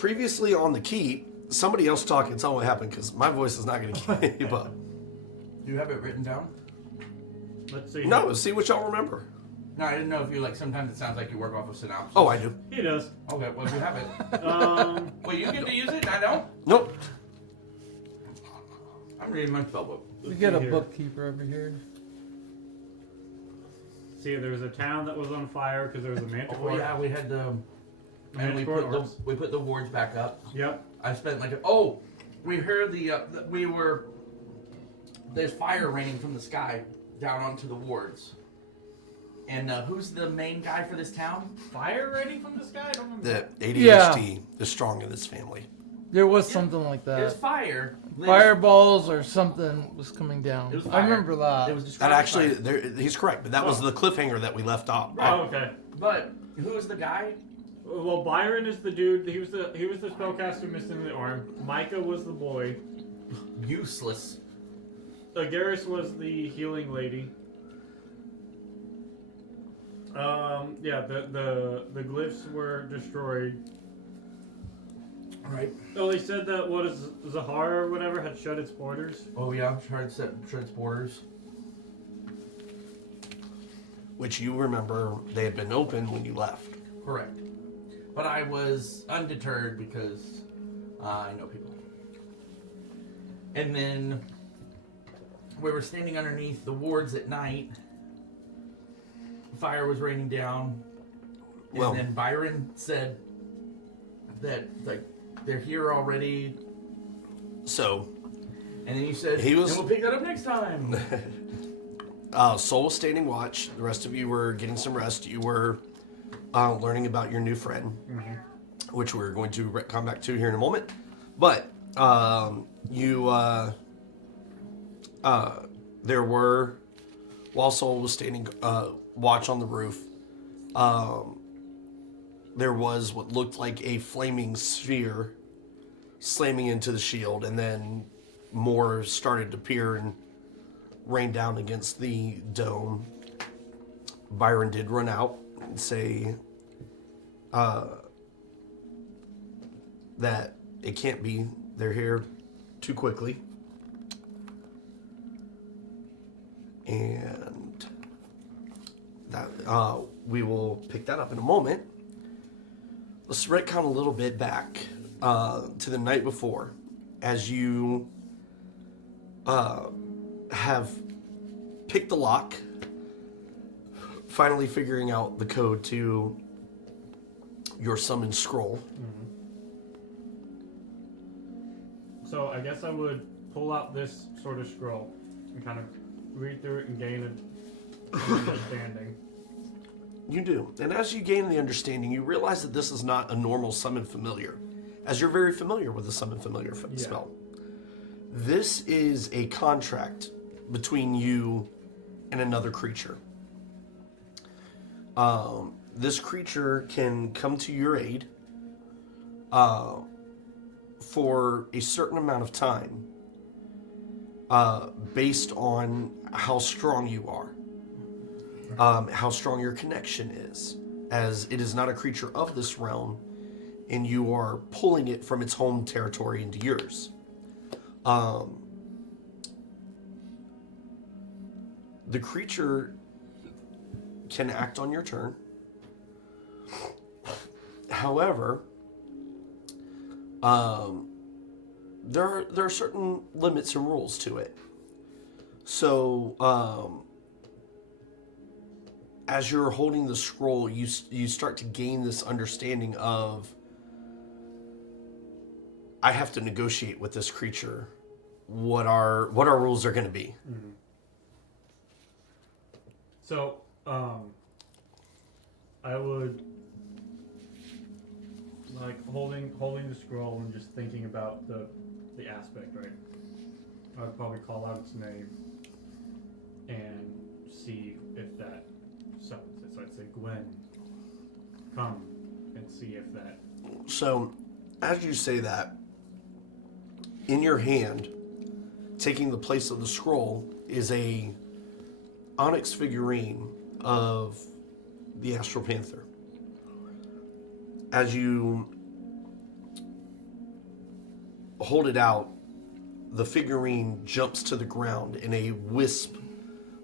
previously on the keep, somebody else talking, tell me what happened, because my voice is not going to keep up. Do you have it written down? Let's see. No, see what y'all remember. No, I didn't know if you sometimes it sounds like you work off of synopsis. Oh, I do. He does. Okay, well, you have it. Well, you get to use it and I don't? Nope. I'm reading my spell book. We get a bookkeeper over here. See, there was a town that was on fire because there was a manticore. Oh, yeah, we had the... And we put the wards back up. Yep. I spent we heard there's fire raining from the sky down onto the wards. And who's the main guy for this town? Fire raining from the sky? I don't remember. The ADHD is strong in this family. There was something like that. There's fire. Fireballs or something was coming down. It was I fire. remember that. It was That actually, he's correct, but that was the cliffhanger that we left off. Oh, okay. But who's the guy? Well, Byron is the dude. He was the spellcaster missing the arm. Micah was the boy. Useless. Garrus was the healing lady. Yeah, the glyphs were destroyed. Right. Oh, they said that Zahara or whatever had shut its borders. Oh yeah, shut its borders. Which you remember they had been open when you left. Correct. But I was undeterred because I know people. And then we were standing underneath the wards at night. Fire was raining down. And then Byron said that they're here already. So. And then you said, and we'll pick that up next time. Soul was standing watch. The rest of you were getting some rest. You were learning about your new friend, which we're going to come back to here in a moment. But there were, while Soul was standing watch on the roof, there was what looked like a flaming sphere slamming into the shield, and then more started to appear and rain down against the dome. Byron did run out and say that it can't be. They're here too quickly. And that we will pick that up in a moment. Let's retcon a little bit back to the night before, as you have picked the lock, finally figuring out the code to your summon scroll. So I guess I would pull out this sort of scroll and kind of read through it and gain an understanding. You do. And as you gain the understanding, you realize that this is not a normal summon familiar, as you're very familiar with the summon familiar spell. This is a contract between you and another creature. This creature can come to your aid for a certain amount of time based on how strong you are. How strong your connection is, as it is not a creature of this realm, and you are pulling it from its home territory into yours. The creature can act on your turn. However, there are certain limits and rules to it. So, as you're holding the scroll, you start to gain this understanding of, I have to negotiate with this creature what our rules are going to be. Mm-hmm. So, I would like holding the scroll and just thinking about the aspect, right? I would probably call out its name and see if that summons it. So I'd say, Gwen, come and see if that. So, as you say that, in your hand, taking the place of the scroll, is a onyx figurine of the Astral Panther. As you hold it out, the figurine jumps to the ground in a wisp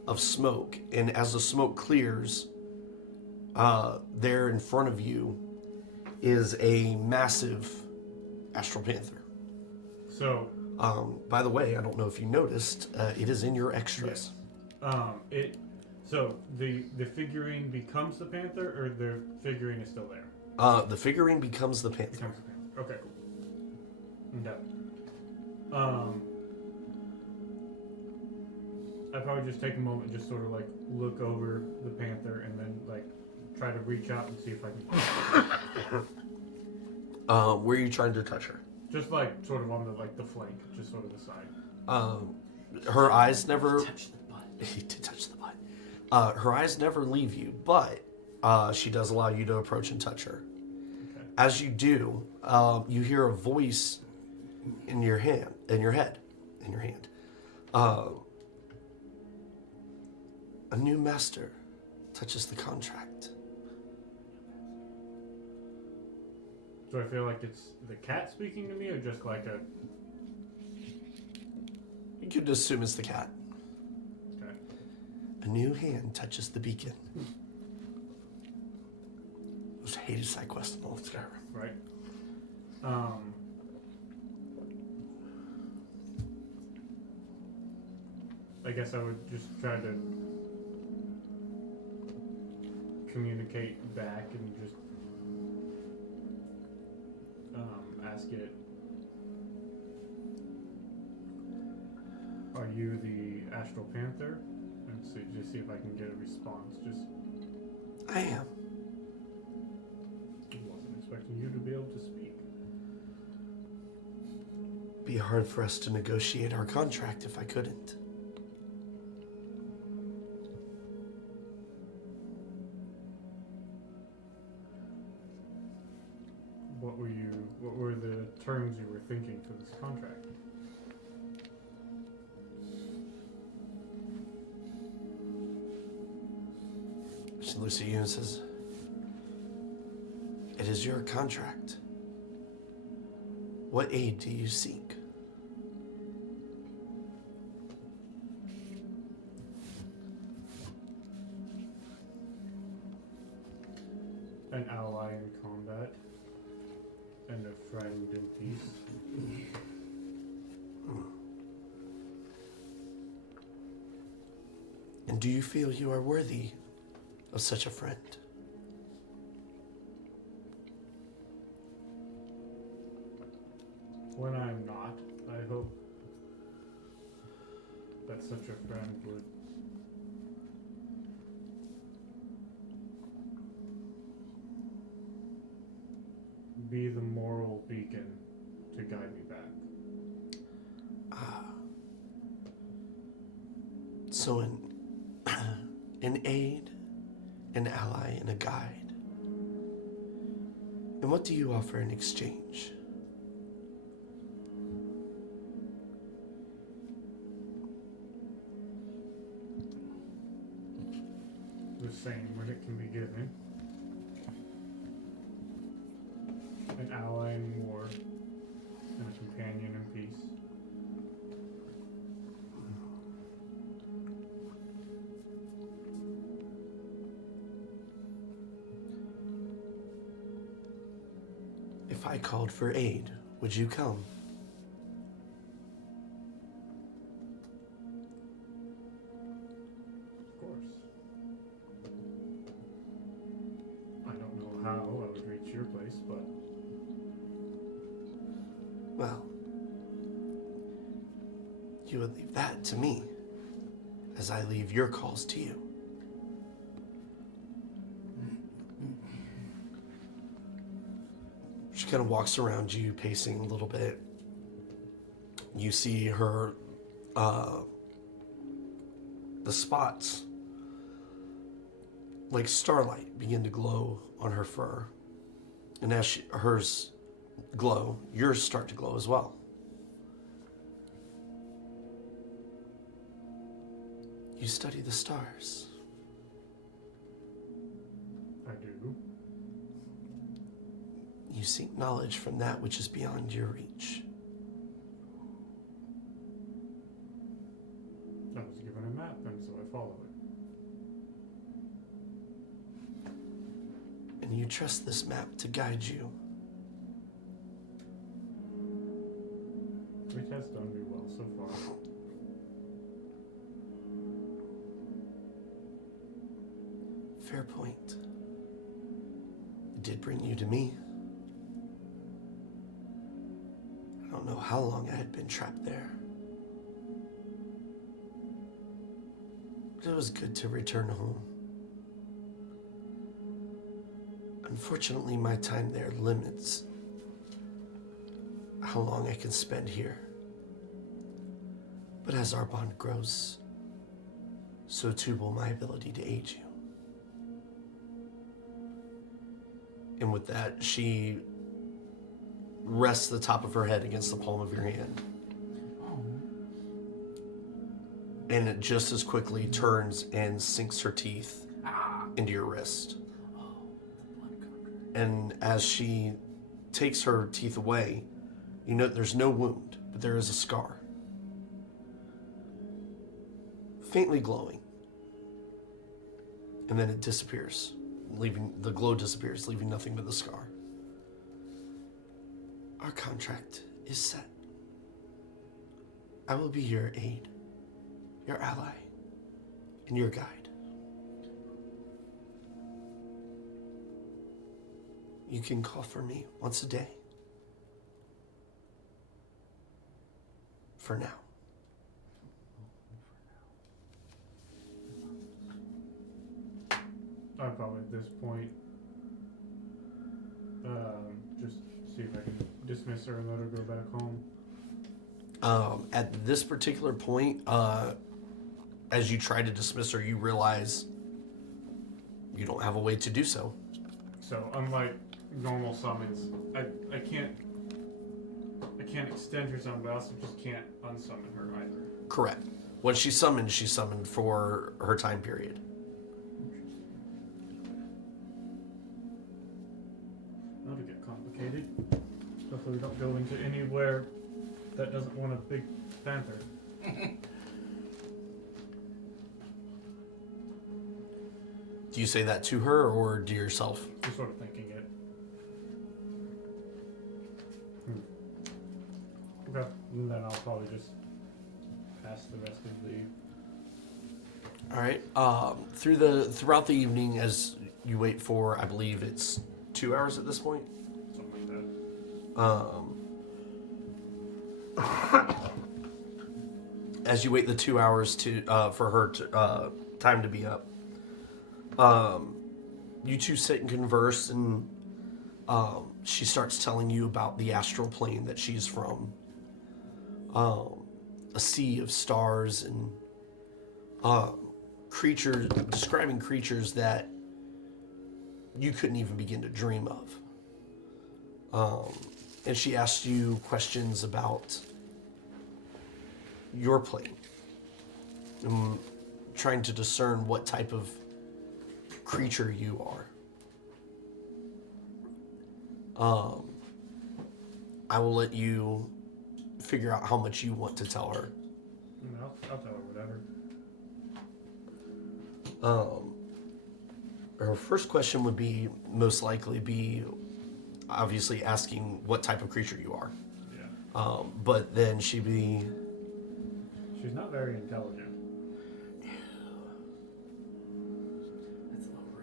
of smoke. And as the smoke clears, there in front of you is a massive astral panther. So, By the way, I don't know if you noticed, it is in your extras. so the figurine becomes the panther, or the figurine is still there? The figurine becomes the panther. Becomes the panther. Okay, cool. Okay. I'd probably just take a moment, and just sort of like look over the panther, and then like try to reach out and see if I can. Where are you trying to touch her? Just like sort of on the flank, just sort of the side. Her eyes never. Touch the butt. He did touch the butt. Her eyes never leave you, but she does allow you to approach and touch her. Okay. As you do, you hear a voice in your hand, in your head, in your hand. A new master touches the contract. Do I feel like it's the cat speaking to me, or just like a? You could assume it's the cat. Okay. A new hand touches the beacon. Most hated side quest in all of Skyrim. Right. I guess I would just try to communicate back and just ask it, are you the Astral Panther? And so just see if I can get a response. Just I am. wasn't expecting you to be able to speak. Be hard for us to negotiate our contract if I couldn't. What were the terms you were thinking for this contract? She looks at you and says, "It is your contract. What aid do you seek?" An ally in combat and a friend in peace. And do you feel you are worthy of such a friend? When I'm not, I hope that such a friend would be the moral beacon to guide me back. So an aid, an ally, and a guide. And what do you offer in exchange? The same when it can be given. An ally in war, and a companion in peace. If I called for aid, would you come? Of course. I don't know how I would reach your place, but Well, you would leave that to me, as I leave your calls to you. She kind of walks around you, pacing a little bit. You see her, the spots, like starlight, begin to glow on her fur. And as hers glow, yours start to glow as well. You study the stars. I do. You seek knowledge from that which is beyond your reach. you trust this map to guide you? Which has done me well so far. Fair point. It did bring you to me. I don't know how long I had been trapped there. But it was good to return home. Unfortunately, my time there limits how long I can spend here. But as our bond grows, so too will my ability to aid you. And with that, she rests the top of her head against the palm of your hand. And it just as quickly turns and sinks her teeth into your wrist. And as she takes her teeth away, you note there's no wound, but there is a scar. Faintly glowing. And then it disappears, the glow disappears, leaving nothing but the scar. Our contract is set. I will be your aid, your ally, and your guide. You can call for me once a day. For now. I'd probably at this point just see if I can dismiss her and let her go back home. At this particular point, as you try to dismiss her, you realize you don't have a way to do so. So unlike normal summons, I can't extend her summon, but I also just can't unsummon her either. Correct. When she's summoned for her time period. That'll get complicated. Hopefully we don't go into anywhere that doesn't want a big panther. Do you say that to her or to yourself? Just sort of thinking it. Okay, and then I'll probably just pass the rest of the... All right. Throughout the evening, as you wait for, I believe it's 2 hours at this point. something like that. As you wait the 2 hours to for her to, time to be up, you two sit and converse, and she starts telling you about the astral plane that she's from. A sea of stars and creatures, describing creatures that you couldn't even begin to dream of. And she asked you questions about your plane, and trying to discern what type of creature you are. I will let you figure out how much you want to tell her. I'll tell her whatever. Her first question would be, most likely be, obviously asking what type of creature you are. Yeah. But then she'd be... She's not very intelligent.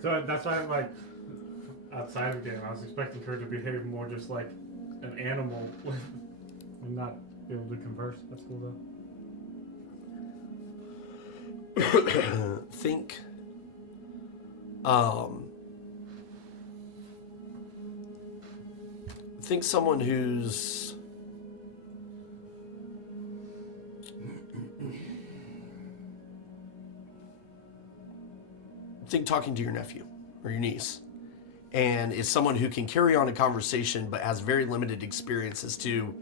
So that's why I'm like, outside of the game, I was expecting her to behave more just like an animal and not be able to converse. That's cool though. think someone who's think talking to your nephew or your niece, and is someone who can carry on a conversation but has very limited experience as to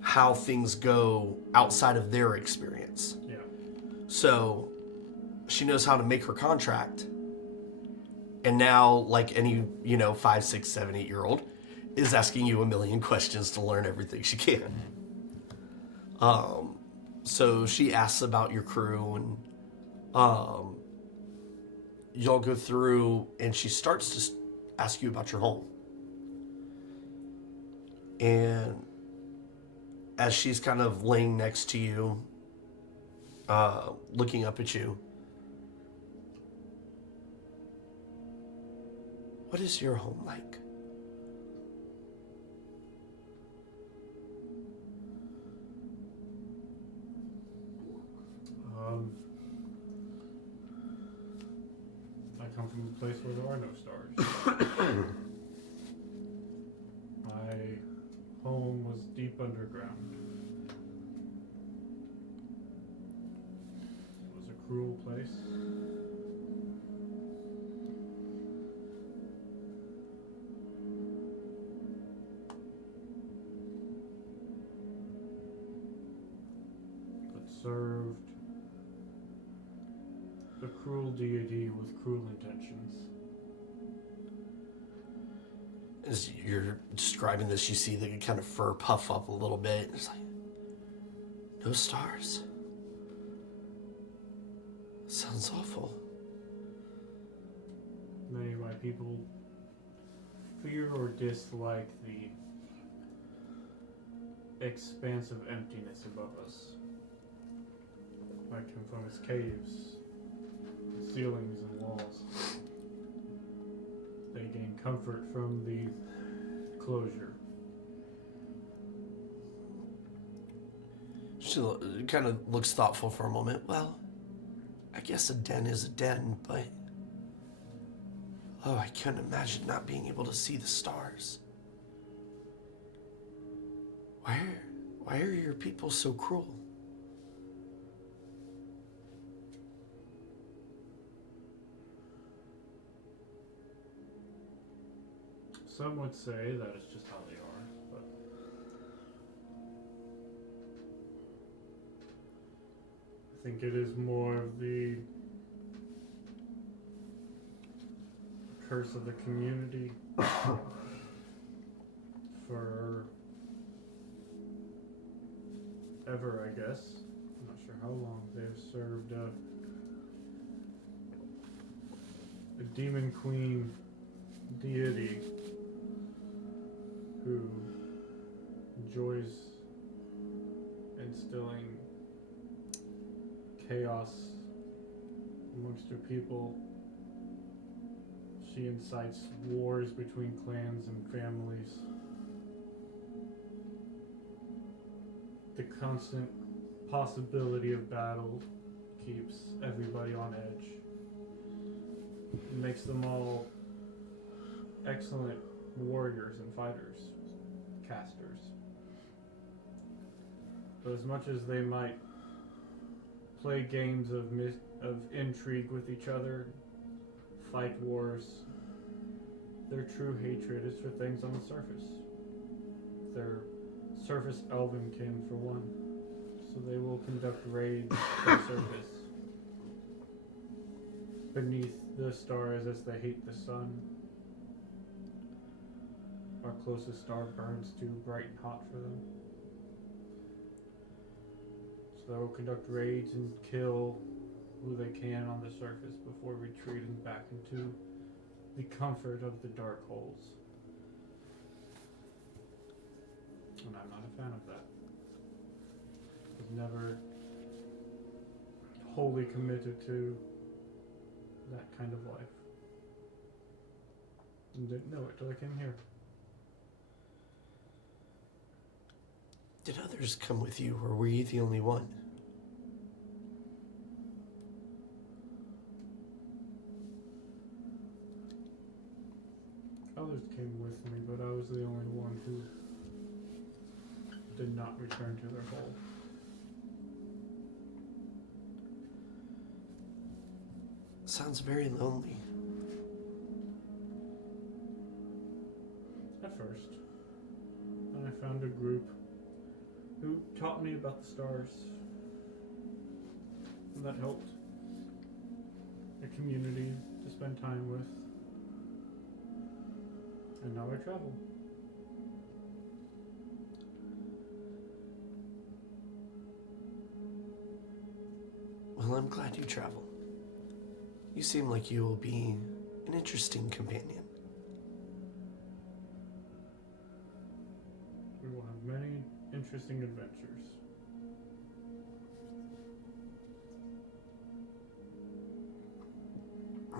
how things go outside of their experience. Yeah. So she knows how to make her contract, and now, like any 5, 6, 7, 8-year-old, is asking you a million questions to learn everything she can. So she asks about your crew, and y'all go through, and she starts to ask you about your home. And as she's kind of laying next to you, looking up at you, what is your home like? I come from a place where there are no stars. My home was deep underground. It was a cruel place. But served a cruel deity with cruel intentions. As you're describing this, you see the kind of fur puff up a little bit. It's like, no stars. Sounds awful. Many of my people fear or dislike the expansive emptiness above us. I come from its caves, ceilings and walls. They gain comfort from the closure. She kind of looks thoughtful for a moment. Well, I guess a den is a den, but oh, I can't imagine not being able to see the stars. Why are your people so cruel? Some would say that it's just how they are, but I think it is more of the curse of the community for ever, I guess. I'm not sure how long they've served a demon queen deity who enjoys instilling chaos amongst her people. She incites wars between clans and families. The constant possibility of battle keeps everybody on edge. It makes them all excellent warriors and fighters, casters. But as much as they might play games of intrigue with each other, fight wars, their true hatred is for things on the surface. They're surface elvenkin for one, so they will conduct raids on the surface beneath the stars as they hate the sun. Our closest star burns too bright and hot for them. So they will conduct raids and kill who they can on the surface before retreating back into the comfort of the dark holes. And I'm not a fan of that. I was never wholly committed to that kind of life. And didn't know it till I came here. Did others come with you, or were you the only one? Others came with me, but I was the only one who did not return to their hole. Sounds very lonely. At first. Then I found a group who taught me about the stars. And that helped. A community to spend time with. And now I travel. Well, I'm glad you travel. You seem like you will be an interesting companion. will have many interesting adventures.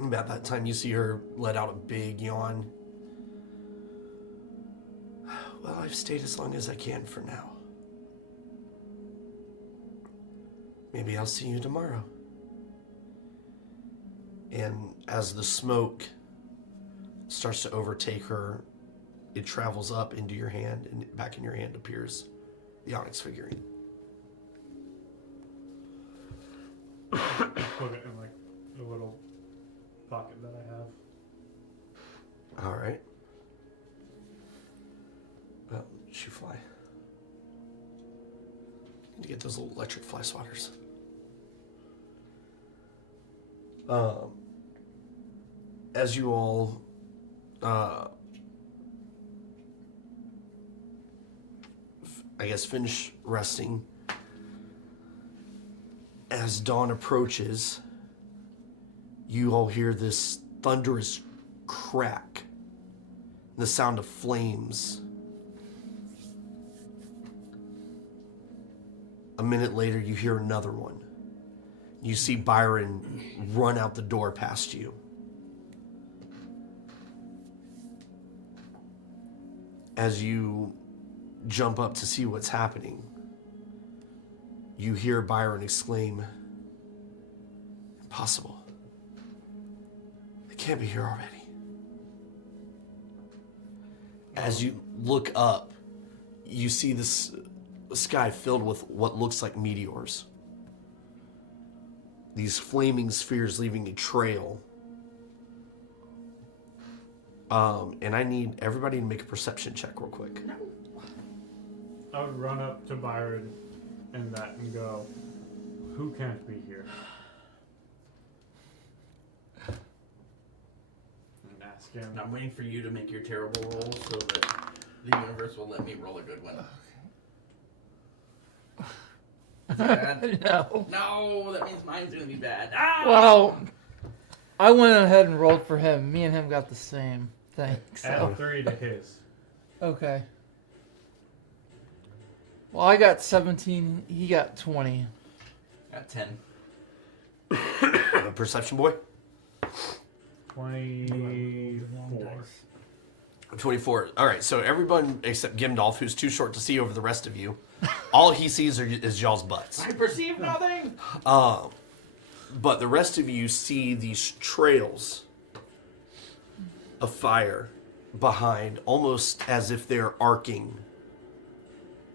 About that time, you see her let out a big yawn. Well, I've stayed as long as I can for now. Maybe I'll see you tomorrow. And as the smoke starts to overtake her, it travels up into your hand, and back in your hand appears the onyx figurine. Put it in like a little pocket that I have. All right. Well, shoe fly. Need to get those little electric fly swatters. As you all I guess finish resting, as dawn approaches, you all hear this thunderous crack, the sound of flames. A minute later, you hear another one. You see Byron run out the door past you. As you jump up to see what's happening, you hear Byron exclaim, "Impossible. They can't be here already." As you look up, you see this sky filled with what looks like meteors. These flaming spheres leaving a trail. And I need everybody to make a perception check real quick. I would run up to Byron and go, "Who can't be here?" And ask him. I'm waiting for you to make your terrible roll so that the universe will let me roll a good one. Is it bad? No. No, that means mine's gonna be bad. Ah! Well, I went ahead and rolled for him. Me and him got the same thing. So. Add 3 to his. Okay. Well, I got 17. He got 20. Got 10. Perception boy? 24. 24. All right, so everyone except Gimdolf, who's too short to see over the rest of you, all he sees is y'all's butts. I perceive nothing. But the rest of you see these trails of fire behind, almost as if they're arcing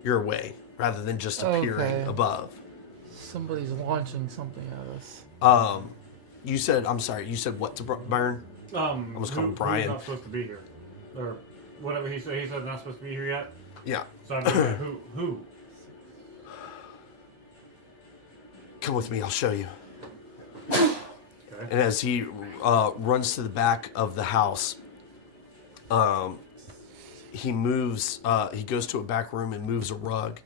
your way rather than just appearing Okay. above. Somebody's launching something at us. You said what to Byron? Almost call him Brian. Who's not supposed to be here? Or whatever he said. He said not supposed to be here yet. Yeah. So I'm like, who? Come with me, I'll show you. Okay. And as he runs to the back of the house, he moves. He goes to a back room and moves a rug,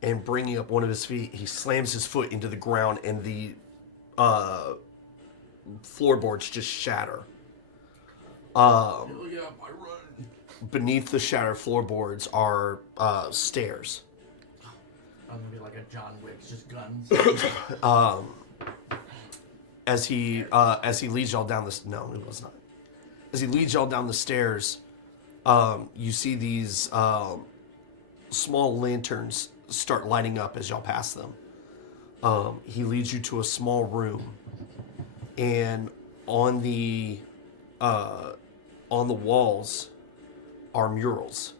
and bringing up one of his feet, he slams his foot into the ground, and the floorboards just shatter. Hell yeah, I run. Beneath the shattered floorboards are stairs. I'm gonna be like a John Wick, just guns. As he leads y'all down this. No, it was not. As he leads y'all down the stairs, you see these small lanterns start lighting up as y'all pass them. He leads you to a small room, and on the walls are murals.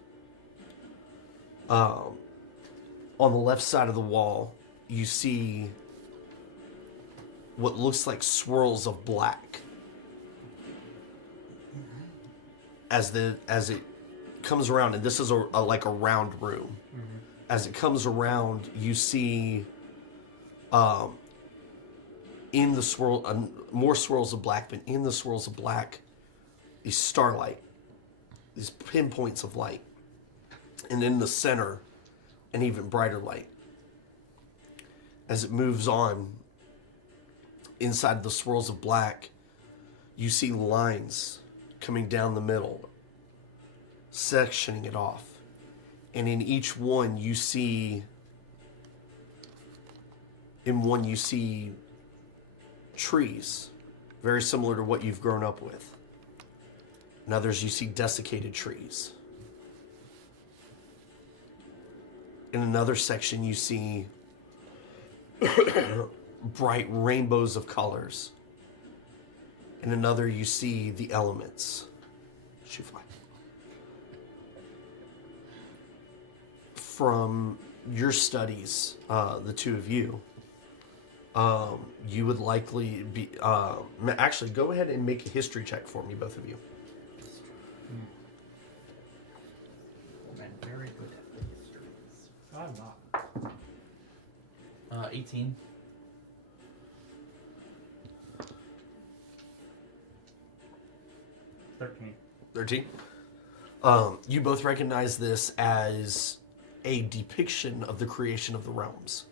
On the left side of the wall, you see what looks like swirls of black. As it comes around, and this is like a round room. Mm-hmm. As it comes around, you see in the swirl more swirls of black, but in the swirls of black, is starlight, these pinpoints of light, and in the center, an even brighter light. As it moves on, inside the swirls of black, you see lines coming down the middle, sectioning it off. And in each one you see, in one you see trees, very similar to what you've grown up with. In others you see desiccated trees. In another section you see bright rainbows of colors. In another you see the elements. Shoot fly. From your studies, the two of you, you would likely be... actually, go ahead and make a history check for me, both of you. I'm very good at the histories. I'm not. 18. 13. You both recognize this as a depiction of the creation of the realms.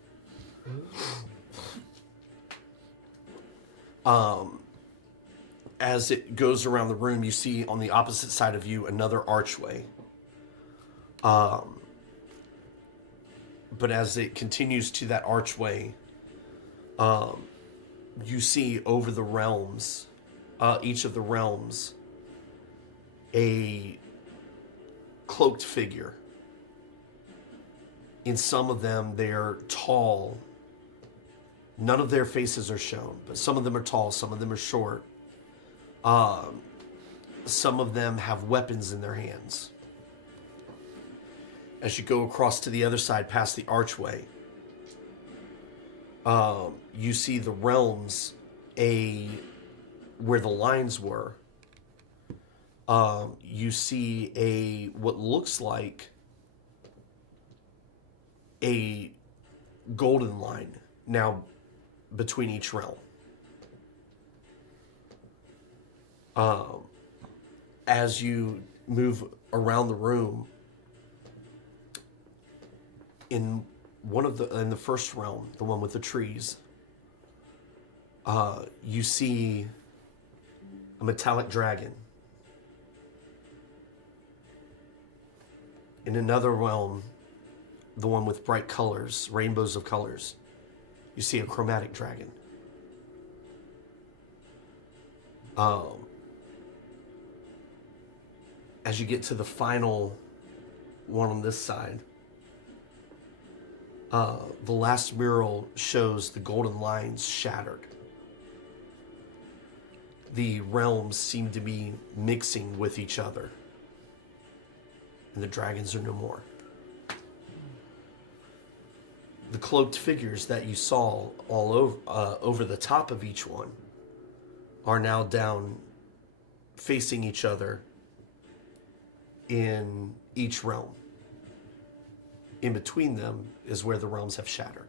As it goes around the room, you see on the opposite side of you another archway. But as it continues to that archway, you see over the realms, each of the realms, a cloaked figure. In some of them, they're tall. None of their faces are shown, but some of them are tall, some of them are short. Some of them have weapons in their hands. As you go across to the other side, past the archway, you see the realms, where the lines were. You see what looks like a golden line now between each realm. As you move around the room, in the first realm, the one with the trees, you see a metallic dragon. In another realm, the one with bright colors, rainbows of colors, you see a chromatic dragon. As you get to the final one on this side, the last mural shows the golden lines shattered. The realms seem to be mixing with each other, and the dragons are no more. The cloaked figures that you saw all over the top of each one are now down facing each other in each realm. In between them is where the realms have shattered,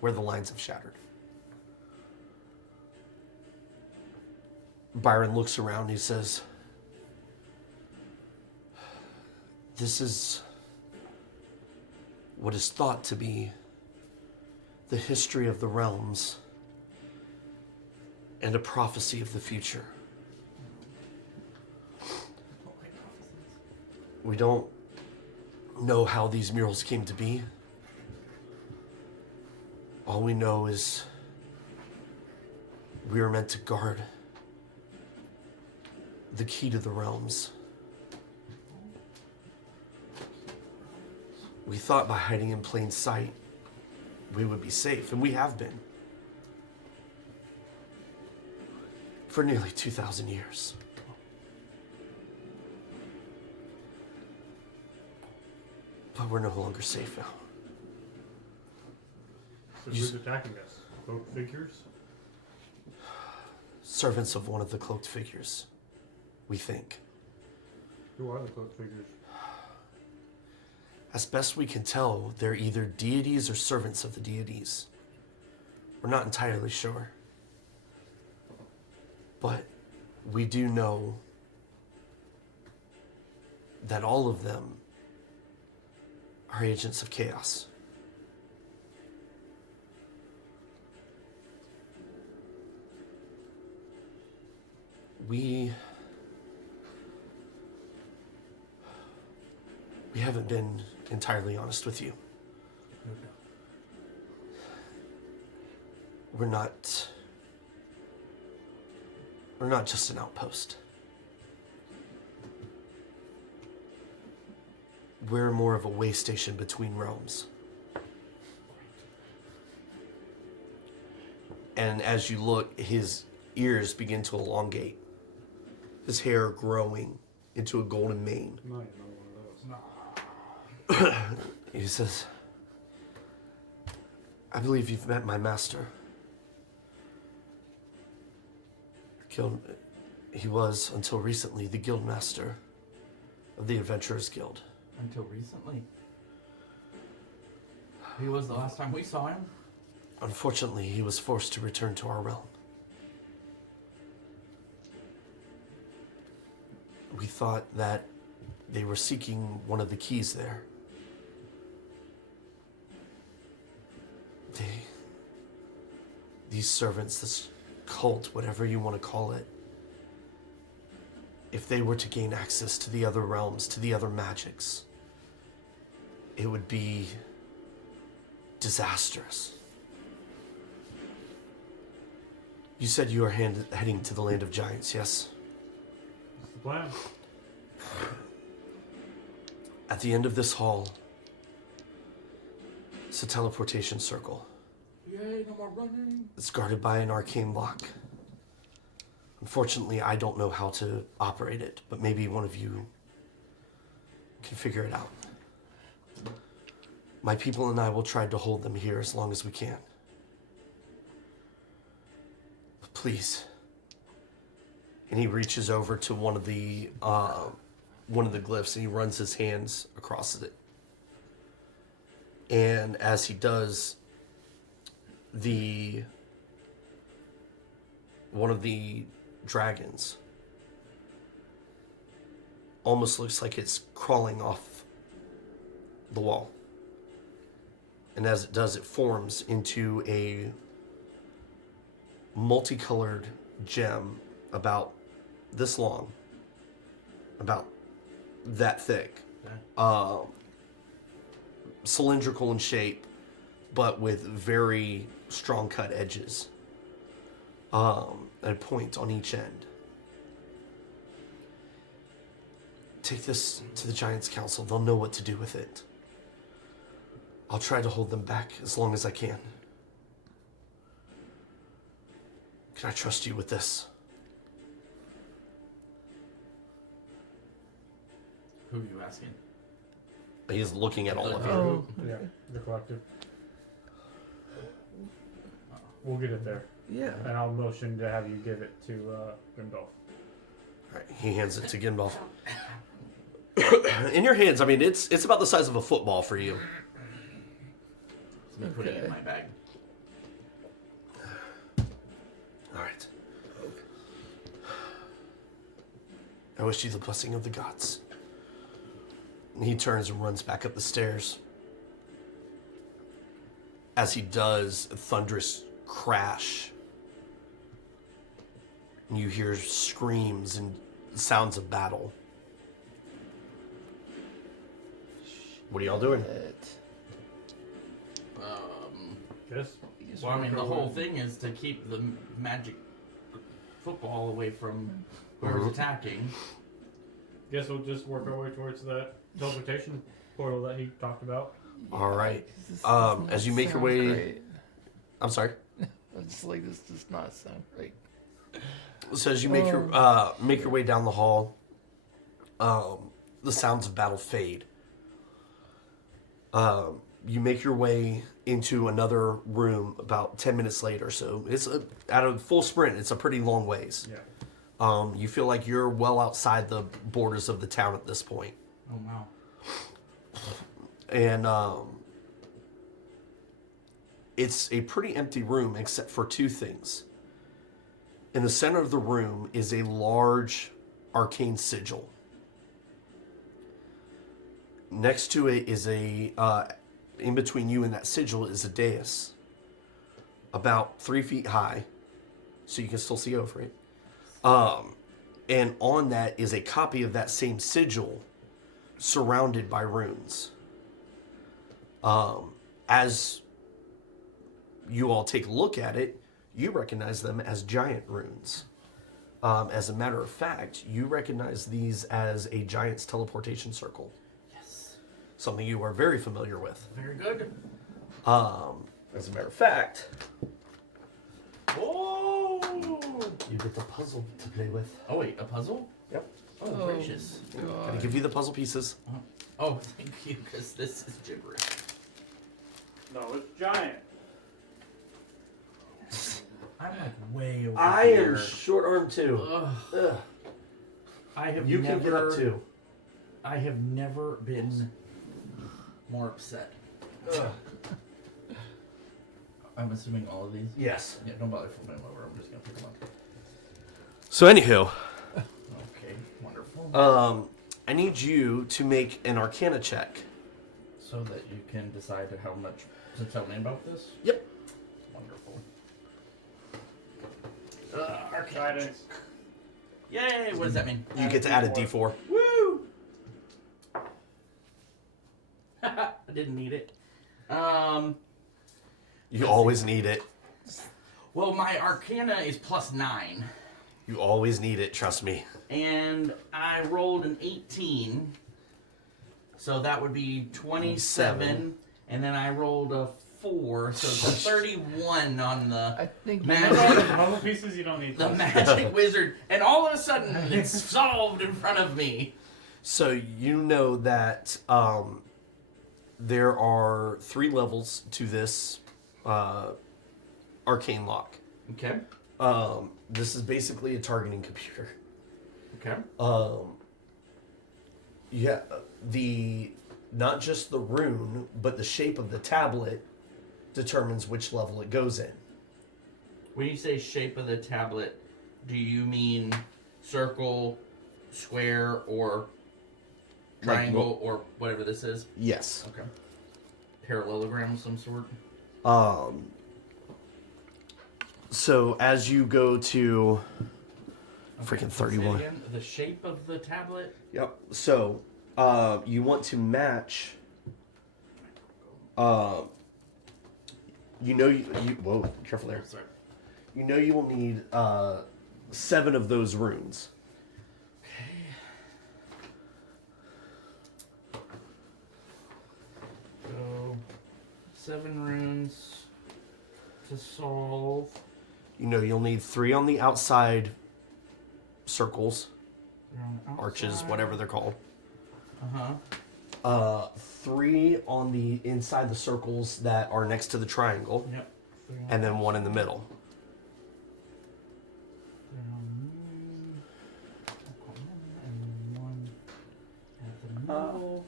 where the lines have shattered. Byron looks around and he says, "This is what is thought to be the history of the realms and a prophecy of the future. We don't know how these murals came to be. All we know is we are meant to guard the key to the realms. We thought by hiding in plain sight, we would be safe, and we have been. For nearly 2,000 years. But we're no longer safe now. So who's attacking us? Cloaked figures? Servants of one of the cloaked figures, we think. Who are the cloaked figures? As best we can tell, they're either deities or servants of the deities. We're not entirely sure. But we do know that all of them are agents of chaos. We haven't been entirely honest with you. We're not just an outpost. We're more of a way station between realms. And as you look, his ears begin to elongate, his hair growing into a golden mane. No, you're not one of those. He says, I believe you've met my master. He was, until recently, the guild master of the Adventurers Guild. Until recently. He was the last time we saw him. Unfortunately, he was forced to return to our realm. We thought that they were seeking one of the keys there. These servants, this cult, whatever you want to call it, if they were to gain access to the other realms, to the other magics, it would be disastrous. You said you are heading to the land of giants, yes? That's the plan. At the end of this hall, it's a teleportation circle. Yay, no more running. It's guarded by an arcane lock. Unfortunately, I don't know how to operate it, but maybe one of you can figure it out. My people and I will try to hold them here as long as we can. But please. And he reaches over to one of the glyphs and he runs his hands across it. And as he does, one of the dragons almost looks like it's crawling off the wall. And as it does, it forms into a multicolored gem about this long, about that thick, Okay. cylindrical in shape, but with very strong cut edges, and a point on each end. Take this to the Giants Council. They'll know what to do with it. I'll try to hold them back as long as I can. Can I trust you with this? Who are you asking? He's looking at all of you. Oh. Yeah, the collective. We'll get it there. Yeah. And I'll motion to have you give it to Grimdolf. Alright, he hands it to Ginball. In your hands, I mean, it's about the size of a football for you. Let me put it in my bag. Alright. I wish you the blessing of the gods. And he turns and runs back up the stairs. As he does, a thunderous crash. And you hear screams and sounds of battle. What are y'all doing? Yes? Well, I mean, the whole thing is to keep the magic football away from whoever's attacking. Guess we'll just work our way towards that teleportation portal that he talked about. Alright. This does not As you make your sound way... great. I'm sorry? I'm just like, this does not sound great. So as you make your way down the hall, the sounds of battle fade. You make your way into another room about 10 minutes later. So it's at a full sprint. It's a pretty long ways. Yeah. You feel like you're well outside the borders of the town at this point. Oh, wow. And it's a pretty empty room except for two things. In the center of the room is a large arcane sigil. Next to it is in between you and that sigil is a dais. About 3 feet high, so you can still see over it. And on that is a copy of that same sigil, surrounded by runes. As you all take a look at it, you recognize them as giant runes. As a matter of fact, you recognize these as a giant's teleportation circle. Yes. Something you are very familiar with. Very good. As a matter of fact, Oh! you get the puzzle to play with. Oh, wait, a puzzle? Yep. Oh, Oh. gracious. Gotta give you the puzzle pieces. Oh, thank you, because this is gibberish. No, it's giant. I'm like way over I here. am short armed too. Ugh. Ugh. I have You never, can get up too. I have never been more upset. Ugh. I'm assuming all of these? Yes. Yeah, don't bother flipping them over. I'm just going to pick them up. So anywho, Okay, wonderful. I need you to make an Arcana check. So that you can decide how much to tell me about this? Yep. Wonderful. Guidance. Yay! What does that mean? You get to add a D4. Woo! I didn't need it. You always need it. Well, my Arcana is +9. You always need it, trust me. And I rolled an 18. So that would be 27. And then I rolled a 4. So it's a 31 on the I think Magic. The puzzle pieces you don't need. the magic wizard. And all of a sudden, it's solved in front of me. So you know that there are 3 levels to this arcane lock. Okay. This is basically a targeting computer. Okay. Yeah, not just the rune, but the shape of the tablet determines which level it goes in. When you say shape of the tablet, do you mean circle, square, or triangle, or whatever this is? Yes. Okay. Parallelogram of some sort? So as you go to freaking Say it 31. again. The shape of the tablet? Yep. So you want to match. Whoa, careful there. Sorry. You know you will need 7 of those runes. So, 7 runes to solve. You know you'll need 3 on the outside circles, They're on the arches, outside. whatever they're called. Uh-huh. 3 on the inside the circles that are next to the triangle, Yep. and then 1 in the middle. And then 1 at the middle.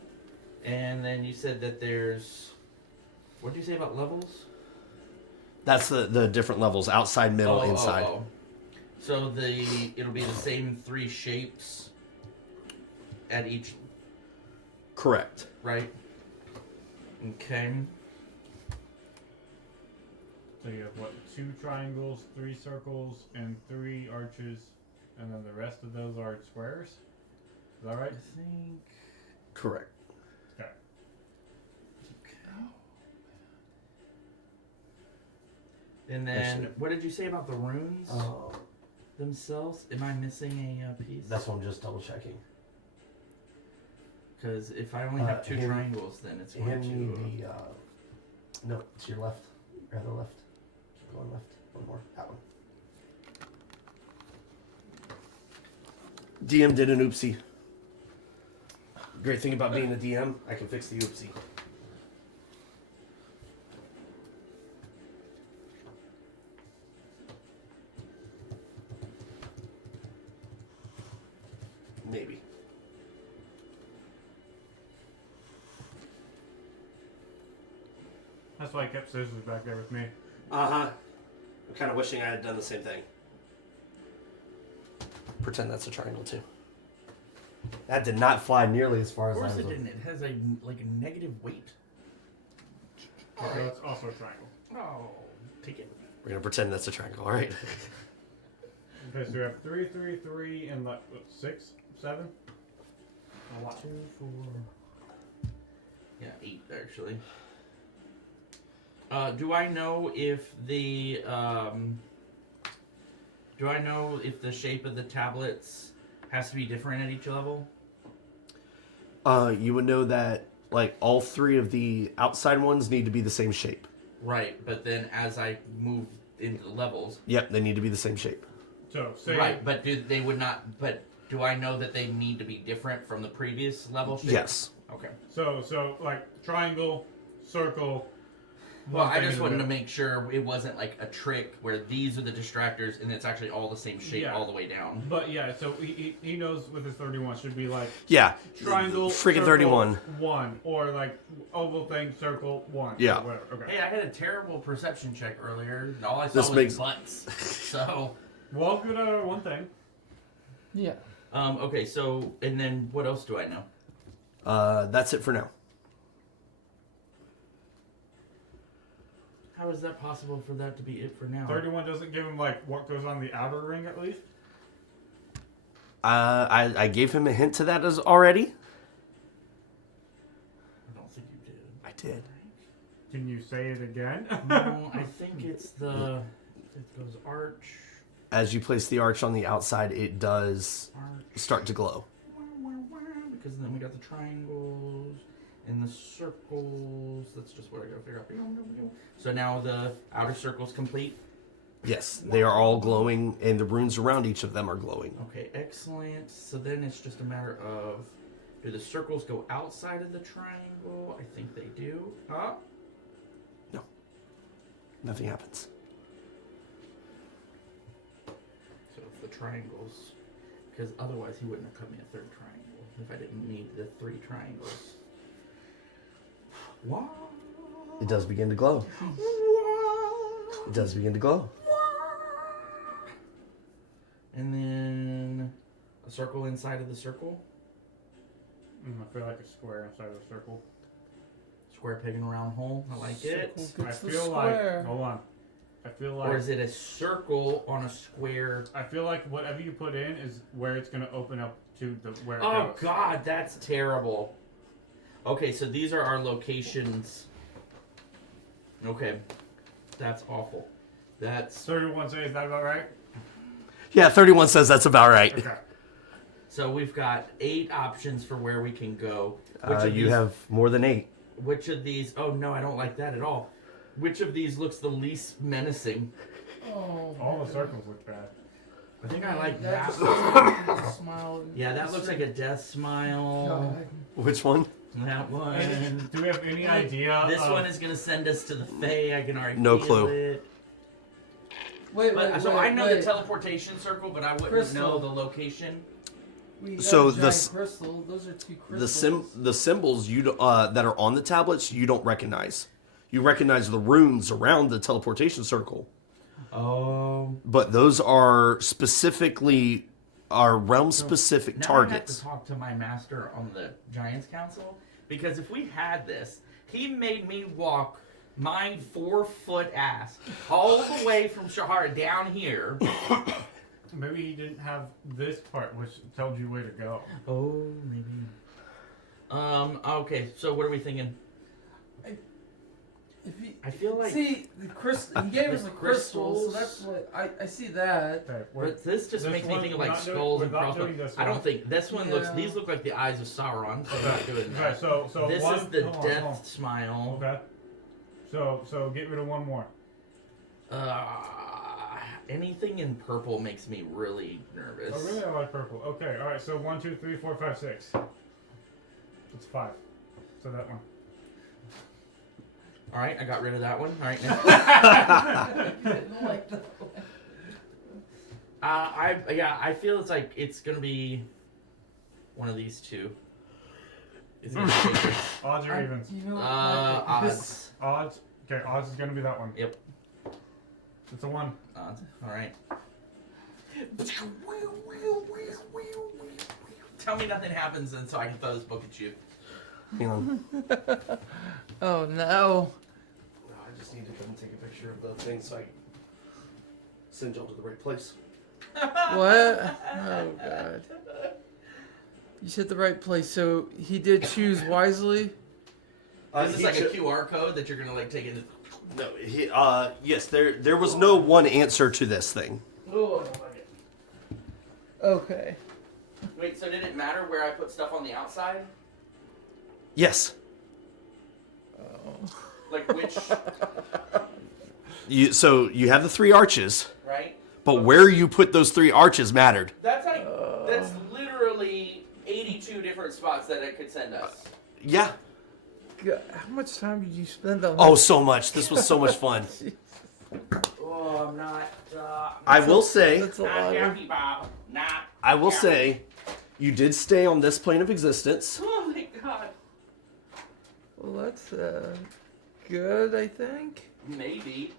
And then you said that there's... What did you say about levels? That's the different levels: outside, middle, inside. So it'll be the same 3 shapes at each, Correct. right? Okay. So you have what? 2 triangles, 3 circles, and 3 arches, and then the rest of those are squares. Is that right? I think. Correct. Okay. And then, Actually- what did you say about the runes themselves? Am I missing a piece? That's what I'm just double checking. Because if I only have 2 hand- triangles, then it's going Hand to. me the. No, to your left. Your other left. Keep going left. One more. That one. DM did an oopsie. Great thing about being a DM, I can fix the oopsie. Maybe. That's why I kept scissors back there with me. I'm kind of wishing I had done the same thing. Pretend that's a triangle too. That did not fly nearly as far Of as I course was. it didn't. It has a negative weight. So it's also a triangle. Oh, take it. We're gonna pretend that's a triangle, all right? Okay, so we have 3, 3, 3, and like what, 6, 7? 2, 4. Yeah, 8 actually. Do I know if the shape of the tablets has to be different at each level? You would know that like all 3 of the outside ones need to be the same shape. Right, but then as I move into the levels, Yep, they need to be the same shape. So say right, but do I know that they need to be different from the previous level shape? Yes. Okay. So like triangle, circle. Well, one I thing just in the wanted to middle. make sure it wasn't like a trick where these are the distractors and it's actually all the same shape all the way down. But yeah, so he knows with his 31 should be like Yeah. triangle, Freaking circle, 31. 1, or like oval thing, circle, 1. Yeah. Or whatever. Okay. Hey, I had a terrible perception check earlier. All I saw This was makes- butts. So, Well, good at one thing. Yeah. okay, so, and then what else do I know? That's it for now. How is that possible for that to be it for now? 31 doesn't give him like what goes on the outer ring at least. I gave him a hint to that as already. I don't think you did. I did. Can you say it again? No, I think it goes arch. As you place the arch on the outside, it does Arch. start to glow. Because then we got the triangles and the circles. That's just what I gotta figure out. So now the outer circle's complete. Yes, they are all glowing, and the runes around each of them are glowing. Okay, excellent. So then it's just a matter of, do the circles go outside of the triangle? I think they do. Huh? Nothing happens. So if the triangles, because otherwise he wouldn't have cut me a third triangle if I didn't need the 3 triangles. What? It does begin to glow. It does begin to glow. And then a circle inside of the circle. I feel like a square inside of a circle. Square peg in a round hole. I like it. Circle I gets the feel square. like. Hold on. I feel Or like. is it a circle on a square? I feel like whatever you put in is where it's gonna open up to the where. It Oh goes. God, that's terrible. Okay, so these are our locations. Okay, that's awful. That's 31 say, is that about right? Yeah, 31 says that's about right. Okay. so we've got 8 options for where we can go. You have more than 8. Which of these? Oh no, I don't like that at all. Which of these looks the least menacing? Oh. All the circles look bad. I think I like that. Just looks like a smile. Yeah, that looks like a death smile. God. Which one? That one. Do we have any idea? This of, one is gonna send us to the Fae. I can already No feel clue. it. Wait, But, wait, so wait, I know wait. the teleportation circle, but I wouldn't Crystal. know the location. We got So a the giant s- crystal. Those are 2 crystals. The symbols that are on the tablets you don't recognize. You recognize the runes around the teleportation circle, Oh. but those are specifically realm specific Now targets. I have to talk to my master on the Giants Council, because if we had this, he made me walk my 4-foot ass all the way from Shahara down here. Maybe he didn't have this part, which tells you where to go. Oh, maybe. Okay, so what are we thinking? If he, I feel like... see, the crystal. He gave us The a crystal, so crystals. that's what I see that. Okay, But this just this makes me one, think of we're like not doing- skulls we're and not crossbones. doing this I don't one. think this one looks. Yeah. These look like the eyes of Sauron. So I'm not doing Okay, that. so This one, is the hold on, death hold on. smile. Okay. So get rid of one more. Anything in purple makes me really nervous. Oh, really? I like purple. Okay, all right. So 1, 2, 3, 4, 5, 6. It's 5. So that one. All right, I got rid of that one. All right, now. Didn't like that. I feel it's like it's gonna be one of these two. Is it gonna take it? Odds or evens? You know, Odds. Odds. Okay, odds is gonna be that one. Yep. It's a 1. Odds. All right. Tell me nothing happens, and so I can throw this book at you. Hang on. Oh no. I just need to come and take a picture of the thing so I can send y'all to the right place. What? Oh god. You said the right place, so he did choose wisely. Is this like a QR code that you're gonna like take it? No, yes, there was no one answer to this thing. Oh, I don't like it. Okay. Wait, so did it matter where I put stuff on the outside? Yes. Like which, So you have the 3 arches, right? but where you put those 3 arches mattered. That's like, that's literally 82 different spots that it could send us. Yeah. God, how much time did you spend on Oh, so much. This was so much fun. Oh, I'm not, I will say, That's a not lot. happy, Bob. Not I will happy. say, you did stay on this plane of existence. Oh my god. Well, that's good, I think. Maybe.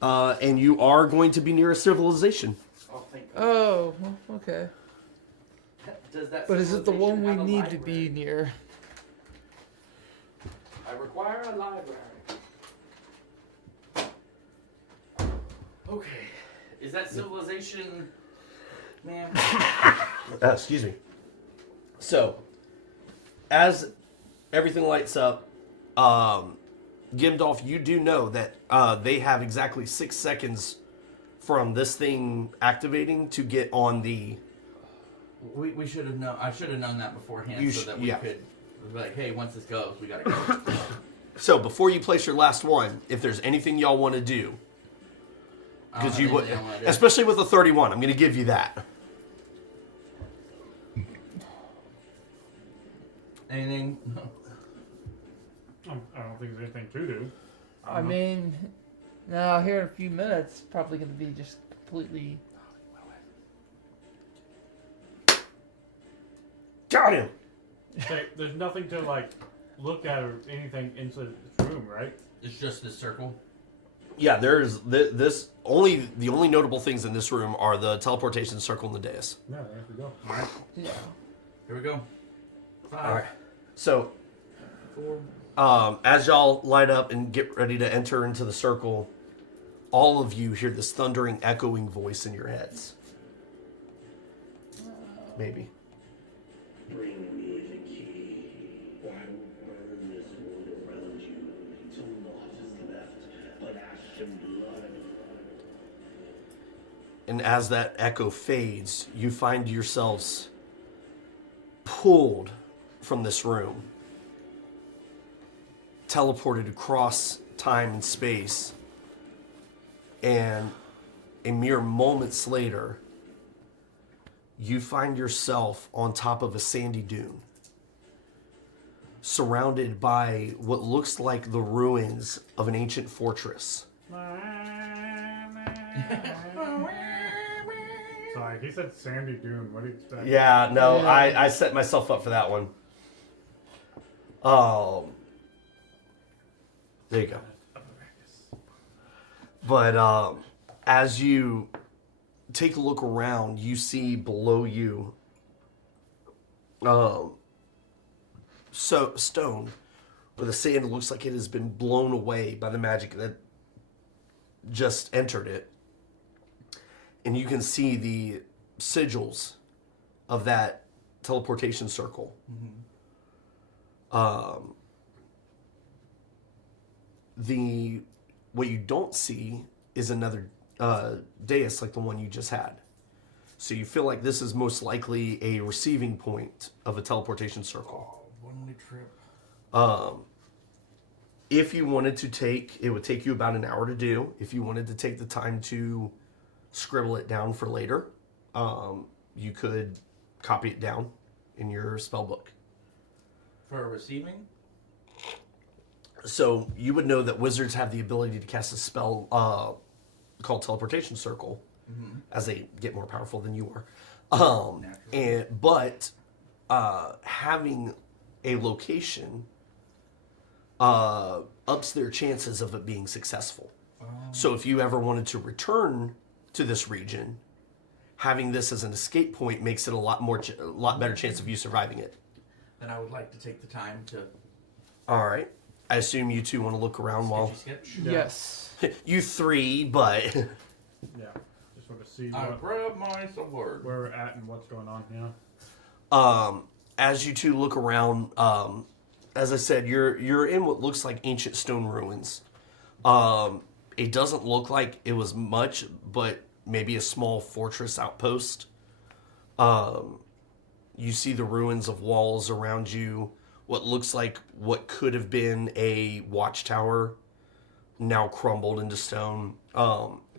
And you are going to be near a civilization. Oh, thank God. Oh, well, okay. Does that But is it the one we civilization have a need to be library? near? I require a library. Okay. Is that civilization, ma'am? Excuse me. So, as everything lights up, Gimdolf, you do know that they have exactly 6 seconds from this thing activating to get on the... We should have known. I should have known that beforehand, You so sh- that we yeah. could be like, hey, once this goes, we gotta go. So, before you place your last one, if there's anything y'all want to do, because you would, especially with the 31, I'm going to give you that. Anything? I don't think there's anything to do. I mean, now here in a few minutes, probably going to be just completely. Got him. Say, there's nothing to like look at or anything inside this room, right? It's just this circle. Yeah, there's this only the only notable things in this room are the teleportation circle and the dais. No, there we go. All right. Yeah. Here we go. 5, All right. So, 4. as y'all light up and get ready to enter into the circle, all of you hear this thundering, echoing voice in your heads. Maybe. Bring me the key, or I will burn this world around you till naught is left but ash and blood. And as that echo fades, you find yourselves pulled from this room, teleported across time and space, and a mere moments later, you find yourself on top of a sandy dune, surrounded by what looks like the ruins of an ancient fortress. Sorry, he said sandy dune. What do you expect? Yeah, no, Yeah. I set myself up for that one. There you go. But as you take a look around, you see below you stone where the sand looks like it has been blown away by the magic that just entered it. And you can see the sigils of that teleportation circle. What you don't see is another dais like the one you just had. So you feel like this is most likely a receiving point of a teleportation circle. One-way trip. If you wanted to take, it would take you about an hour to do. If you wanted to take the time to scribble it down for later, you could copy it down in your spell book. For receiving? So you would know that wizards have the ability to cast a spell called Teleportation Circle as they get more powerful than you are. But having a location ups their chances of it being successful. So if you ever wanted to return to this region, having this as an escape point makes it a lot better chance of you surviving it. Then I would like to take the time to All right. I assume you two want to look around while sketch. Yeah. Yes. you three, but Yeah, just sort of see I grab my sword. where we're at and what's going on. Yeah. As you two look around, as I said, you're in what looks like ancient stone ruins. It doesn't look like it was much, but maybe a small fortress outpost. You see the ruins of walls around you. What looks like what could have been a watchtower, now crumbled into stone.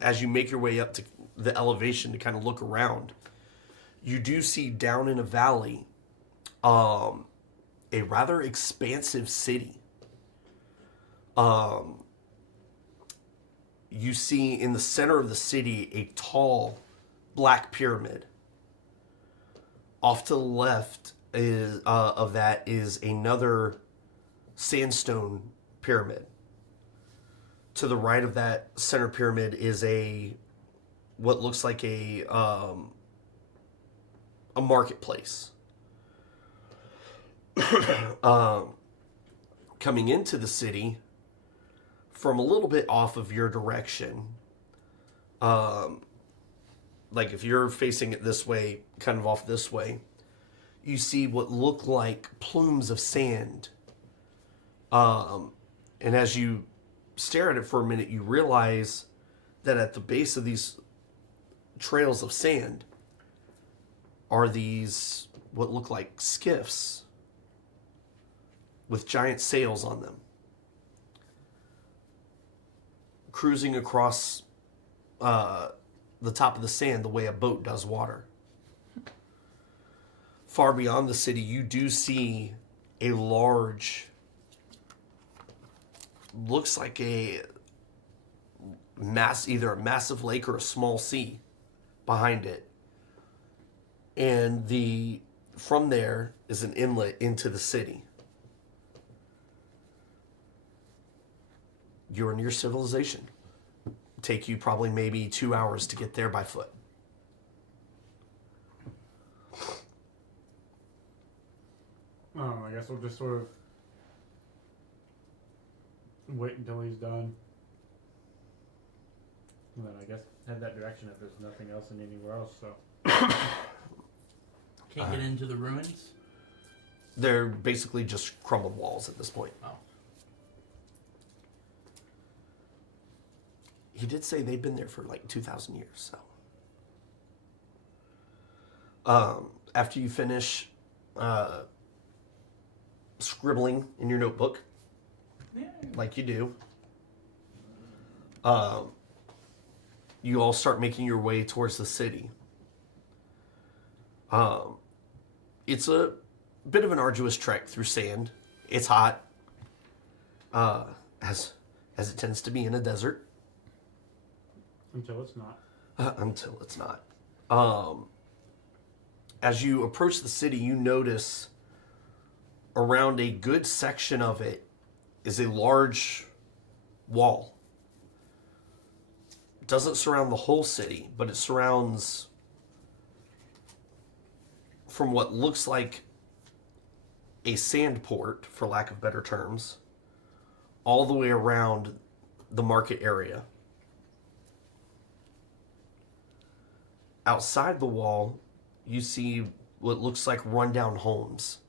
As you make your way up to the elevation to kind of look around, you do see down in a valley a rather expansive city. You see in the center of the city a tall black pyramid. Off to the left is of that is another sandstone pyramid. To the right of that center pyramid is what looks like a marketplace. Coming into the city from a little bit off of your direction, like if you're facing it this way, kind of off this way, you see what look like plumes of sand. And as you stare at it for a minute, you realize that at the base of these trails of sand are these what look like skiffs with giant sails on them, cruising across the top of the sand the way a boat does water. Far beyond the city, you do see a large, looks like either a massive lake or a small sea behind it. And from there is an inlet into the city. You're near civilization. Take you probably maybe 2 hours to get there by foot. I guess we'll just sort of wait until he's done. And then I guess head that direction if there's nothing else in anywhere else, so. Can't get into the ruins? They're basically just crumbled walls at this point. Oh. He did say they've been there for like 2,000 years, so. After you finish scribbling in your notebook, Yeah. like you do, you all start making your way towards the city. It's a bit of an arduous trek through sand. It's hot, as it tends to be in a desert. Until it's not. Until it's not. As you approach the city, you notice around a good section of it is a large wall. It doesn't surround the whole city, but it surrounds, from what looks like a sand port, for lack of better terms, all the way around the market area. Outside the wall, you see what looks like rundown homes.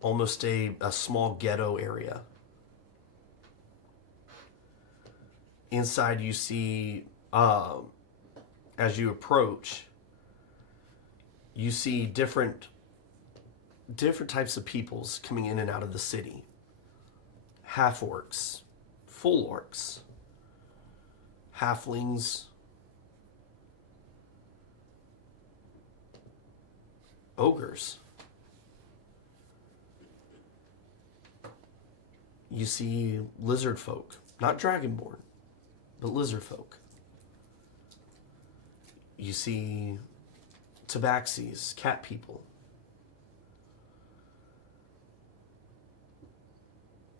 Almost a small ghetto area. Inside you see, as you approach, you see different types of peoples coming in and out of the city. Half-orcs, full orcs, halflings, ogres. You see lizard folk, not dragonborn, but lizard folk. You see tabaxis, cat people.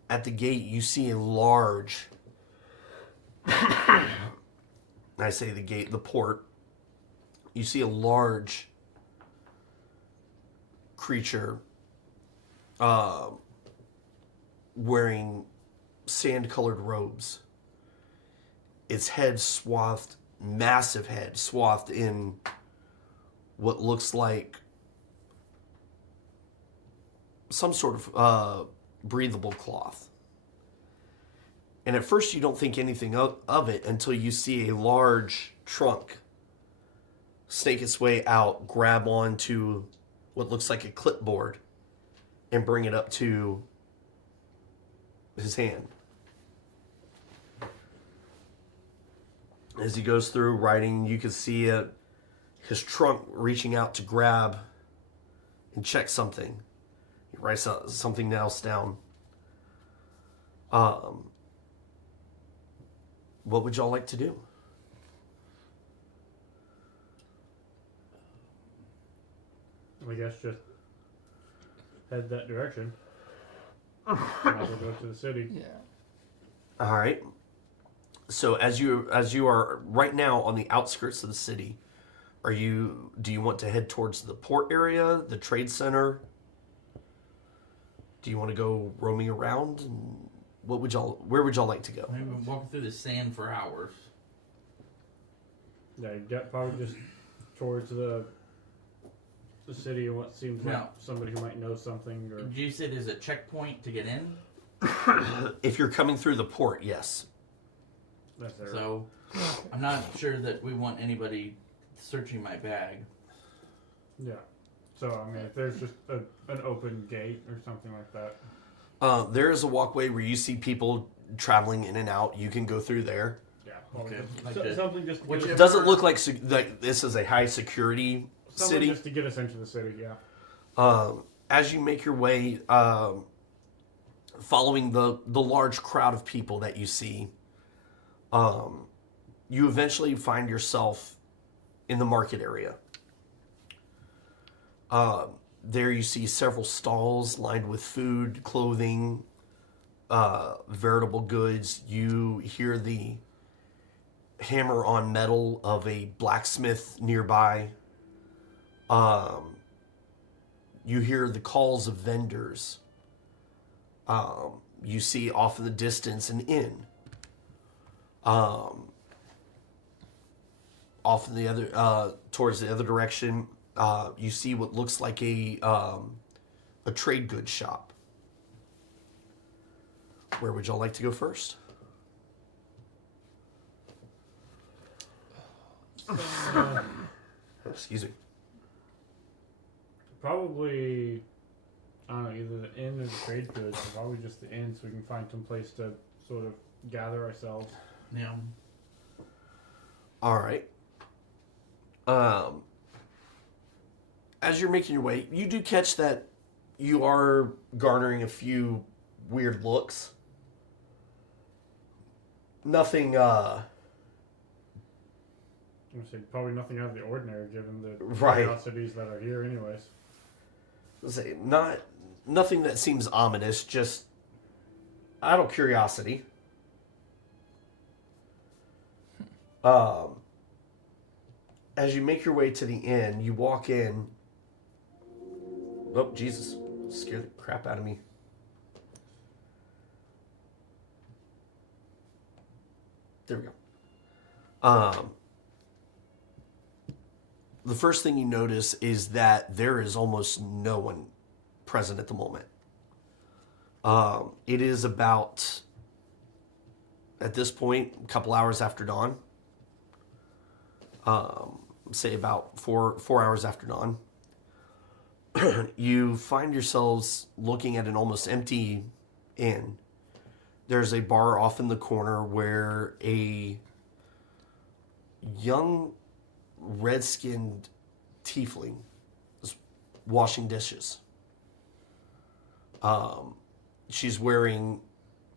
At the gate, you see a large, I say the gate, the port, you see a large creature wearing sand-colored robes. Its head swathed massive head swathed in what looks like some sort of breathable cloth. And at first you don't think anything of it until you see a large trunk snake its way out, grab onto what looks like a clipboard, and bring it up to his hand. As he goes through writing, you can see his trunk reaching out to grab and check something. He writes something else down. What would y'all like to do? I guess just head that direction. Might as well go to the city. Yeah. All right. So as you are right now on the outskirts of the city, do you want to head towards the port area, the trade center? Do you want to go roaming around? And where would y'all like to go? We've been walking through the sand for hours. Yeah, probably just towards the city and what seems like Now- somebody who might know something. Or Did you say there's a checkpoint to get in? If you're coming through the port, yes. that's there. So I'm not sure that we want anybody searching my bag. Yeah. So I mean, if there's just an open gate or something like that. There is a walkway where you see people traveling in and out. You can go through there. Yeah. Probably Okay, just- like so- that. something just to get Whichever- It doesn't look like this is a high security something city. just to get us into the city. Yeah. As you make your way, following the large crowd of people that you see, you eventually find yourself in the market area. There you see several stalls lined with food, clothing, veritable goods. You hear the hammer on metal of a blacksmith nearby. You hear the calls of vendors. You see off in the distance an inn. Off in the other, towards the other direction, you see what looks like a trade goods shop. Where would y'all like to go first? Excuse me. Probably, I don't know, either the inn or the trade goods. Or probably just the inn, so we can find some place to sort of gather ourselves. Yeah. All right. As you're making your way, you do catch that you are garnering a few weird looks. Nothing, I'm gonna say probably nothing out of the ordinary, given the Right. curiosities that are here, anyways. let's say, nothing that seems ominous, just idle curiosity. As you make your way to the inn, you walk in. Oh, Jesus. Scared the crap out of me. There we go. The first thing you notice is that there is almost no one present at the moment. It is about, at this point, a couple hours after dawn. Say about four hours after dawn. You find yourselves looking at an almost empty inn. There's a bar off in the corner where a young red-skinned tiefling is washing dishes. She's wearing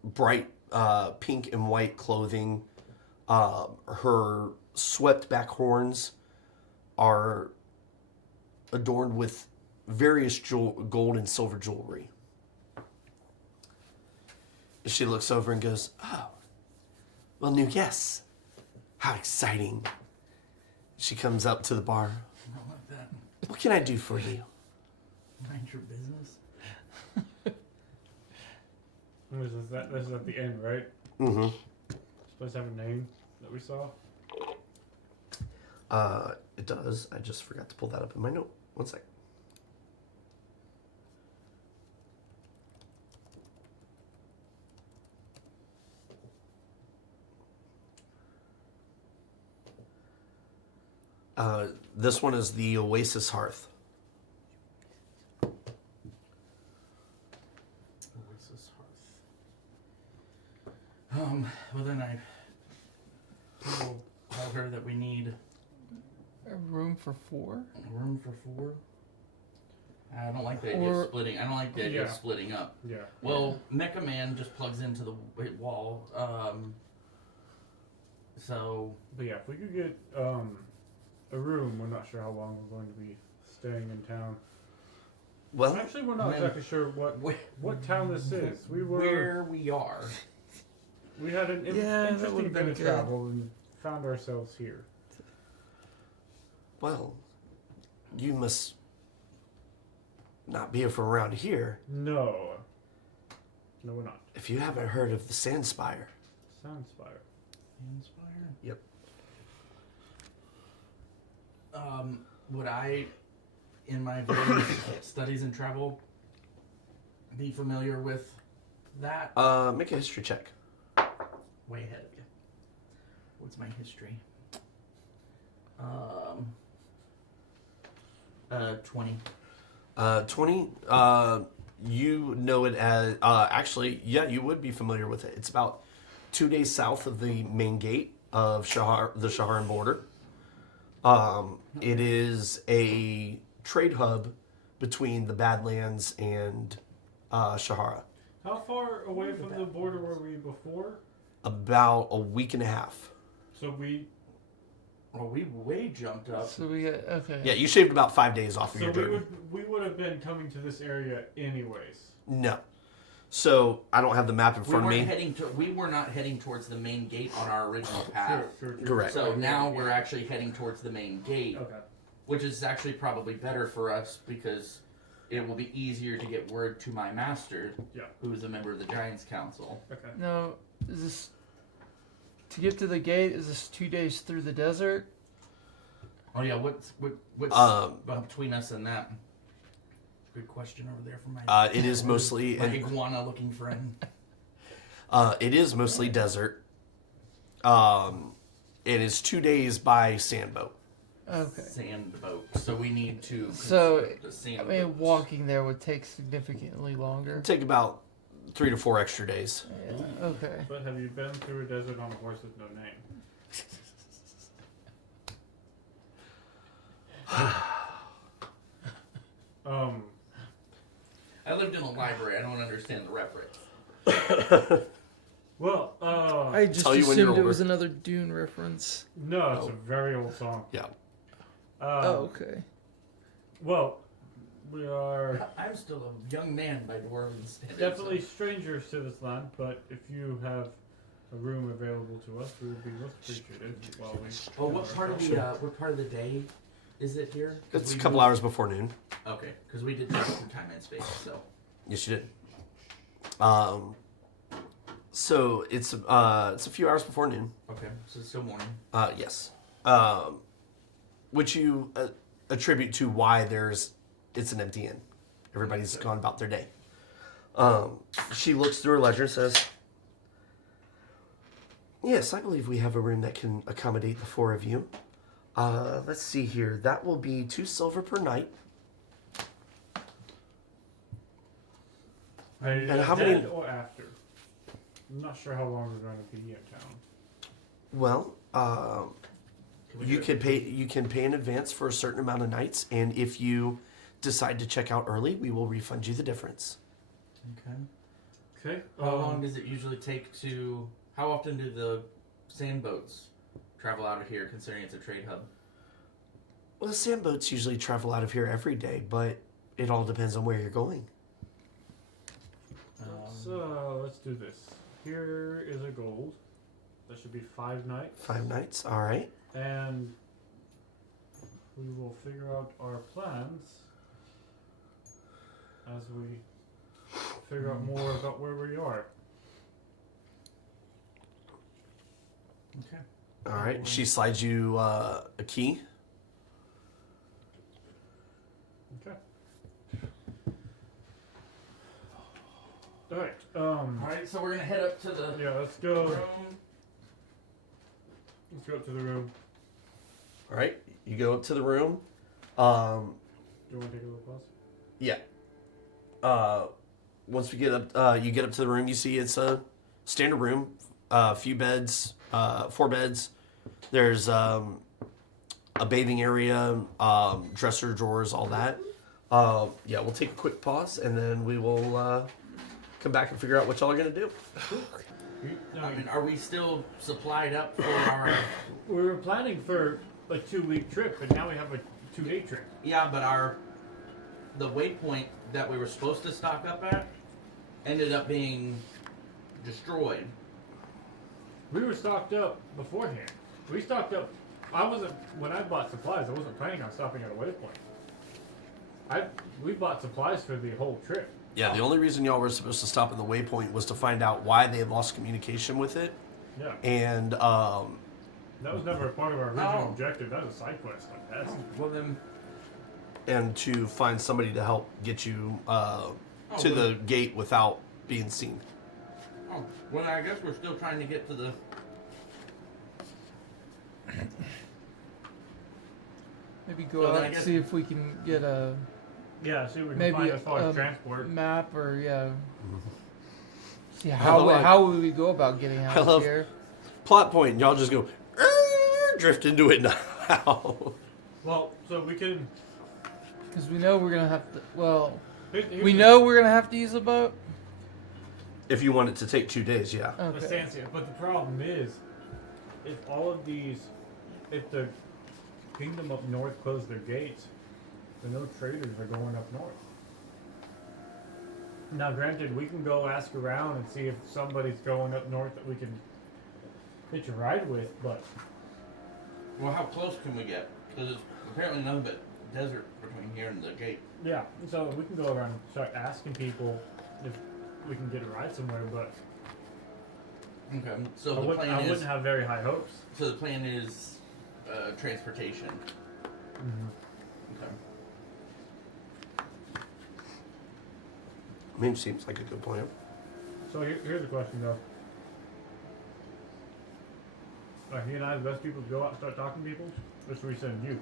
bright pink and white clothing. Her swept back horns are adorned with various gold and silver jewelry. She looks over and goes, "Oh, well, new guests. How exciting." She comes up to the bar. Not like that. "What can I do for you?" Mind your business. This is at the inn, right? Mm-hmm. This place have a name that we saw? It does. I just forgot to pull that up in my note. One sec. This one is the Oasis Hearth. Oasis Hearth. Well then I will tell her that we need A room for 4? a room for 4. I don't like the idea of splitting. I don't like the idea of splitting up. Yeah. Well, Mecha Man just plugs into the wall. So. But yeah, if we could get a room, we're not sure how long we're going to be staying in town. Well, Actually, we're not exactly sure what town this is. Where we are. We had an that interesting would've bit been of good. travel and found ourselves here. well, you must not be from around here No, we're not. if you haven't heard of the Sandspire. Soundspire. Inspire. Yep. Would I, in my various studies and travel, be familiar with that? Make a history check. Way ahead of you. What's my history? 20. 20. You know it as actually, yeah, you would be familiar with it. It's about 2 days south of the main gate of the Shaharan border. It is a trade hub between the Badlands and Shahara. How far away from the border were we before? About a week and a half. So we Well, we way jumped up. So we got okay. Yeah, you shaved about 5 days off of your So journey. we would have been coming to this area anyways. No. So I don't have the map in We front of weren't me. we were not heading towards the main gate on our original path. Sure. Correct. So now we're actually heading towards the main gate, Okay. which is actually probably better for us because it will be easier to get word to my master, Yeah. who is a member of the Giants Council. Okay. No, is this to get to the gate? Is this 2 days through the desert? Oh yeah, what's between us and that? Good question over there from my It is mostly my iguana-looking friend. it is mostly desert. It is 2 days by sandboat. Okay. Sand boat. So we need to So, construct a sand I mean, boat. walking there would take significantly longer. It'll take about 3 to 4 extra days. Yeah. Okay. But have you been through a desert on a horse with no name? I lived in a library. I don't understand the reference. Well, I just Tell you when you're assumed it was older. another Dune reference. no, it's a very old song. Yeah. Oh, okay. Well, we are I'm still a young man by Dwarven standards. definitely strangers to this land, but if you have a room available to us, we would be most appreciated. While we Oh, what part of the day is it here? 'Cause It's a we couple moved- hours before noon. Okay, because we did travel through time and space, so. Yes, you did. So it's a few hours before noon. Okay, so it's still morning. Yes. Which you attribute to why it's an empty inn. Everybody's gone about their day. She looks through her ledger and says, "Yes, I believe we have a room that can accommodate the 4 of you. Let's see here. That will be 2 silver per night. And how many- or after? I'm not sure how long we're going to be in town. Well, Can we you do it? can pay in advance for a certain amount of nights, and if you decide to check out early, we will refund you the difference." Okay. Okay. How long does it usually take to? How often do the sand boats travel out of here, considering it's a trade hub? Well, the sandboats usually travel out of here every day, but it all depends on where you're going. Let's do this. Here is a gold. That should be 5 nights. 5 nights, all right. And we will figure out our plans as we figure out more about where we are. Okay. All right. She slides you a key. Okay. All right. All right, so we're gonna head up to the Yeah, let's go. room. Let's go up to the room. All right. You go up to the room. Do you want to take a little pause? Yeah. Once we get up, you get up to the room. You see it's a standard room. A few beds, 4 beds. There's a bathing area, dresser, drawers, all that. Yeah, we'll take a quick pause and then we will come back and figure out what y'all are gonna do. I mean, are we still supplied up for our? We were planning for a 2-week trip, but now we have a 2-day trip. Yeah, but the waypoint that we were supposed to stock up at ended up being destroyed. We were stocked up beforehand. We stocked up. When I bought supplies, I wasn't planning on stopping at a waypoint. We bought supplies for the whole trip. Yeah, the only reason y'all were supposed to stop at the waypoint was to find out why they had lost communication with it, Yeah. and That was never a part of our original Oh. objective. That was a side quest like that. Well then, to find somebody to help get you to well- the gate without being seen. oh, well, I guess we're still trying to get to the. Maybe go Well, then out I and guess- see if we can get a Yeah, see what we can maybe find as far a as transport. map or yeah. See love- how would we go about getting I out love- here? Plot point, y'all just go drift into it now. Well, so we can. Because we know we're gonna have to. Well, Here's we the- know we're gonna have to use a boat. If you want it to take 2 days, yeah. the Okay. Estancia. But the problem is, if the kingdom up north close their gates, then no traders are going up north. Now, granted, we can go ask around and see if somebody's going up north that we can hitch a ride with, but Well, how close can we get? Because it's apparently nothing but desert between here and the gate. yeah, so we can go around and start asking people if we can get a ride somewhere, but Okay. So I the wouldn't, plan I is. wouldn't have very high hopes. So the plan is transportation. Okay. I mean, seems like a good plan. So here's the question though. Are he and I the best people to go out and start talking to people? Or should we send you?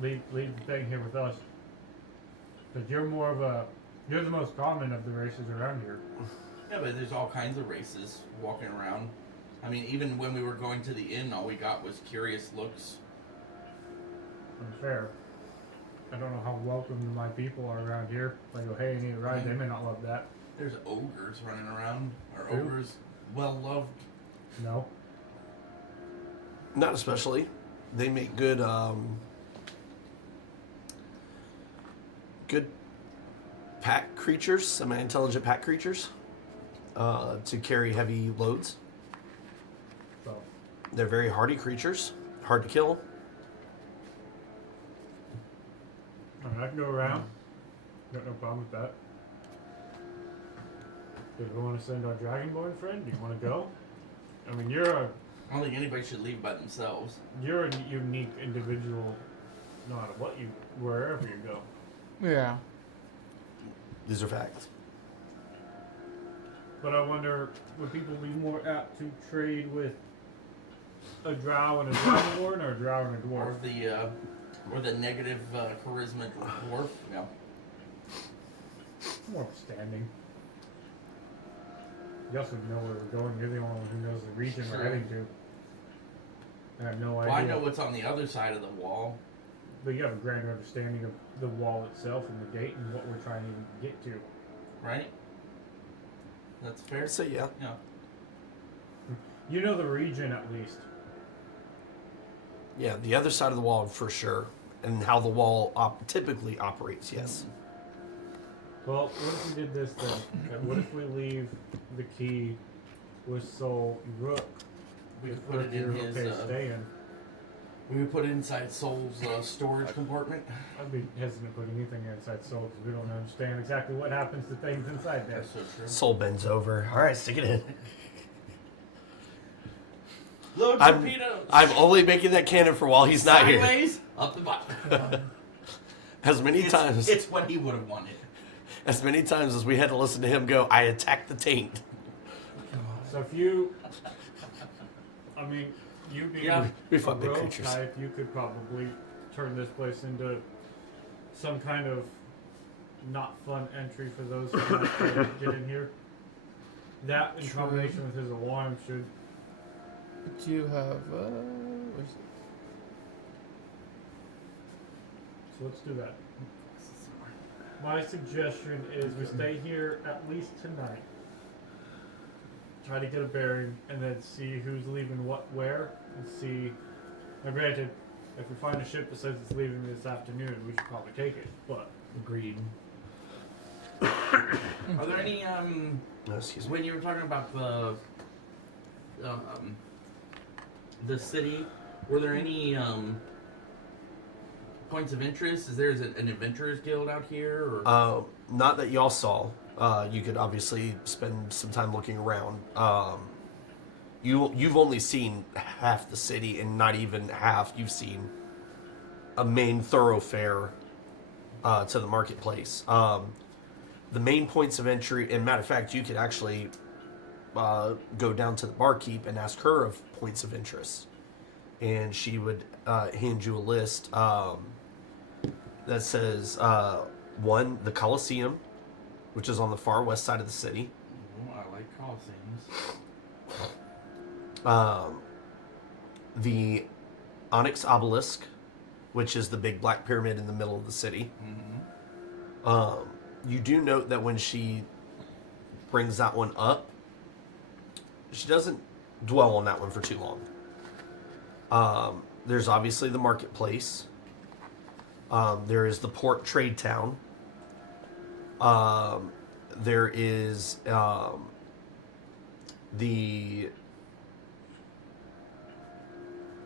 Leave the thing here with us. Because you're the most common of the races around here. Yeah, but there's all kinds of races walking around. I mean, even when we were going to the inn, all we got was curious looks. Unfair. I don't know how welcome my people are around here. If I go, hey, I need a ride, they may not love that. There's ogres running around. Are Who? ogres well loved? No. Not especially. They make good good pack creatures, semi-intelligent pack creatures, to carry heavy loads. So They're very hardy creatures, hard to kill. I mean, I can go around. Got no problem with that. Do we want to send our Dragonborn friend? Do you want to go? I mean, I don't think anybody should leave by themselves. you're a unique individual, no matter wherever you go. Yeah. These are facts. But I wonder, would people be more apt to trade with a drow and a Dragonborn, or a drow and a dwarf? Or the negative charisma dwarf. Yeah. More upstanding. You also know where we're going. You're the only one who knows the region Sure. we're heading to. I have no Well, idea. I know what's on the other side of the wall. But you have a grander understanding of the wall itself and the gate and what we're trying to get to. Right? That's fair. I'd say yeah. Yeah. You know the region at least. Yeah, the other side of the wall for sure. And how the wall typically operates, yes. Well, what if we did this then? What if we leave the key with Soul Rook? We If could put it in you're his. okay staying. We would put it inside Soul's storage compartment. I'd be hesitant putting anything inside Soul because we don't understand exactly what happens to things inside there. That's so true. Soul bends over. All right, stick it in. Load I'm- torpedoes. I'm only making that cannon for while he's not here. Sideways, up the butt. As many times It's what he would have wanted. as many times as we had to listen to him go, I attacked the taint. So if you, I mean, you being Yeah. We a fuck big rogue creatures. type, you could probably turn this place into some kind of not fun entry for those who might try to get in here. That, in True. combination with his alarm, should. Do you have where's it? So let's do that. My suggestion is we stay here at least tonight. Try to get a bearing, and then see who's leaving what where, and see. Now, granted, if we find a ship that says it's leaving this afternoon, we should probably take it. But Agreed. Are there any No, excuse me. when you were talking about the city, were there any points of interest? Is there an adventurers guild out here, or Not that y'all saw. You could obviously spend some time looking around. You've only seen half the city, and not even half. You've seen a main thoroughfare to the marketplace. The main points of entry, and matter of fact, you could actually go down to the barkeep and ask her of points of interest, and she would hand you a list that says one, the Colosseum, which is on the far west side of the city. oh, I like Colosseums. The Onyx Obelisk, which is the big black pyramid in the middle of the city. Mm-hmm. You do note that when she brings that one up, she doesn't dwell on that one for too long. There's obviously the marketplace. There is the port trade town. There is the,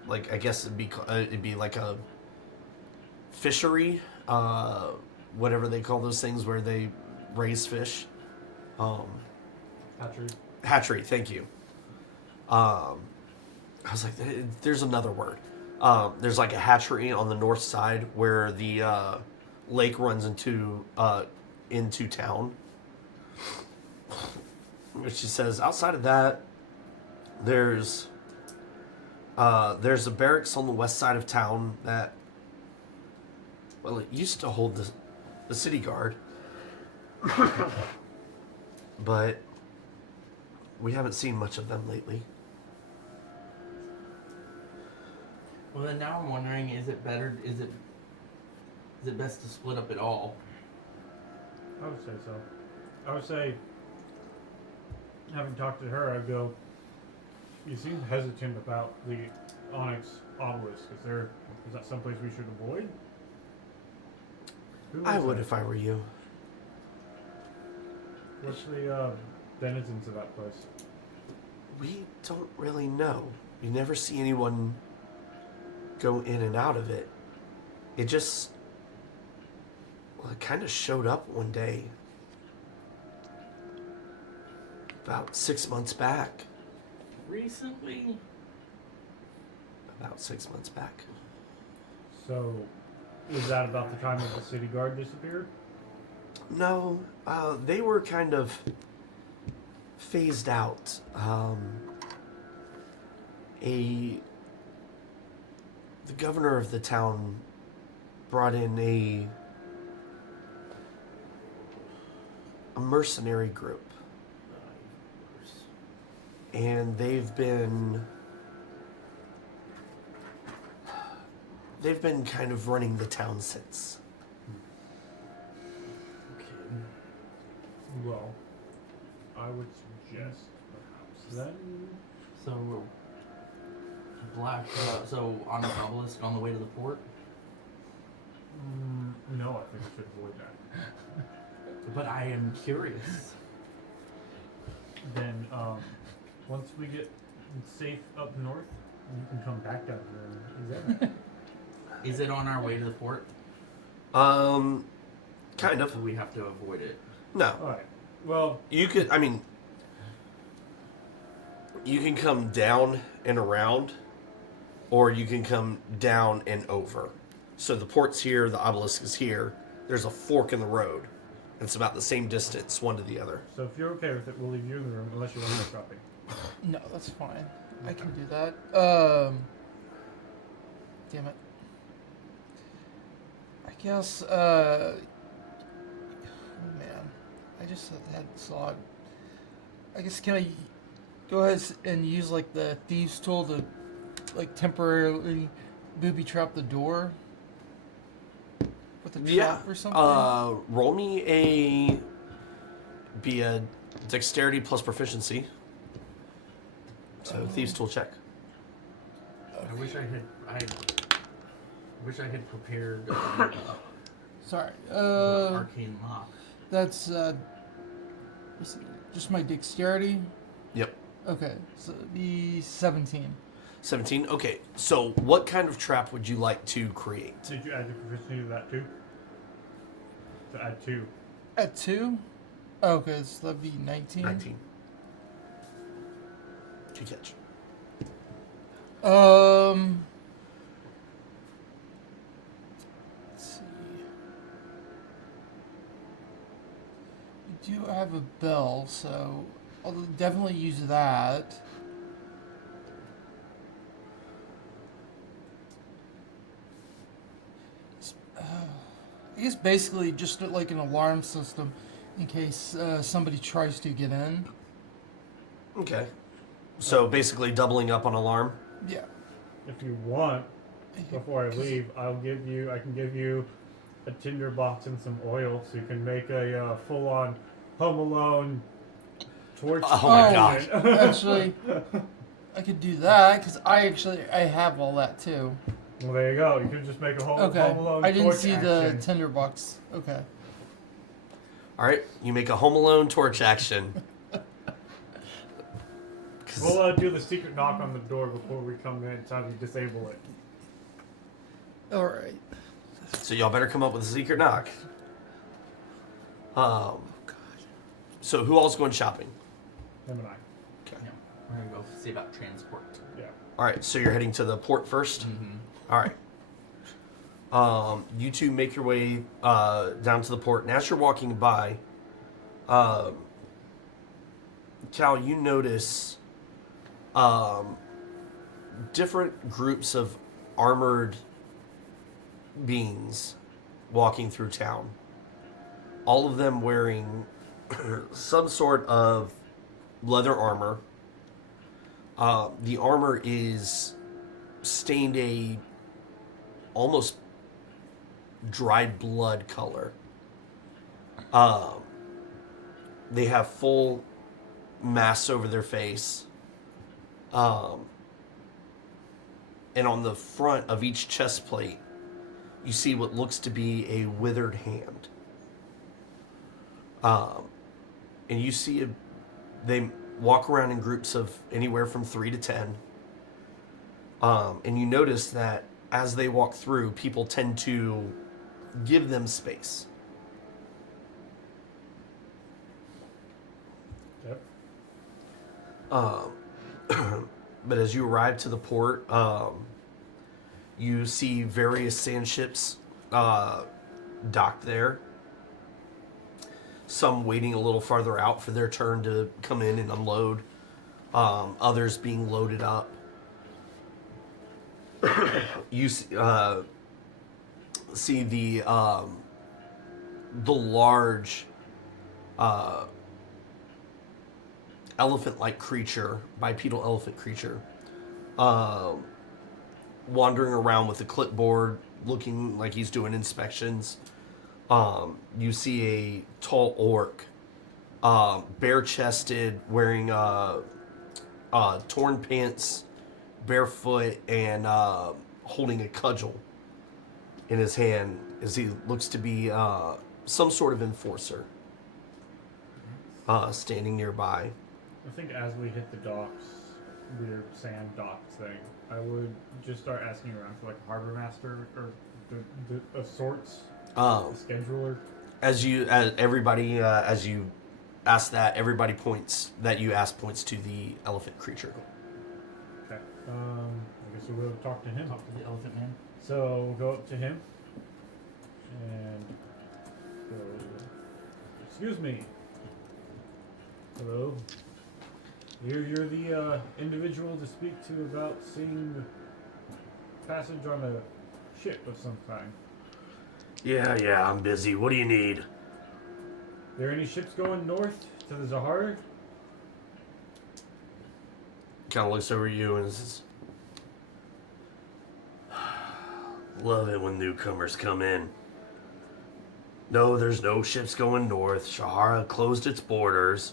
like, I guess it'd be like a fishery, whatever they call those things where they raise fish. hatchery. Hatchery, thank you. I was like, there's another word. There's like a hatchery on the north side where the lake runs into town. Which she says, outside of that, there's a barracks on the west side of town that, well, it used to hold the city guard. But we haven't seen much of them lately. Well, then now I'm wondering: is it better? Is it best to split up at all? I would say so. I would say, having talked to her, I'd go, you seem hesitant about the Onyx Obelisk. Is that someplace we should avoid? Who I is would that? if I were you. What's the denizens of that place? We don't really know. You never see anyone go in and out of it. It just, well, it kind of showed up one day. About 6 months back. Recently, About 6 months back. So, was that about the time that the city guard disappeared? No, they were kind of phased out. The governor of the town brought in a mercenary group, and they've been kind of running the town since. okay. Well, I would suggest perhaps then. So black. So on the obelisk on the way to the port. No, I think we should avoid that. But I am curious. Then, once we get safe up north, you can come back down here and examine. Is it on our way to the port? Kind of. So we have to avoid it. No. Alright. Well, You could, I mean, You can come down and around, or you can come down and over. So the port's here, the obelisk is here. There's a fork in the road. It's about the same distance, one to the other. So if you're okay with it, we'll leave you in the room unless you want to go shopping. No, that's fine. I can do that. Damn it. I guess, man. I just had thought. I guess, can I go ahead and use, like, the thieves' tool to, like, temporarily booby trap the door? With a trap or something? Roll me a dexterity plus proficiency. So thieves tool check. I wish I had prepared Sorry. arcane lock. That's, just my dexterity? Yep. Okay, so it'd be 17. 17. Okay. So what kind of trap would you like to create? Did you add your proficiency to that too? To add 2. At 2? Okay, so that'd be 19. 19. Good catch. Let's see. We do have a bell, so I'll definitely use that. I guess basically just like an alarm system in case somebody tries to get in. Okay. So basically doubling up on alarm. Yeah. If you want, before I leave, I can give you a tinder box and some oil so you can make a full-on Home Alone torch. Oh my gosh. Actually, I could do that because I have all that too. Well, there you go. You can just make a Home Okay. Alone I didn't torch see the action. tinderbox. Okay. All right. You make a Home Alone torch action. We'll do the secret knock on the door before we come in. It's time to disable it. All right. So y'all better come up with a secret knock. So who all's going shopping? Him and I. Okay. Yeah, we're gonna go see about transport. Yeah. All right. So you're heading to the port first. Mm-hmm. All right. You two make your way down to the port, and as you're walking by, Cal, you notice different groups of armored beings walking through town. All of them wearing some sort of leather armor. The armor is stained a almost dried blood color. They have full masks over their face. And on the front of each chest plate, you see what looks to be a withered hand. And you see they walk around in groups of anywhere from 3 to 10. And you notice that as they walk through, people tend to give them space. Yep. But as you arrive to the port, you see various sand ships docked there. Some waiting a little farther out for their turn to come in and unload. Others being loaded up. You see the large elephant-like creature, bipedal elephant creature, wandering around with a clipboard, looking like he's doing inspections. You see a tall orc, bare-chested, wearing torn pants, barefoot, and holding a cudgel in his hand as he looks to be some sort of enforcer standing nearby. I think as we hit the docks, weird sand docks thing, I would just start asking around for like a harbor master or the of sorts, a scheduler. As you ask that, everybody that you ask points to the elephant creature. Okay. I guess we'll go talk to him. Talk to the elephant man. So we'll go up to him and go. Excuse me. Hello. You're the individual to speak to about seeing the passage on a ship of some kind. Yeah, I'm busy. What do you need? There any ships going north to the Zahara? Kind of looks over you and says, Love it when newcomers come in. No, there's no ships going north. Shahara closed its borders.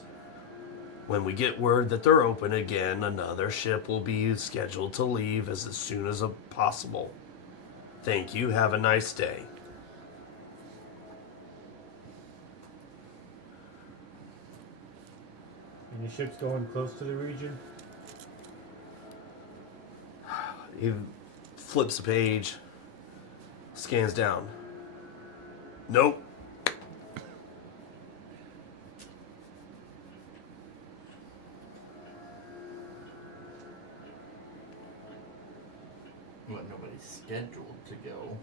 When we get word that they're open again, another ship will be scheduled to leave as soon as possible. Thank you. Have a nice day. Any ships going close to the region? he flips a page, scans down. Nope. What, nobody's scheduled to go.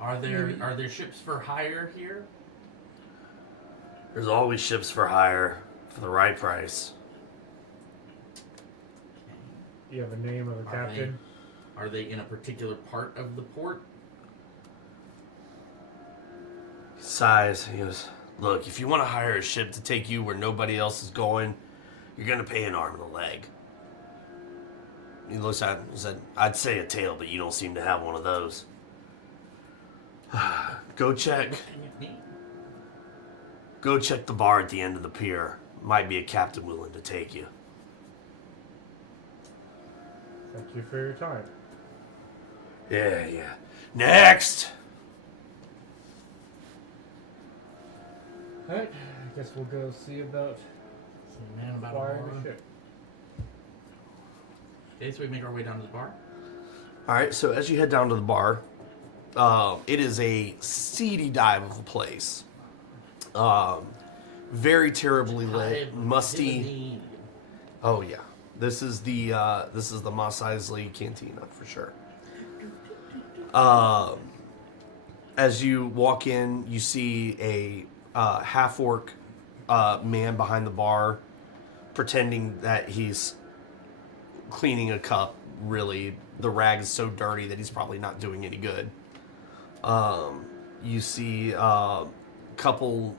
Are there ships for hire here? There's always ships for hire for the right price. Do you have a name of a captain? Are they in a particular part of the port? He sighs. He goes, look, if you want to hire a ship to take you where nobody else is going, you're going to pay an arm and a leg. He looks at him and said, I'd say a tail, but you don't seem to have one of those. Go check. What can it mean? Go check the bar at the end of the pier. Might be a captain willing to take you. Thank you for your time. Yeah. Next! Alright, I guess we'll go see about Some man about a acquiring bar. a ship. Okay, so we make our way down to the bar. All right, so as you head down to the bar, it is a seedy dive of a place. Very terribly lit, musty. Oh yeah, this is the Mos Eisley Cantina for sure. As you walk in, you see a half-orc man behind the bar, pretending that he's cleaning a cup. Really, the rag is so dirty that he's probably not doing any good. You see a couple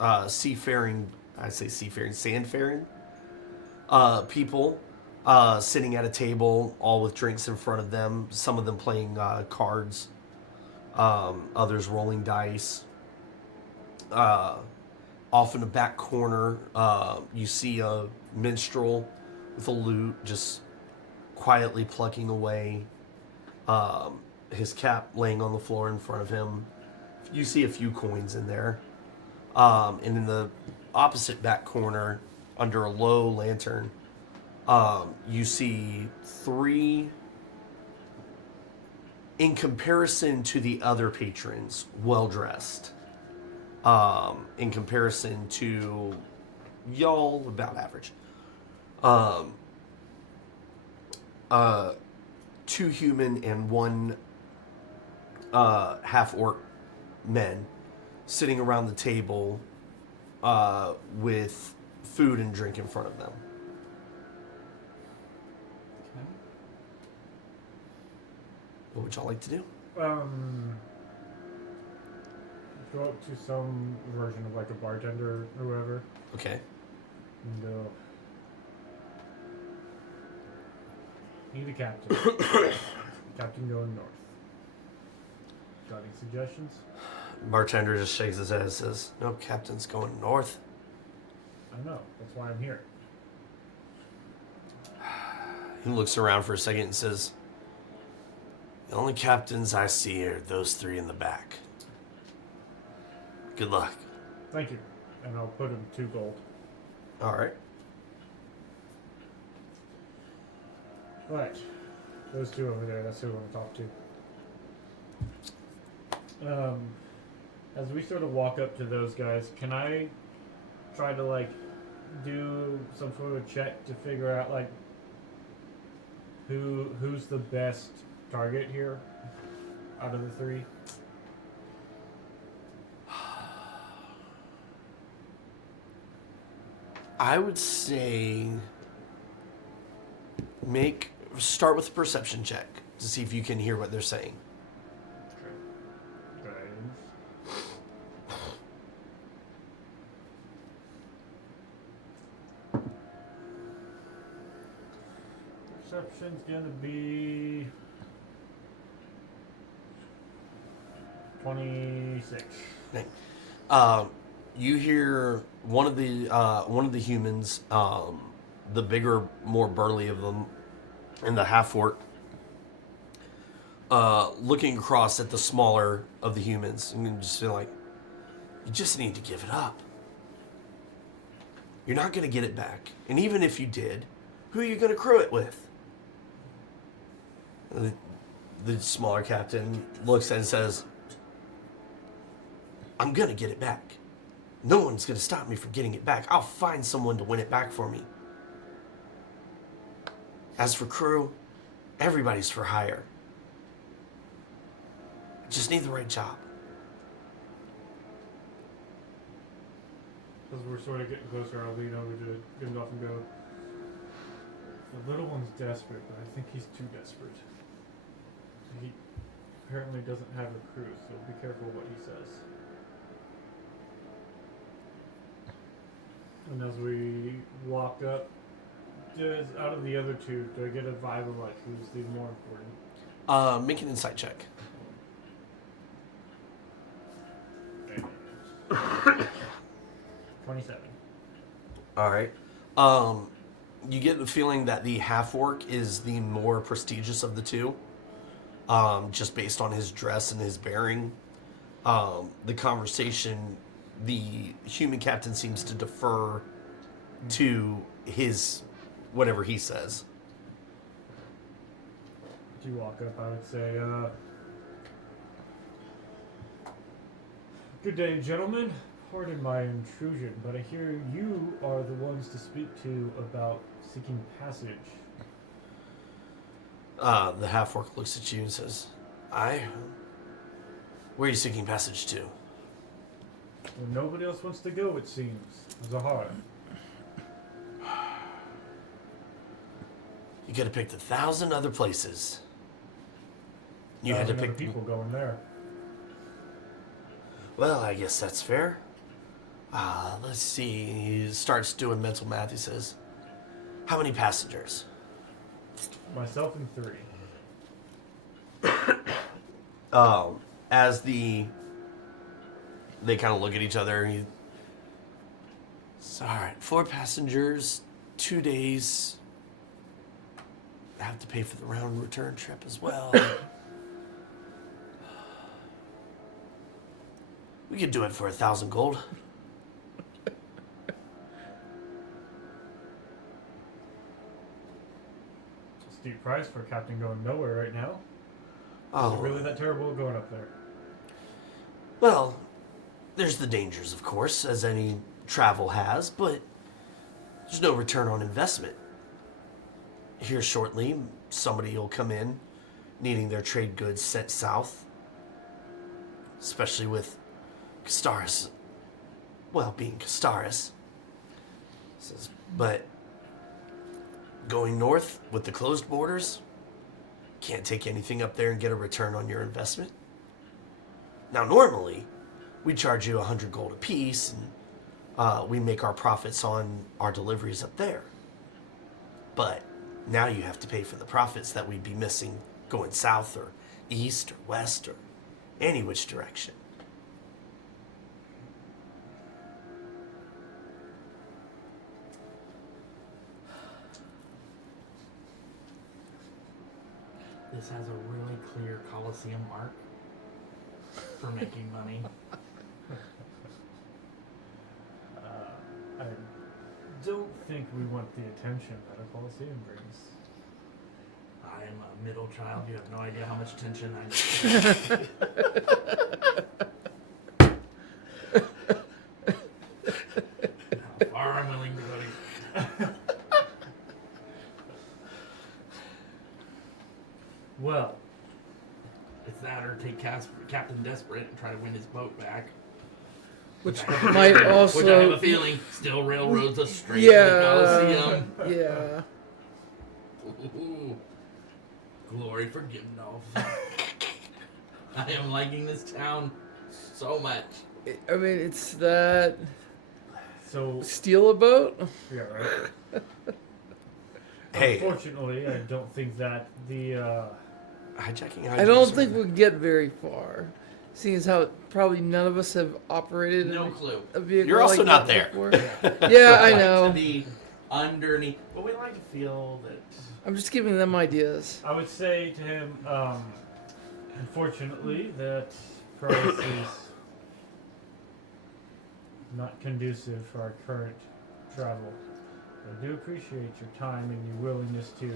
sandfaring people sitting at a table, all with drinks in front of them. Some of them playing cards, others rolling dice. Off in the back corner, you see a minstrel with a lute just quietly plucking away. His cap laying on the floor in front of him. You see a few coins in there. And in the opposite back corner, under a low lantern, you see three, in comparison to the other patrons, well-dressed. In comparison to y'all, about average. Two human and one half-orc men sitting around the table with food and drink in front of them. Okay. What would y'all like to do? Go up to some version of like a bartender or whoever Okay. and go. Need a captain. Captain going north. Got any suggestions? Bartender just shakes his head and says, no, captain's going north. I know. That's why I'm here. He looks around for a second and says, the only captains I see are those three in the back. Good luck. Thank you. And I'll put him 2 gold. All right. Right. Those two over there, that's who I want to talk to. As we sort of walk up to those guys, can I try to like do some sort of check to figure out like who's the best target here out of the three? I would say start with a perception check to see if you can hear what they're saying. Perception's gonna be 26. You hear one of the humans, the bigger, more burly of them, in the half orc, looking across at the smaller of the humans, and just feel like, you just need to give it up. You're not going to get it back, and even if you did, who are you going to crew it with? The smaller captain looks and says, I'm going to get it back. No one's going to stop me from getting it back. I'll find someone to win it back for me. As for crew, everybody's for hire. I just need the right job. As we're sort of getting closer, I'll lean over to Gandalf and go, the little one's desperate, but I think he's too desperate. He apparently doesn't have a crew, so be careful what he says. And as we walk up, out of the other two, do I get a vibe of like who's the more important? Make an insight check. 27. All right. You get the feeling that the half orc is the more prestigious of the two, just based on his dress and his bearing. The conversation, the human captain seems to defer to his whatever he says. As you walk up, I would say, good day, gentlemen. Pardon my intrusion, but I hear you are the ones to speak to about seeking passage. The half orc looks at you and says, where are you seeking passage to? Well, nobody else wants to go, it seems. Zahar. You could have picked 1,000 other places. You had to pick people going there. Well, I guess that's fair. Let's see. He starts doing mental math. He says, how many passengers? Myself and 3. As they kind of look at each other. All right, 4 passengers, 2 days. I have to pay for the round return trip as well. We could do it for 1,000 gold. Steep price for a captain going nowhere right now. Oh, Is it really that terrible going up there? Well, there's the dangers, of course, as any travel has, but there's no return on investment. Here shortly, somebody will come in needing their trade goods sent south, especially with Castaris, well, being Castaris. Says, but going north with the closed borders, can't take anything up there and get a return on your investment. Now, normally, we charge you 100 gold apiece, and we make our profits on our deliveries up there. But now you have to pay for the profits that we'd be missing going south or east or west or any which direction. This has a really clear Coliseum arc for making money. I don't think we want the attention that a Colosseum brings. I'm a middle child. You have no idea how much tension I need. How far I'm willing to go to. Well, It's that or take Captain Desperate and try to win his boat back. Which I have a might feeling- also. Which I have a feeling still railroads us straight to Yeah. the Coliseum. Yeah. Ooh. Glory for Gimdolf. I am liking this town so much. I mean, it's that. so Steal a boat? yeah, right. Hey, Unfortunately, I don't think that the Hijacking. I don't think we'll get very far. Seeing as how probably none of us have operated No in clue. a vehicle You're also like not that there. before. Yeah, I We like know. to be underneath, but we like to feel that. I'm just giving them ideas. I would say to him, unfortunately, that price is not conducive for our current travel. I do appreciate your time and your willingness to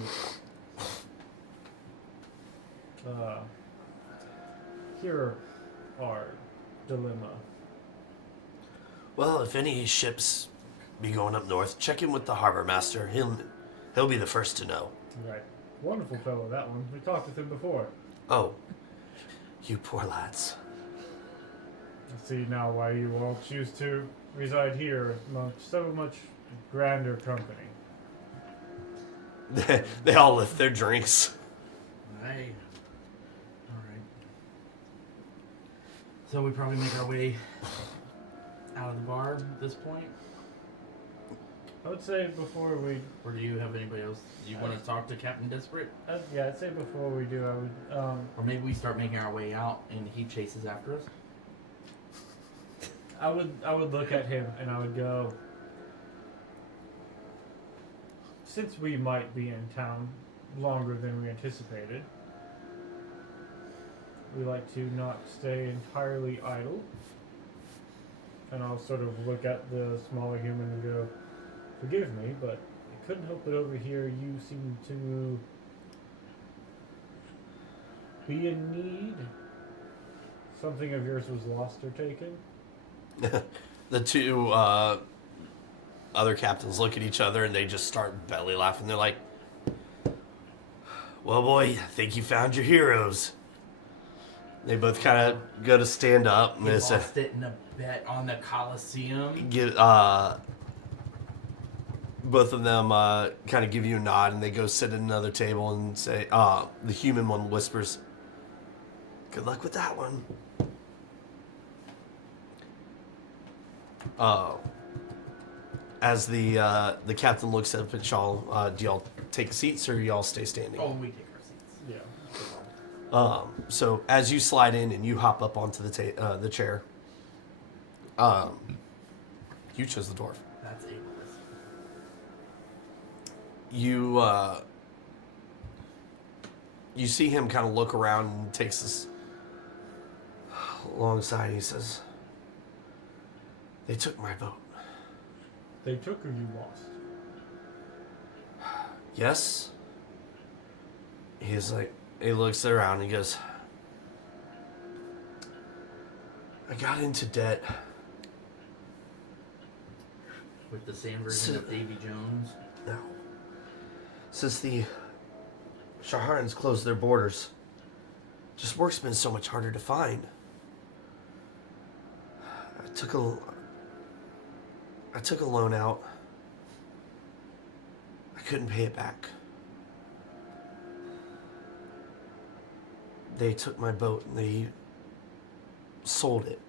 hear our dilemma. well, if any ships be going up north, check in with the harbor master. He'll be the first to know. Right. Wonderful fellow, that one. We talked with him before. Oh, you poor lads. I see now why you all choose to reside here amongst so much grander company. They all lift their drinks. Hey. Alright. So we probably make our way out of the bar at this point? I would say before we, Or do you have anybody else? You want to talk to Captain Desperate? yeah, I'd say before we do, I would, Or maybe we start making our way out and he chases after us? I would look at him and I would go, since we might be in town longer than we anticipated, we like to not stay entirely idle. And I'll sort of look at the smaller human and go, forgive me, but I couldn't help it over here. You seem to be in need. Something of yours was lost or taken. The two other captains look at each other and they just start belly laughing. They're like, Well, boy, I think you found your heroes. they both kind of go to stand up and He they say, lost it in a bet on the Coliseum. both of them kind of give you a nod and they go sit at another table and say, the human one whispers, good luck with that one. As the captain looks up at y'all, do y'all take seats or y'all stay standing? Oh, we take our seats. Yeah. So as you slide in and you hop up onto the chair, you chose the dwarf. That's ableist. You see him kind of look around and takes this long sigh and he says, they took my boat. They took or you lost? Yes? He's like, he looks around and he goes, I got into debt. With the same version of Davy Jones. No. Since the Shaharans closed their borders, just work's been so much harder to find. I took a loan out. I couldn't pay it back. They took my boat and they sold it.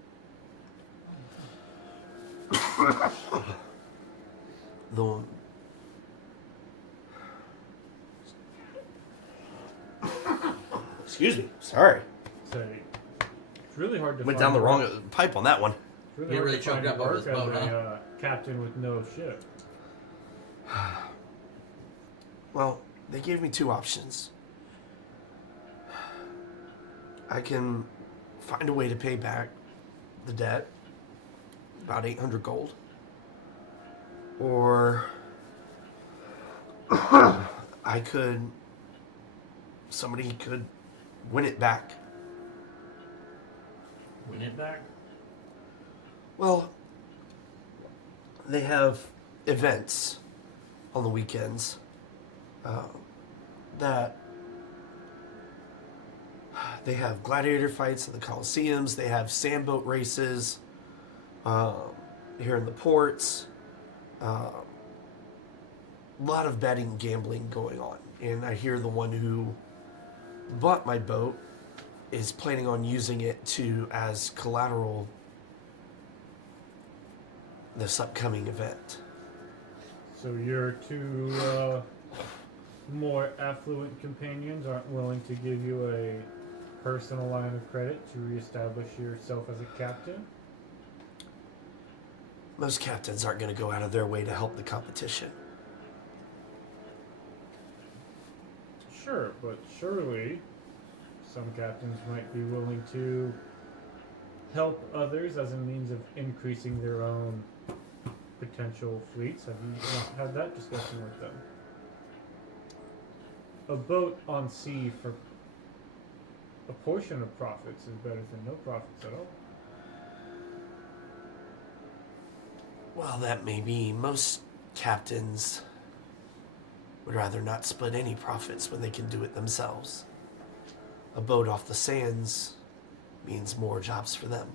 The Excuse me. Sorry. So it's really hard to Went find down the work- wrong pipe on that one. It's really He hard really to choked find up on work his as boat, a captain with no ship. Well, they gave me two options. I can find a way to pay back the debt, about 800 gold, or I could somebody could win it back. Win it back? Well, they have events on the weekends that they have gladiator fights in the Coliseums. They have sandboat races here in the ports. A lot of betting and gambling going on. And I hear the one who bought my boat is planning on using it as collateral this upcoming event. So your two more affluent companions aren't willing to give you a personal line of credit to reestablish yourself as a captain? Most captains aren't going to go out of their way to help the competition. Sure, but surely some captains might be willing to help others as a means of increasing their own potential fleets. Have you not had that discussion with them? A boat on sea for a portion of profits is better than no profits at all. Well, that may be. Most captains would rather not split any profits when they can do it themselves. A boat off the sands means more jobs for them.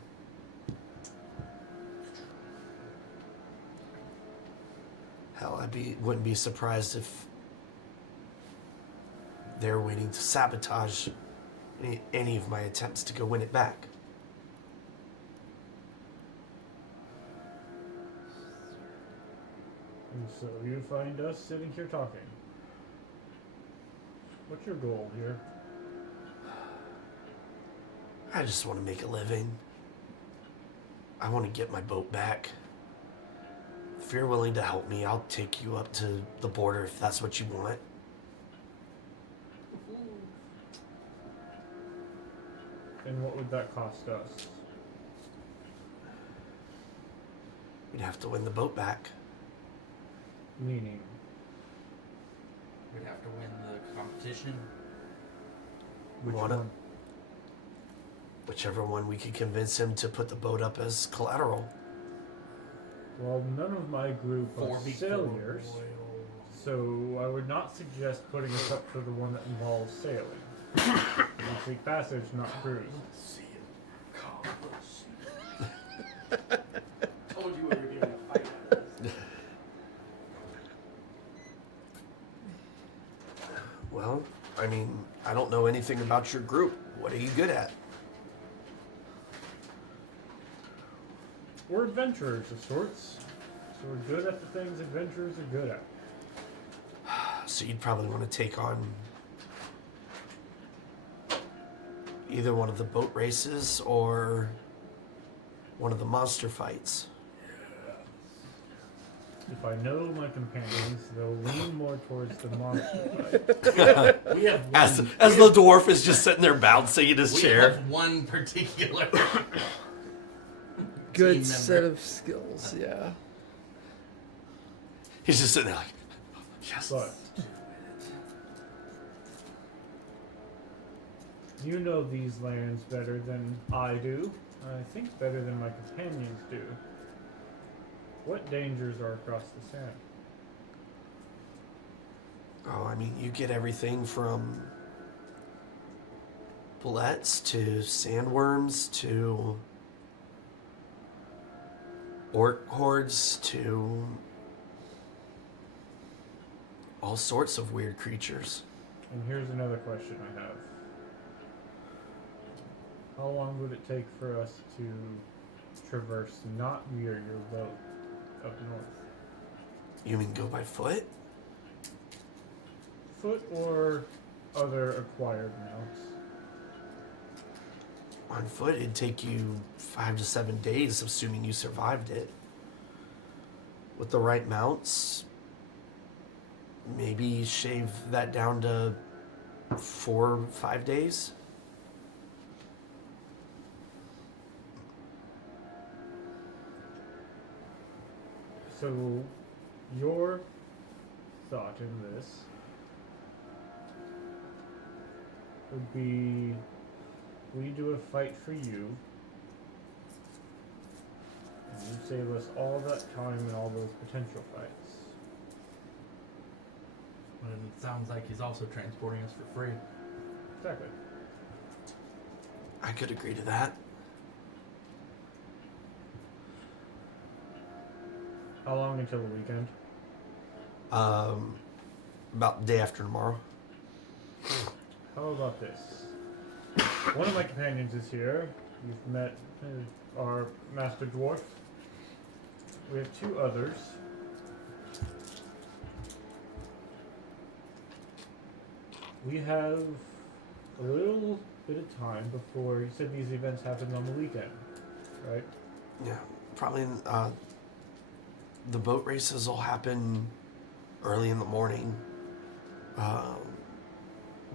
Hell, wouldn't be surprised if they're waiting to sabotage any of my attempts to go win it back. And so you find us sitting here talking. What's your goal here? I just want to make a living. I want to get my boat back. If you're willing to help me, I'll take you up to the border if that's what you want. And what would that cost us? We'd have to win the boat back. Meaning? We'd have to win the competition. Which Wanna- one? Whichever one we could convince him to put the boat up as collateral. Well, none of my group are 4v4 sailors, royal. so I would not suggest putting us up for the one that involves sailing. We seek passage, not cruise. Told you we were giving a fight out of this. Well, I mean, I don't know anything about your group. What are you good at? We're adventurers of sorts, so we're good at the things adventurers are good at. So you'd probably want to take on either one of the boat races or one of the monster fights. If I know my companions, they'll lean more towards the monster side. We have one, As the dwarf is just sitting there bouncing in his we chair. have one particular Good team set member. of skills, yeah. He's just sitting there like, yes. But you know these lands better than I do. I think better than my companions do. What dangers are across the sand? Oh, I mean, you get everything from bullets to sandworms to orc hordes to all sorts of weird creatures. And here's another question I have. How long would it take for us to traverse not near your boat up north? You mean go by foot? Foot or other acquired mounts? On foot, it'd take you 5 to 7 days, assuming you survived it. With the right mounts, maybe shave that down to 4 or 5 days. So, your thought in this would be we do a fight for you, and you save us all that time and all those potential fights. And it sounds like he's also transporting us for free. Exactly. I could agree to that. How long until the weekend? About the day after tomorrow. How about this? One of my companions is here. You've met our master dwarf. We have two others. We have a little bit of time before, you said these events happen on the weekend, right? Yeah, probably. The boat races will happen early in the morning.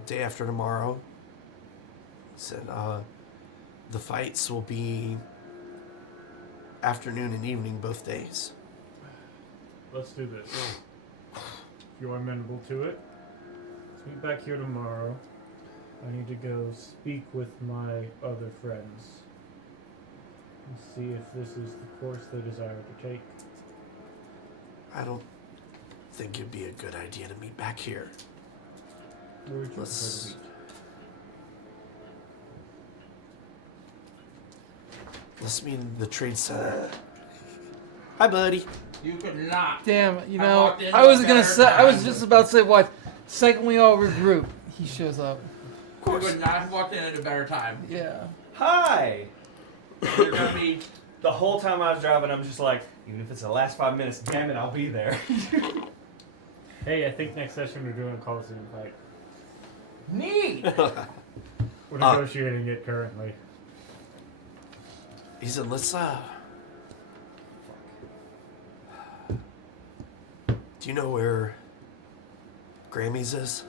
Day after tomorrow. Said the fights will be afternoon and evening both days. Let's do this. If you're amenable to it, let's meet back here tomorrow. I need to go speak with my other friends and see if this is the course they desire to take. I don't think it'd be a good idea to meet back here. Where would you Let's- prefer to meet? Let's meet in the trade center. Hi, buddy. You could not. Damn, I walked in I was at gonna a say, I was time. just about to say what? Second we all regroup, he shows up. You would not have walked in at a better time. Yeah. Hi! You're gonna be. The whole time I was driving, I'm just like, even if it's the last 5 minutes, damn it, I'll be there. Hey, I think next session we're doing a Coliseum fight. Neat! We're negotiating it currently. He said, let's, do you know where Grammy's is?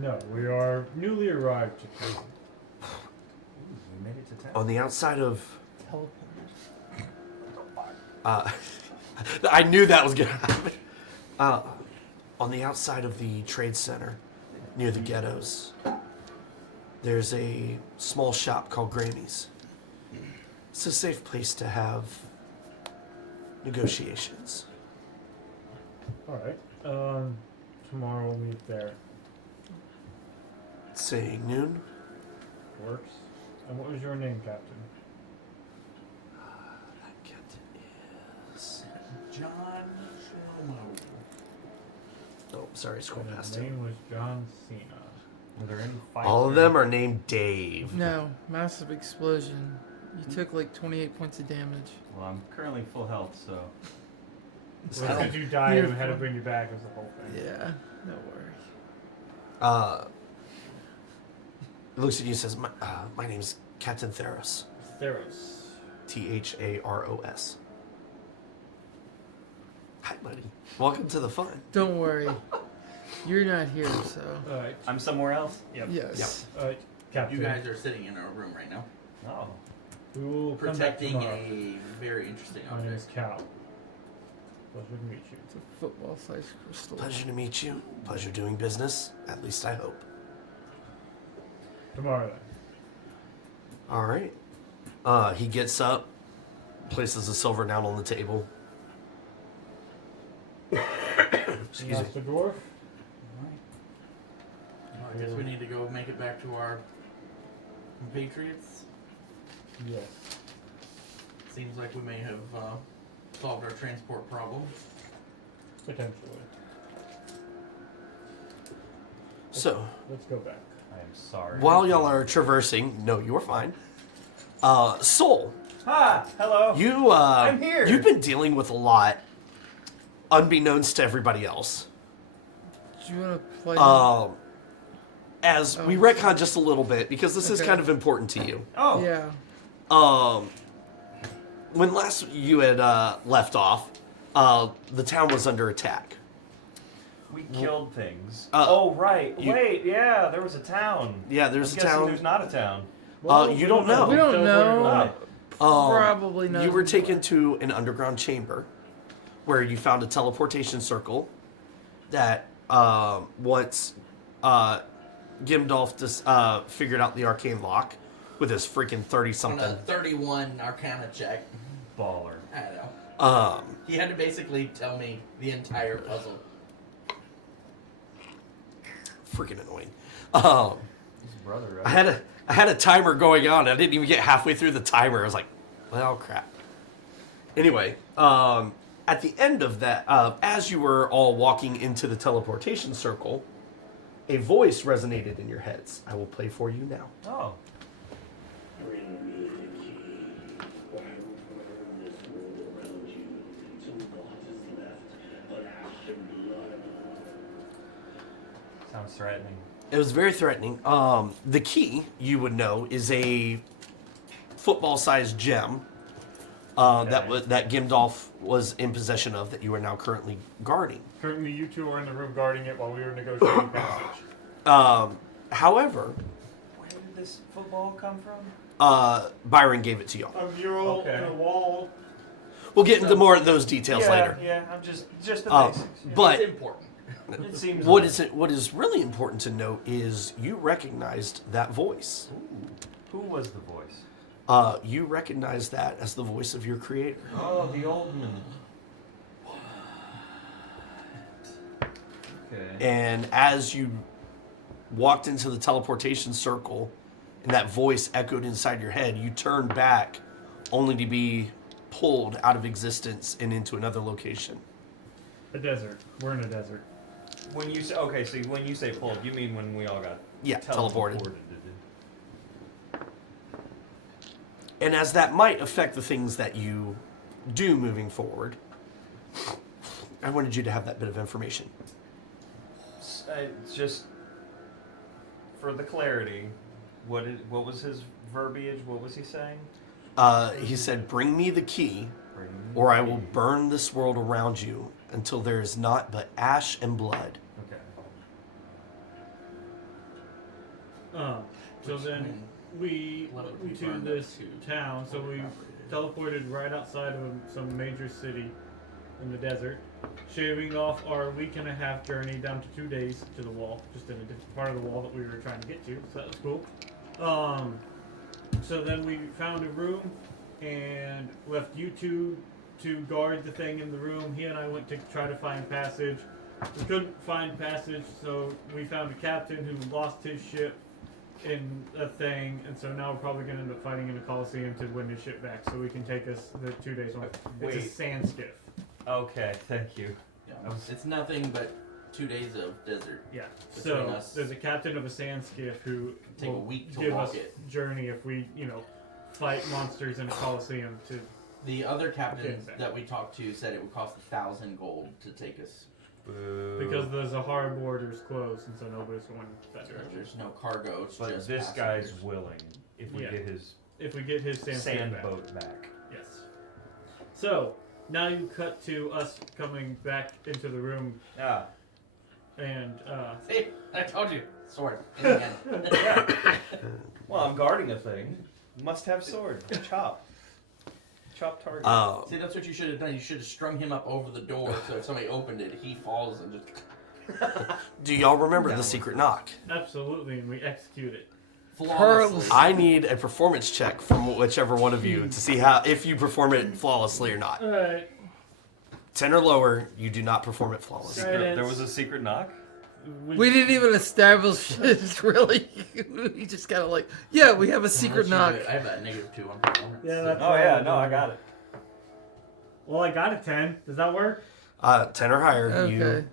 No, we are newly arrived to prison. We made it to town. On the outside of, Teleporters. I knew that was gonna happen. On the outside of the trade center, near the ghettos, there's a small shop called Grammy's. It's a safe place to have negotiations. Alright. Tomorrow we'll meet there. Saying noon. Works. And what was your name, Captain? That captain is. John Shlomo. Oh, sorry, scroll And past his him. name was John Cena. Were there any fights? All of them are named Dave. No, massive explosion. You took like 28 points of damage. Well, I'm currently full health, so. Well, since you died, You're we had to fine. bring you back was the whole thing. Yeah, no worry. He looks at you and says, my name's Captain Theros. Theros. Tharos. Hi, buddy. Welcome to the fun. Don't worry. You're not here, so. Alright. I'm somewhere else? Yep. Yes. Alright, Captain. You guys are sitting in a room right now, Oh. We will come back protecting tomorrow. a very interesting My name is object. Cal. Pleasure to meet you. It's a football-sized crystal. Pleasure to meet you. Pleasure doing business. At least I hope. Tomorrow then. All right. He gets up, places the silver down on the table. Excuse me. Master Dwarf. Alright. Well, I guess we need to go make it back to our compatriots. Yes. Seems like we may have solved our transport problem. Potentially. So, Let's go back. I am sorry. while y'all are traversing, no, you're fine. Soul, Ha! Hello! you, I'm here. you've been dealing with a lot, unbeknownst to everybody else. Do you want to play? As we Oh. retcon just a little bit, because this is Okay. kind of important to you. Oh! Yeah. When last you had left off, the town was under attack. We killed things. Uh, oh, right. you- Wait, yeah, there was a town. Yeah, there's I'm a guessing town. there's not a town. You don't know. We don't know. What? Probably not. You were taken to an underground chamber where you found a teleportation circle that once Gimdolf just figured out the arcane lock with his freaking 30 On something. a 31 Arcana check. Baller. I don't know. Um, He had to basically tell me the entire puzzle. freaking annoying. His brother, right? I had a timer going on. I didn't even get halfway through the timer. I was like, well, crap. Anyway, at the end of that, as you were all walking into the teleportation circle, a voice resonated in your heads. I will play for you now. Oh. Sounds threatening. It was very threatening. The key, you would know, is a football-sized gem that Gimdolf was in possession of that you are now currently guarding. Currently, you two are in the room guarding it while we were negotiating passage. However, Where did this football come from? Byron gave it to y'all. A mural Okay. and a wall. We'll get into more of those details later. Yeah, I'm just the basics. Yeah. But It's important. it seems what is really important to note is you recognized that voice. Ooh. Who was the voice? You recognize that as the voice of your creator. Oh, the old man. Okay. And as you walked into the teleportation circle and that voice echoed inside your head, you turned back only to be pulled out of existence and into another location. A desert. We're in a desert. When you say so when you say pulled, you mean when we all got Yeah, teleported. teleported. And as that might affect the things that you do moving forward, I wanted you to have that bit of information. It's just for the clarity. What was his verbiage? What was he saying? He said, "Bring me the key, Bring me or I the will key." burn this world around you until there is naught but ash and blood." Okay. So then we Let it went be to burned this up to town. So we teleported right outside of some major city in the desert, shaving off our week and a half journey down to 2 days to the wall, just in a different part of the wall that we were trying to get to. So that was cool. So then we found a room and left you two to guard the thing in the room. He and I went to try to find passage. We couldn't find passage, so we found a captain who lost his ship in a thing, and so now we're probably going to end up fighting in a coliseum to win his ship back, so we can take us the 2 days on. It's a Wait. sand skiff. Okay, thank you. Yeah. It's nothing but 2 days of desert. Yeah. Between So us. there's a captain of a sand skiff who Take a will week to give walk us it. journey if we, fight monsters in a coliseum to. The other captain Okay. that we talked to said it would cost 1,000 gold to take us. Boo. Because the Zahara border's closed, and so nobody's going that direction. There's no cargo. It's But just this guy's passengers. willing if we Yeah. get his If we get his sand skiff sand back. boat back. Yes. So now you cut to us coming back into the room, Ah. and See, I told you. Sword. In the hand. Well, I'm guarding a thing. Must have sword. Chop. Chop target. See, that's what you should have done. You should have strung him up over the door so if somebody opened it, he falls and just Do y'all remember the secret knock? absolutely, and we execute it. flawlessly. I need a performance check from whichever one of you to see if you perform it flawlessly or not. All right. 10 or lower, you do not perform it flawlessly. Secret- There was a secret knock? We didn't even establish it, really. We just kind of yeah, we have a secret knock. I have that -2 on performance. Yeah, that's Oh yeah, no, I got it. Well, I got a 10. Does that work? 10 or higher, Okay.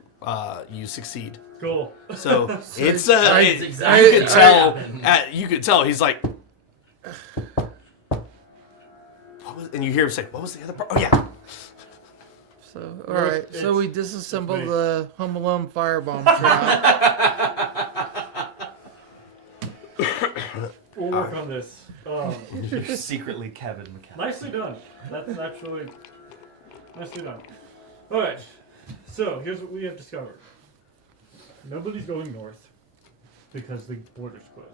you succeed. Cool. So it's That's you exactly could what tell. happened. You could tell he's like, and you hear him say, "What was the other part?" Oh yeah. So, all right. So we me. disassembled the Home Alone firebomb trap. We'll work on this. You're secretly Kevin McCall. Nicely done. That's actually nicely done. All right. So here's what we have discovered. Nobody's going north because the border's closed.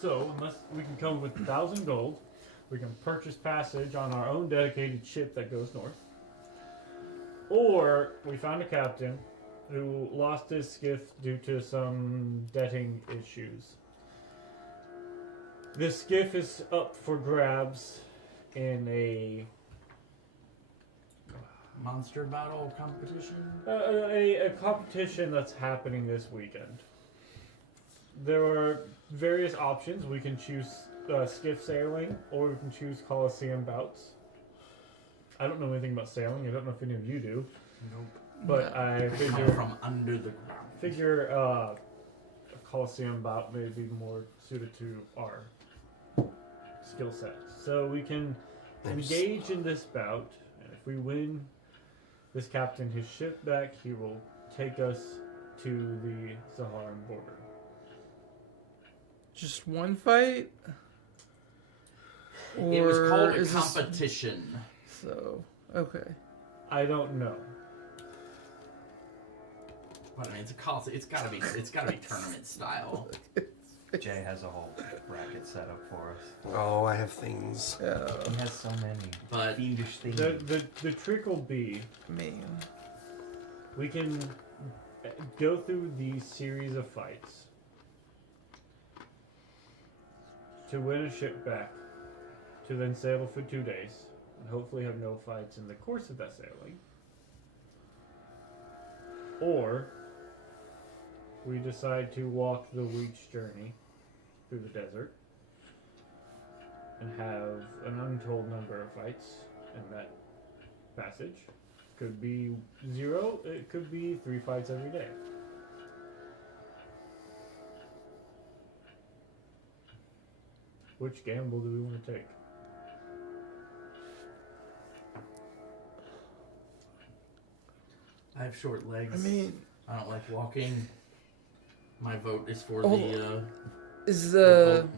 So unless we can come with 1,000 gold, we can purchase passage on our own dedicated ship that goes north. Or we found a captain who lost his skiff due to some detting issues. This skiff is up for grabs in a Monster battle competition. a competition that's happening this weekend. There are various options. We can choose skiff sailing, or we can choose Coliseum bouts. I don't know anything about sailing. I don't know if any of you do. Nope. But No. I Come figure from under the ground. a Coliseum bout may be more suited to our skill set. So we can engage in this bout, and if we win this captain his ship back, he will take us to the Saharan border. Just one fight? It was Or called a is this- competition. So, okay. I don't know. But I mean, it's a call. It's gotta be tournament style. Jay has a whole bracket set up for us. Oh, I have things. He has so many But fiendish things. The trick will be Man. we can go through these series of fights to win a ship back, to then sail for 2 days, and hopefully have no fights in the course of that sailing. Or we decide to walk the week's journey through the desert and have an untold number of fights in that passage. Could be 0, it could be 3 fights every day. Which gamble do we want to take? I have short legs. I mean, I don't like walking. My vote is for Oh. the. is the the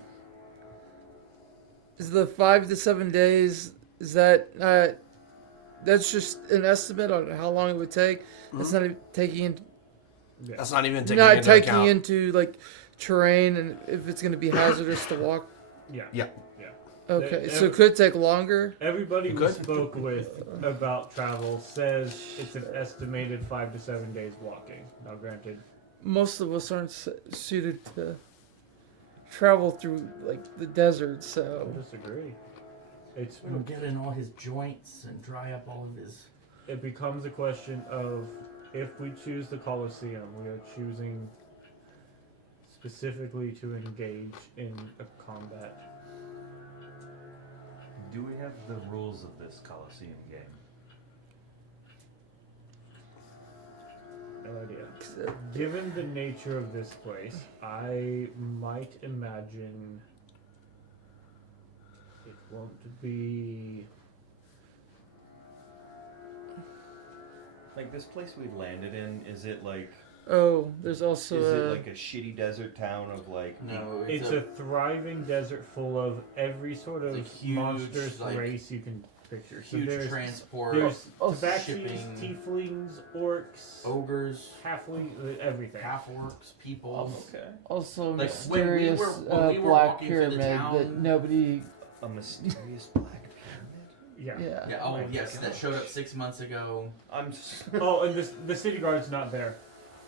is the 5 to 7 days? Is that that's just an estimate on how long it would take? It's not even taking into Yeah. That's not even taking not into taking account. into like terrain and if it's going to be hazardous to walk. Yeah. Yeah. Okay, They- so it could take longer. Everybody we Good. spoke with about travel says it's an estimated 5 to 7 days walking. Now, granted, Most of us aren't suited to travel through like the desert, I so disagree. It's It'll get in all his joints and dry up all of his. it becomes a question of if we choose the Colosseum, we are choosing specifically to engage in a combat. Do we have the rules of this Coliseum game? No idea. Given the nature of this place, I might imagine it won't be. Like this place we landed in, is it like oh, there's also is it like a shitty desert town of like No, It's a thriving desert full of every sort of It's a huge, monstrous like, race you can picture. So huge there's transport. there's Oh, tabaxis, shipping. tieflings, orcs, ogres, halflings, everything. half orcs, people. okay. also Like, mysterious when we were black walking through the pyramid that town- nobody. A mysterious black pyramid? Yeah. Yeah. Yeah. Oh my yes, that gosh. showed up 6 months ago. I'm s- Oh, and the city guard's not there.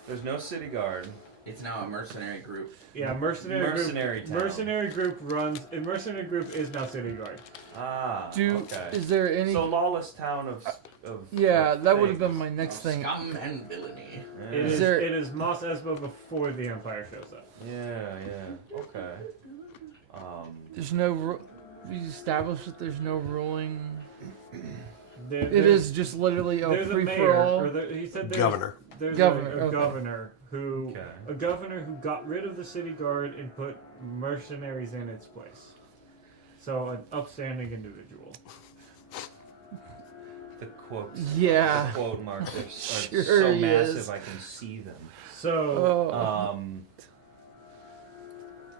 There's no city guard. It's now a mercenary group. Yeah, mercenary Mercenary group. town. Mercenary group runs. And mercenary group is now city guard. Ah, Do okay. is there any? So lawless town of yeah, of that would have been things. my next thing. Scum and villainy. Yeah. It Is is. there- It is Mos Espa before the Empire shows up. Yeah, okay. There's no. We established that there's no ruling. There, It is just literally a There's a free mayor, for all. or he said there's, Governor. There's Governor, a okay. governor who Okay. a governor who got rid of the city guard and put mercenaries in its place. So an upstanding individual. The quotes. Yeah. The quote marks are Sure so he massive is. I can see them. So Oh.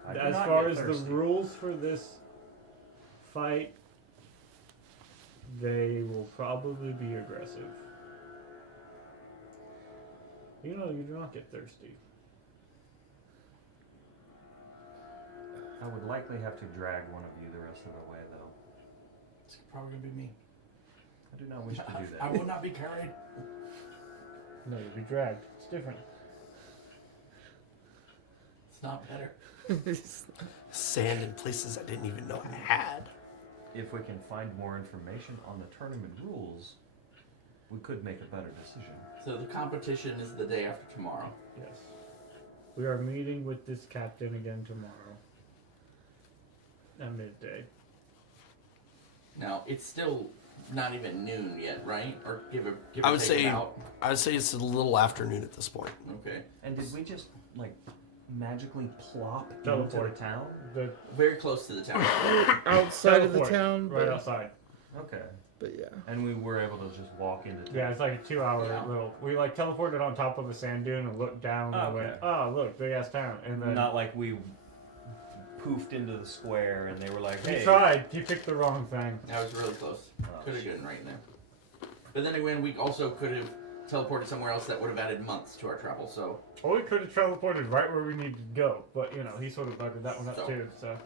I do as not far get as thirsty. the rules for this fight, they will probably be aggressive. You know, you do not get thirsty. I would likely have to drag one of you the rest of the way, though. It's probably gonna be me. I do not wish to do I that. will not be carried. No, you'll be dragged. It's different. It's not better. Sand in places I didn't even know I had. If we can find more information on the tournament rules, we could make a better decision. So the competition is the day after tomorrow. Yes. We are meeting with this captain again tomorrow. At midday. Now it's still not even noon yet, right? Or give I or would take say about. I would say it's a little afternoon at this point. Okay. And did we just, like, magically plop into Teleport. the town? The Very close to the town. Outside of the teleport, town, right but, outside. Okay. but yeah. And we were able to just walk into town. Yeah, it's like a 2-hour Yeah. little. We like teleported on top of a sand dune and looked down and went, Okay. oh look, big ass town. And then Not like we poofed into the square and they were like, hey. he tried. He picked the wrong thing. That was really close. Oh, Could have shit. gotten right there. But then again, we also could have teleported somewhere else that would have added months to our travel. So Or we could have teleported right where we needed to go, but you know he sort of buggered that one up So- too. So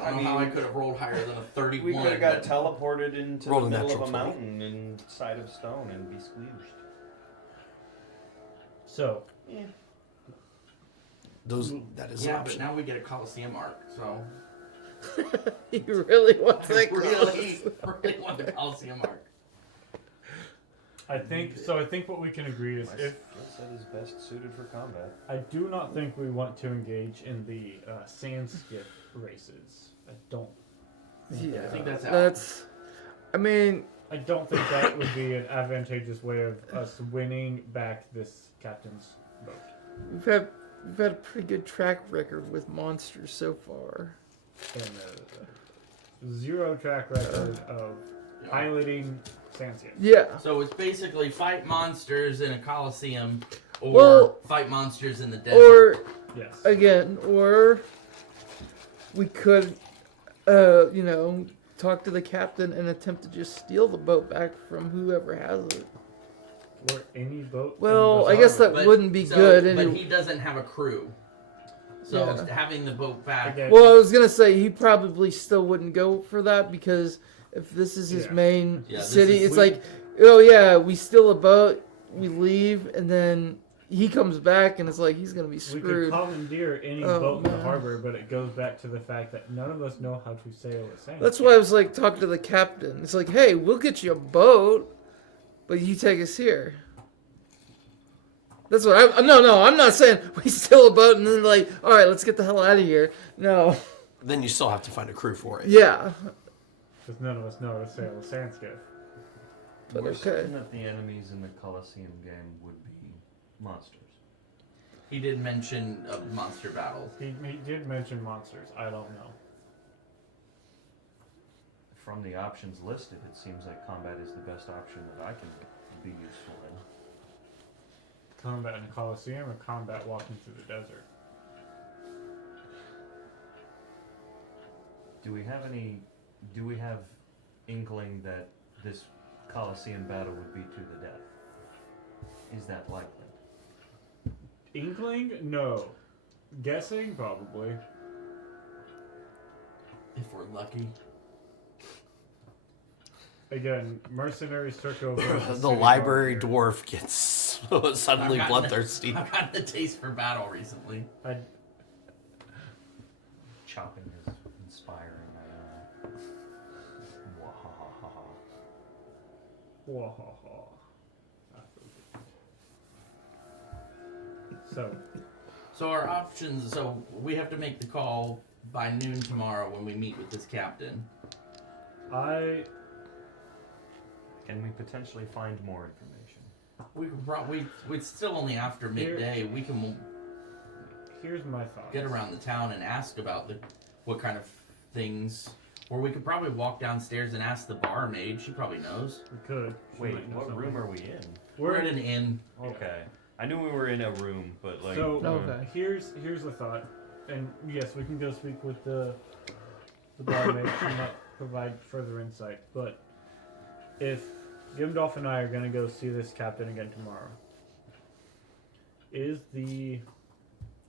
I don't know how I could have rolled higher than a 31. We could have got but- teleported into Rolled the a middle of natural a 20. mountain inside of stone and be squeezed. so That is an Yeah, but option. now we get a Coliseum arc. So He really wants I that really want the Coliseum arc. I think what we can agree is My if skill set is best suited for combat. I do not think we want to engage in the sand skip races. I don't. Yeah, I think that's out. that's. I mean, I don't think that would be an advantageous way of us winning back this captain's boat. we've had a pretty good track record with monsters so far. And zero track record of piloting sand skips. Yeah. So it's basically fight monsters in a Coliseum, or Well- fight monsters in the desert. Or Yes. again, or we could, talk to the captain and attempt to just steal the boat back from whoever has it. Or any boat. in Well, the I guess harbor. that wouldn't be good. But Anyway. he doesn't have a crew. So Yeah. having the boat back. Again, Well, I was gonna say he probably still wouldn't go for that because if this is his Yeah. main Yeah, this city, is- it's like, oh yeah, we steal a boat, we leave, and then he comes back and it's like he's gonna be we could screwed. commandeer any Oh, boat in the man. harbor, but it goes back to the fact that none of us know how to sail a sand. That's why I was like talking to the captain. It's like, hey, we'll get you a boat, but you take us here. That's what I'm. No, I'm not saying we steal a boat and then like, all right, let's get the hell out of here. No. Then you still have to find a crew for it. Yeah. Because none of us know how to sail a sand skiff. But We're okay. certain that the enemies in the Colosseum game would be monsters. He did mention monster battles. He did mention monsters. I don't know. From the options listed, it seems like combat is the best option that I can be useful in. Combat in a coliseum or combat walking through the desert. Do we have inkling that this Colosseum battle would be to the death? Is that likely? Inkling? No. Guessing? Probably. If we're lucky. Again, mercenaries took over. The city library guard dwarf gets suddenly I've gotten bloodthirsty. I've gotten the taste for battle recently. here. Chopping is inspiring. Wahahaha. Wahaha. So, So our options. So we have to make the call by noon tomorrow when we meet with this captain. Can we potentially find more information? We could probably. It's still only after midday. We can here's my thoughts. get around the town and ask about what kind of things. Or we could probably walk downstairs and ask the barmaid. She probably knows. We could. She Wait, might know what something. room are we in? We're at an inn. Okay. I knew we were in a room, but like. So Okay. here's a thought, and yes, we can go speak with the barmaid. She might provide further insight. But if Gimdolf and I are gonna go see this captain again tomorrow, is the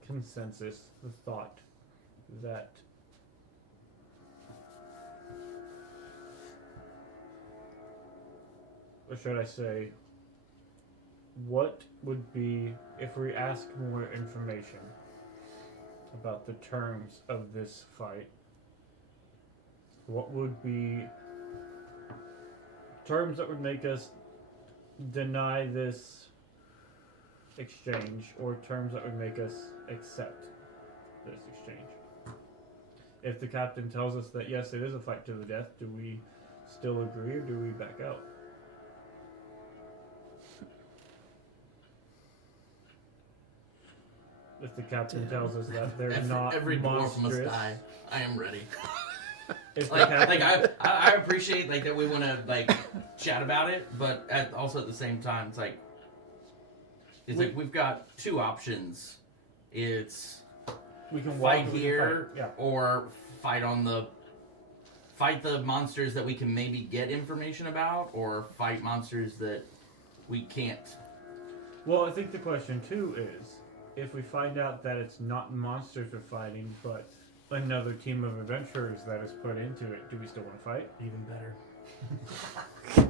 consensus, the thought that or should I say, what would be if we ask more information about the terms of this fight? What would be terms that would make us deny this exchange, or terms that would make us accept this exchange? If the captain tells us that yes, it is a fight to the death, do we still agree or do we back out? If the captain tells us that they're not every dwarf monstrous, must die. I am ready. if the Like, captain, I appreciate like that we want to like chat about it, but also at the same time, it's like like we've got two options. It's we can fight walk, we can here fight. Yeah. or fight the monsters that we can maybe get information about, or fight monsters that we can't. Well, I think the question too is, if we find out that it's not monsters we're fighting, but another team of adventurers that is put into it, do we still want to fight? Even better.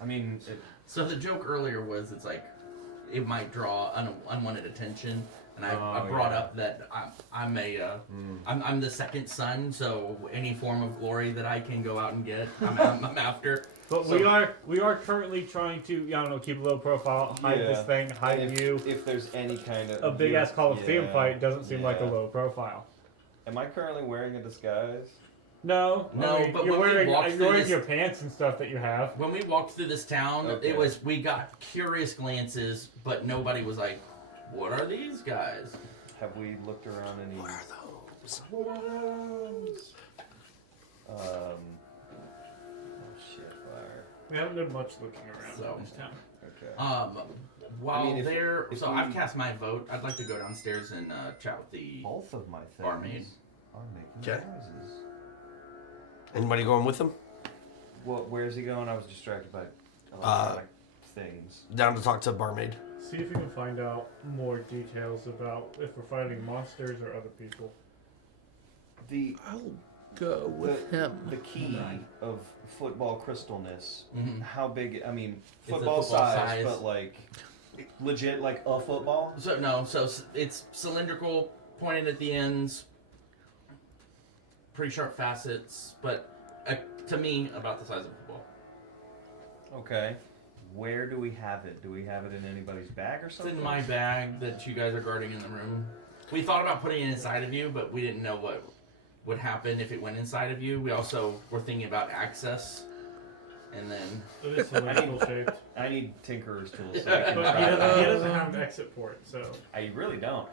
I mean, So the joke earlier was it's like it might draw unwanted attention, and I brought up that I'm I'm the second son, so any form of glory that I can go out and get, I'm after. But So- we are currently trying to, I don't know, keep a low profile, hide Yeah. this thing, hide And you. If there's any kind of A big ass Coliseum yeah, fight doesn't seem like a yeah. low profile. Am I currently wearing a disguise? No, No, I mean, but you're when we wearing, walked you're through wearing this- your pants and stuff that you have. When we walked through this town, Okay. we got curious glances, but nobody was like, "What are these guys?" Have we looked around any? What are those? What are those? Oh shit! Fire. We haven't done much looking around So- in this town. Okay. While I mean, if so we- I've cast my vote. I'd like to go downstairs and chat with the. both of my things Barmaid. are making Okay. noises. Anybody going with them? Where's he going? I was distracted by electronic things. Down to talk to barmaid. See if you can find out more details about if we're fighting monsters or other people. The I'll go with him. the key of football crystalness. Mhm. How big? I mean, It's a football, football size, size. but like legit, like a football. So no, it's cylindrical, pointed at the ends, pretty sharp facets, but to me about the size of a football. Okay. Where do we have it? Do we have it in anybody's bag or It's something? in my bag that you guys are guarding in the room. We thought about putting it inside of you, but we didn't know what would happen if it went inside of you. We also were thinking about access, and then It is cylindrical shaped. I need tinkerer's tools. So I can But try he that. doesn't have an exit port, so. I really don't.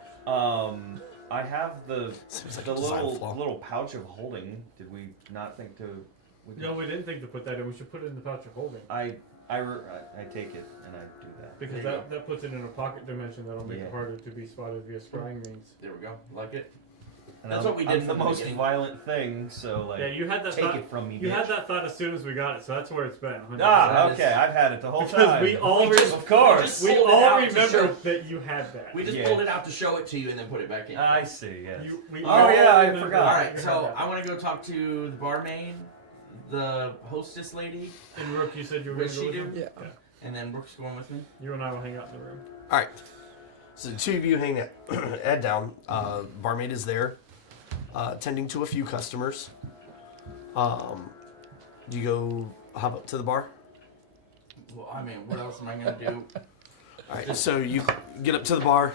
I have the Seems like the a design little flaw. little pouch of holding. Did we not think to? No, we didn't think to put that in. We should put it in the pouch of holding. I take it and I do that. Because There you that puts it in a pocket dimension that'll make Yeah. it harder to be spotted via scrying means. there we go. Like it. And That's I'm, what we did I'm the from the most beginning. violent thing, so like Yeah, you had that take thought. it from me. You had bitch. that thought as soon as we got it, so that's where it's been. 100%. Ah, That okay. is- I've had it the whole Because time. we all We just- of course. we we pulled it all out to remember show- that you had that. We just Yeah. pulled it out to show it to you and then put it back in. I see. Yes. We Oh, all yeah, I remember forgot. that All right, you so had that. I want to go talk to the barmaid, the hostess lady, And Rook, you said you were What going to she go with do? him? Yeah. and then Brooke's going with me. You and I will hang out in the room. All right. So the two of you hang Ed down. Barmaid is there, tending to a few customers. Do you go hop up to the bar? Well, I mean, what else am I gonna do? All right. So you get up to the bar.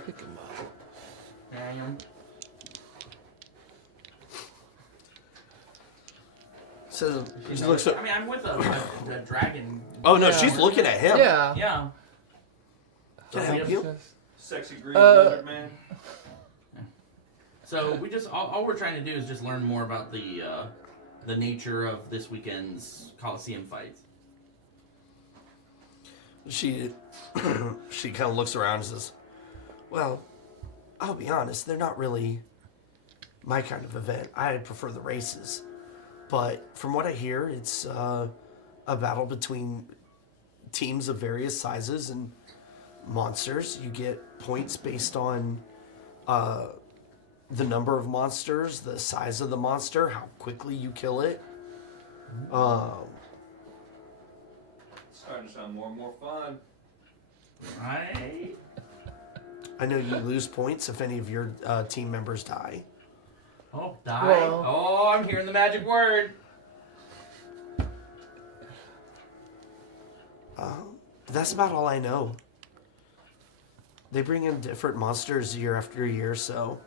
So she looks. I mean, I'm with a dragon. Oh no, Yeah. she's looking at him. Yeah. Yeah. Can I help you? Sexy green lizard man. So we just all we're trying to do is just learn more about the nature of this weekend's Coliseum fights. She she kind of looks around and says, "Well, I'll be honest, they're not really my kind of event. I prefer the races. But from what I hear, it's a battle between teams of various sizes and monsters. You get points based on the number of monsters, the size of the monster, how quickly you kill it. Starting to sound more and more fun. Right. I know you lose points if any of your team members die. Oh, die. Well- Oh, I'm hearing the magic word. But that's about all I know. They bring in different monsters year after year, so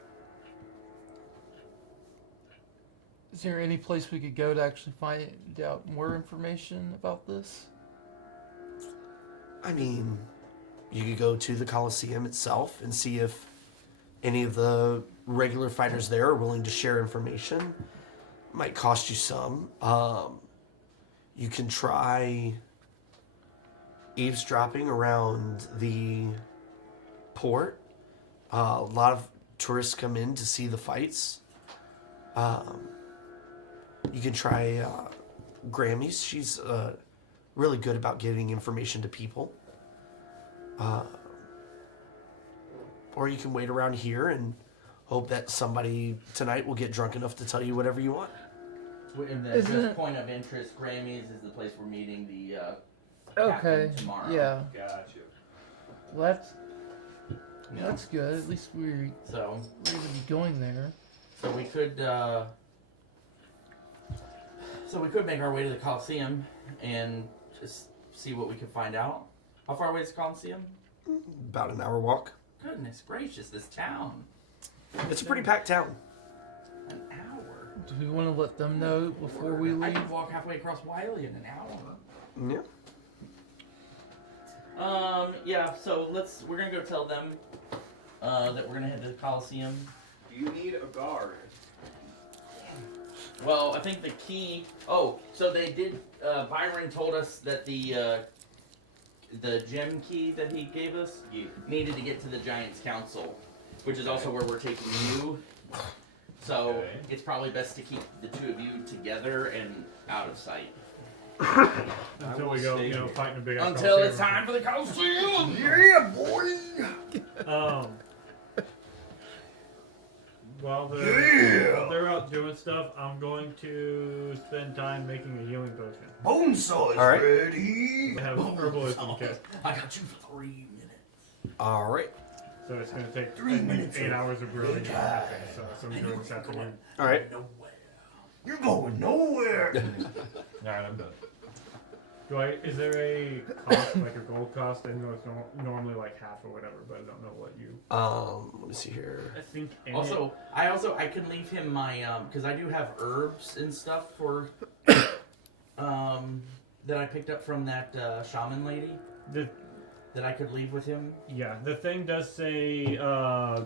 Is there any place we could go to actually find out more information about this? I mean, you could go to the Coliseum itself and see if any of the regular fighters there are willing to share information. Might cost you some. You can try eavesdropping around the port. A lot of tourists come in to see the fights. You can try Grammy's. She's really good about giving information to people. Or you can wait around here and hope that somebody tonight will get drunk enough to tell you whatever you want. And the Isn't just it- point of interest, Grammy's is the place we're meeting the Okay. captain tomorrow. Yeah. Gotcha. Well, Yeah. that's good. At least we're So ready to be going there. we could make our way to the Coliseum and just see what we could find out. How far away is the Coliseum? About an hour walk. Goodness gracious, this town. It's a pretty packed town. An hour. Do we want to let them know before we I leave? could walk halfway across Wiley in an hour. Yeah. Yeah, so we're gonna go tell them that we're gonna head to the Coliseum. Do you need a guard? Well, I think the key. Oh, so they did. Byron told us that the gem key that he gave us needed to get to the Giants Council, which is also where we're taking you. So Okay. it's probably best to keep the two of you together and out of sight Until will we go, stay you know, here. fighting a big ass until it's Coliseum. time for the Coliseum. While they're out doing stuff, I'm going to spend time making a healing potion. Bonesaw is All right. ready. I have herbalism kit, I got you for 3 minutes. All right. so it's going to take 3 minutes 8 of hours of brewing and everything. So I'm doing this afternoon. All right. You're going nowhere. Alright, I'm done. Is there a cost, like a gold cost? I know it's normally like half or whatever, but I don't know what you. Let me see here. I think. I can leave him my because I do have herbs and stuff for that I picked up from that shaman lady that I could leave with him. Yeah, the thing does say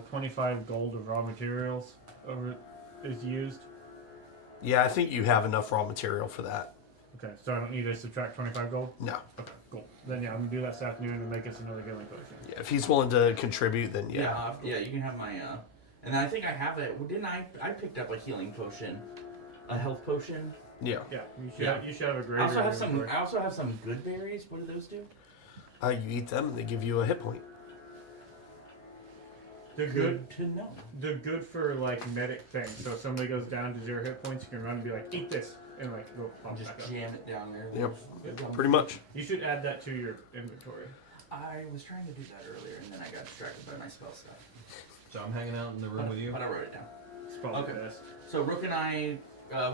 25 gold of raw materials is used. Yeah, I think you have enough raw material for that. Okay, so I don't need to subtract 25 gold? No. Okay, cool. Then yeah, I'm gonna do that this afternoon and make us another healing potion. Yeah, if he's willing to contribute, then yeah. Yeah, you can have my and I think I have it. Well, didn't I picked up a healing potion, a health potion. Yeah. Yeah, you should have a I great. also have some good berries. What do those do? You eat them, and they give you a hit point. They're good. to know. They're good for like medic things. So if somebody goes down to 0 hit points, you can run and be like, eat this, and like go pop Just back up. jam it down there. Yep. Pretty much. You should add that to your inventory. I was trying to do that earlier, and then I got distracted by my spell stuff. So I'm hanging out in the room with you. But I wrote it down. It's probably Okay. best. So Rook and I,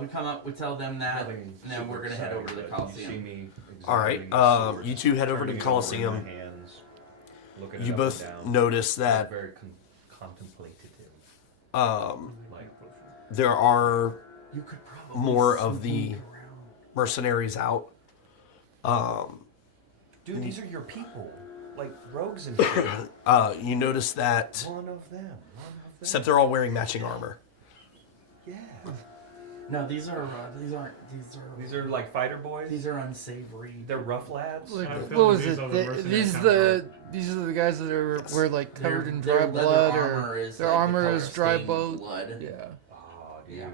we come up, we tell them that, and then we're gonna head over to the Coliseum. You see Coliseum. me All right. examining the sword, You two head over to turning the it over in Coliseum. my hands, looking it You up both and down. notice I'm that very contemplative. Like, there are You could probably more of sneak the around. mercenaries out. Dude, these are your people. Like rogues and shit. You notice that, One of them. except they're all wearing matching armor. Yeah. No, these are These are like fighter boys. these are unsavory. They're rough lads. Like, I feel what was these it? are the mercenary These counterpart. these are the guys that were like covered in Their dry leather blood, armor or is their like the armor color is dry stained blood. Yeah. oh, dude. Yeah.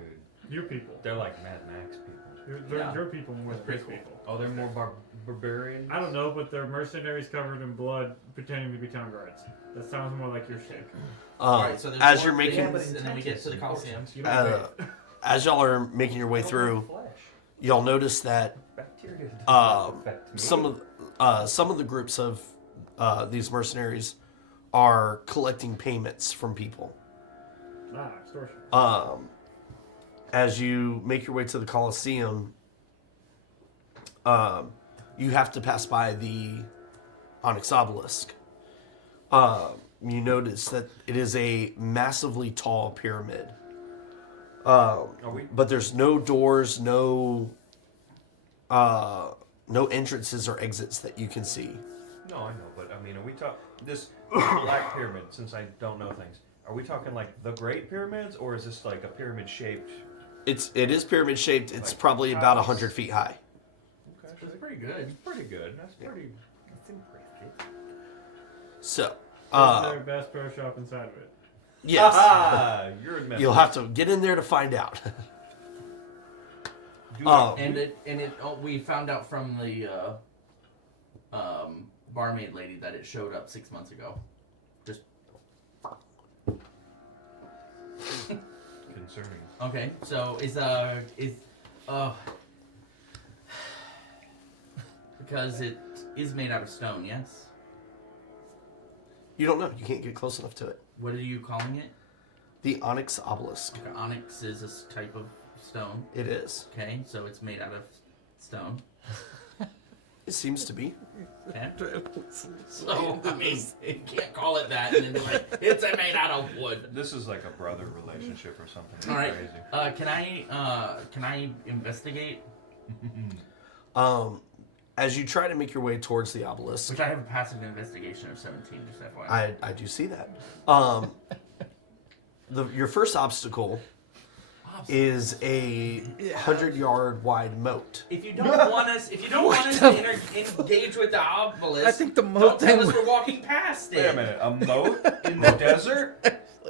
Your people. They're like Mad Max people. They're Yeah. your people more than Pretty his cool. people. Oh, they're more barbarians? I don't know, but they're mercenaries covered in blood pretending to be town guards. That sounds more like your shit. Alright, so there's As more you're making, things, and then we get to the Coliseum. You don't wait. as y'all are making your way through, Flesh. y'all notice that Bacteria. Uh, affect me. some of some of the groups of these mercenaries are collecting payments from people. Extortion. As you make your way to the Colosseum, you have to pass by the Onyx Obelisk. You notice that it is a massively tall pyramid. But there's no doors, no entrances or exits that you can see. No, I know, but I mean, are we talking this Black Pyramid? Since I don't know things, are we talking like the Great Pyramids, or is this like a pyramid shaped? It is pyramid shaped. It's Like probably about house. 100 feet high. Okay, It's pretty good. It's pretty good. That's pretty. That's impressive. So, Their Bass Pro Shop inside of it. yes, You're in you'll have to get in there to find out. We found out from the barmaid lady that it showed up 6 months ago. Just concerning. okay. So because it is made out of stone. Yes. You don't know. You can't get close enough to it. What are you calling it? The Onyx Obelisk. Okay, onyx is a type of stone. It is. Okay, so it's made out of stone. It seems to be. Okay. So I mean, you can't call it that and then be like, it's made out of wood. This is like a brother relationship or something. All right. Crazy. Can I investigate? As you try to make your way towards the obelisk, Which I have a passive investigation of 17, just FYI. I do see that. Your first obstacle is a 100-yard wide moat. If you don't want us, to engage with the obelisk, I think the moat don't tell thing us we're walking past it. Wait a minute, a moat in the desert?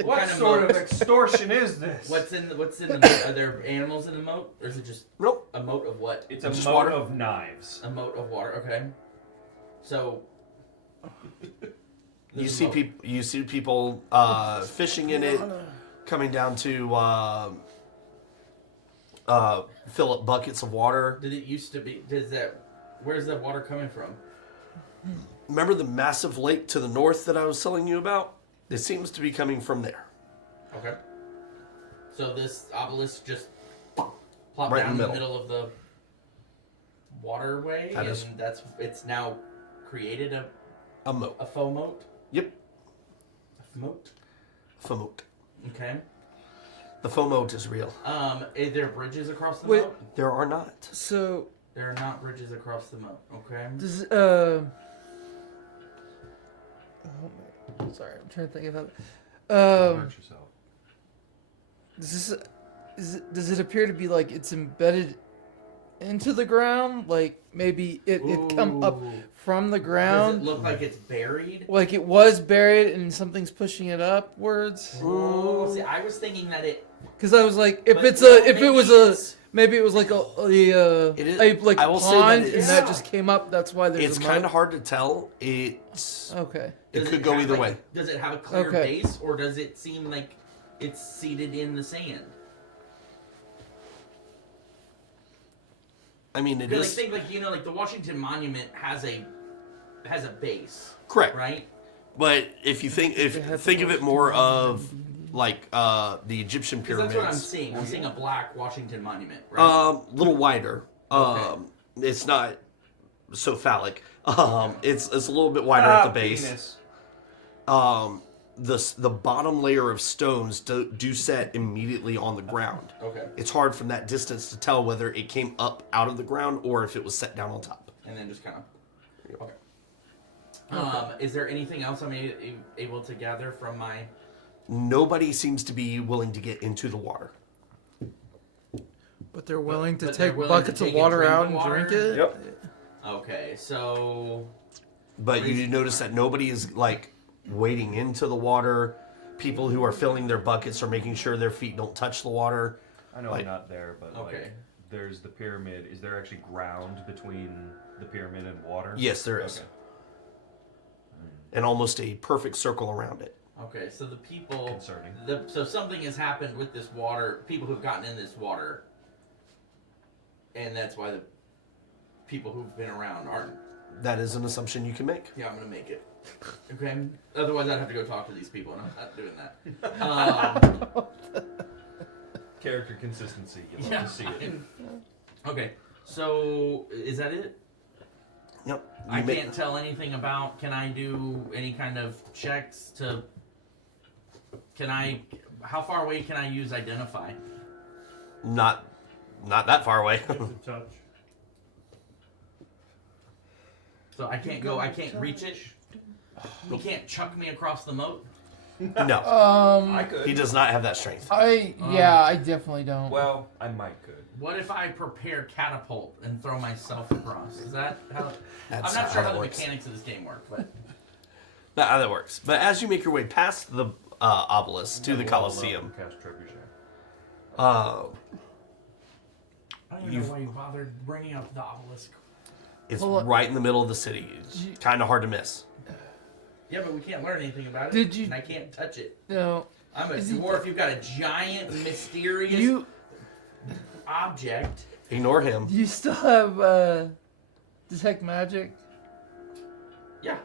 What kind of sort moat? of extortion is this? What's in the moat? Are there animals in the moat, or is it just Nope. a moat of what? It's a Just moat water? of knives. A moat of water. Okay. So You this see moat. people. You see people fishing in it, coming down to fill up buckets of water. Did it used to be? Where's that water coming from? Remember the massive lake to the north that I was telling you about? It seems to be coming from there. Okay. So this obelisk just plopped Right down in the in the middle. middle of the waterway, That and is- it's now created A moat. a faux moat. Yep. A moat. Fomoat. Okay. The fomoat is real. Are there bridges across the Wait. moat? There are not. So There are not bridges across the moat. Okay. does sorry, I'm trying to think about it. Hurt yourself. Does it appear to be like it's embedded into the ground? Like maybe it come up Ooh. from the Does ground? it look like it's buried? Like it was buried and something's pushing it upwards? Oh, see, I was thinking that it. Because I was like, if but it's no, if it maybe was it's- maybe it was like It is- a like I will say that pond it and is- that just came up. That's why there's It's a kind of moat? hard to tell. It's Okay. it Does could go have, either like, way. Does it have a clear Okay. base, or does it seem like it's seated in the sand? I mean, it Like is think like the Washington Monument has a base, correct. right? But if you think They had think the of it more of like the Egyptian Because pyramids, that's what I'm seeing. I'm seeing a black Washington Monument, right? little wider. Okay. It's not so phallic. It's a little bit wider at the base. Penis. The bottom layer of stones do set immediately on the ground. Okay. It's hard from that distance to tell whether it came up out of the ground or if it was set down on top. And then just kind of. Okay. Is there anything else I'm able to gather from my? Nobody seems to be willing to get into the water. But they're willing to but they're take willing to buckets take of and water drink out the and drink water? it. Yep. Okay, so But you notice that nobody is like wading into the water. People who are filling their buckets are making sure their feet don't touch the water. I know Like- I'm not there, but Okay. like, there's the pyramid. Is there actually ground between the pyramid and water? Yes, there is. Okay. And almost a perfect circle around it. okay, so the people. Concerning. So something has happened with this water. People who've gotten in this water, and that's why the people who've been around aren't That is an assumption you can make. Yeah, I'm gonna make it. Okay. Otherwise, I'd have to go talk to these people, and I'm not doing that. Character consistency. You love Yeah. to see it. Okay. So is that it? Yep. I can't tell anything about. Can I do any kind of checks to? Can I? How far away can I use identify? Not that far away. Get to touch. So I can't go. I can't reach it. You can't chuck me across the moat. No, I could. he does not have that strength. I definitely don't. Well, I might could. What if I prepare catapult and throw myself across? Is that how? That's I'm not sure how that the works. mechanics of this game work, but Not how that works. But as you make your way past the obelisk to the Level up Colosseum, and cast Trebuchet. I don't even know why you bothered bringing up the obelisk. it's Hold on. right in the middle of the city. It's kind of hard to miss. Yeah, but we can't learn anything about it. Did you- And I can't touch it. No. I'm a Is it- dwarf. You've got a giant, mysterious You object. Ignore him. do you still have detect magic? Yeah,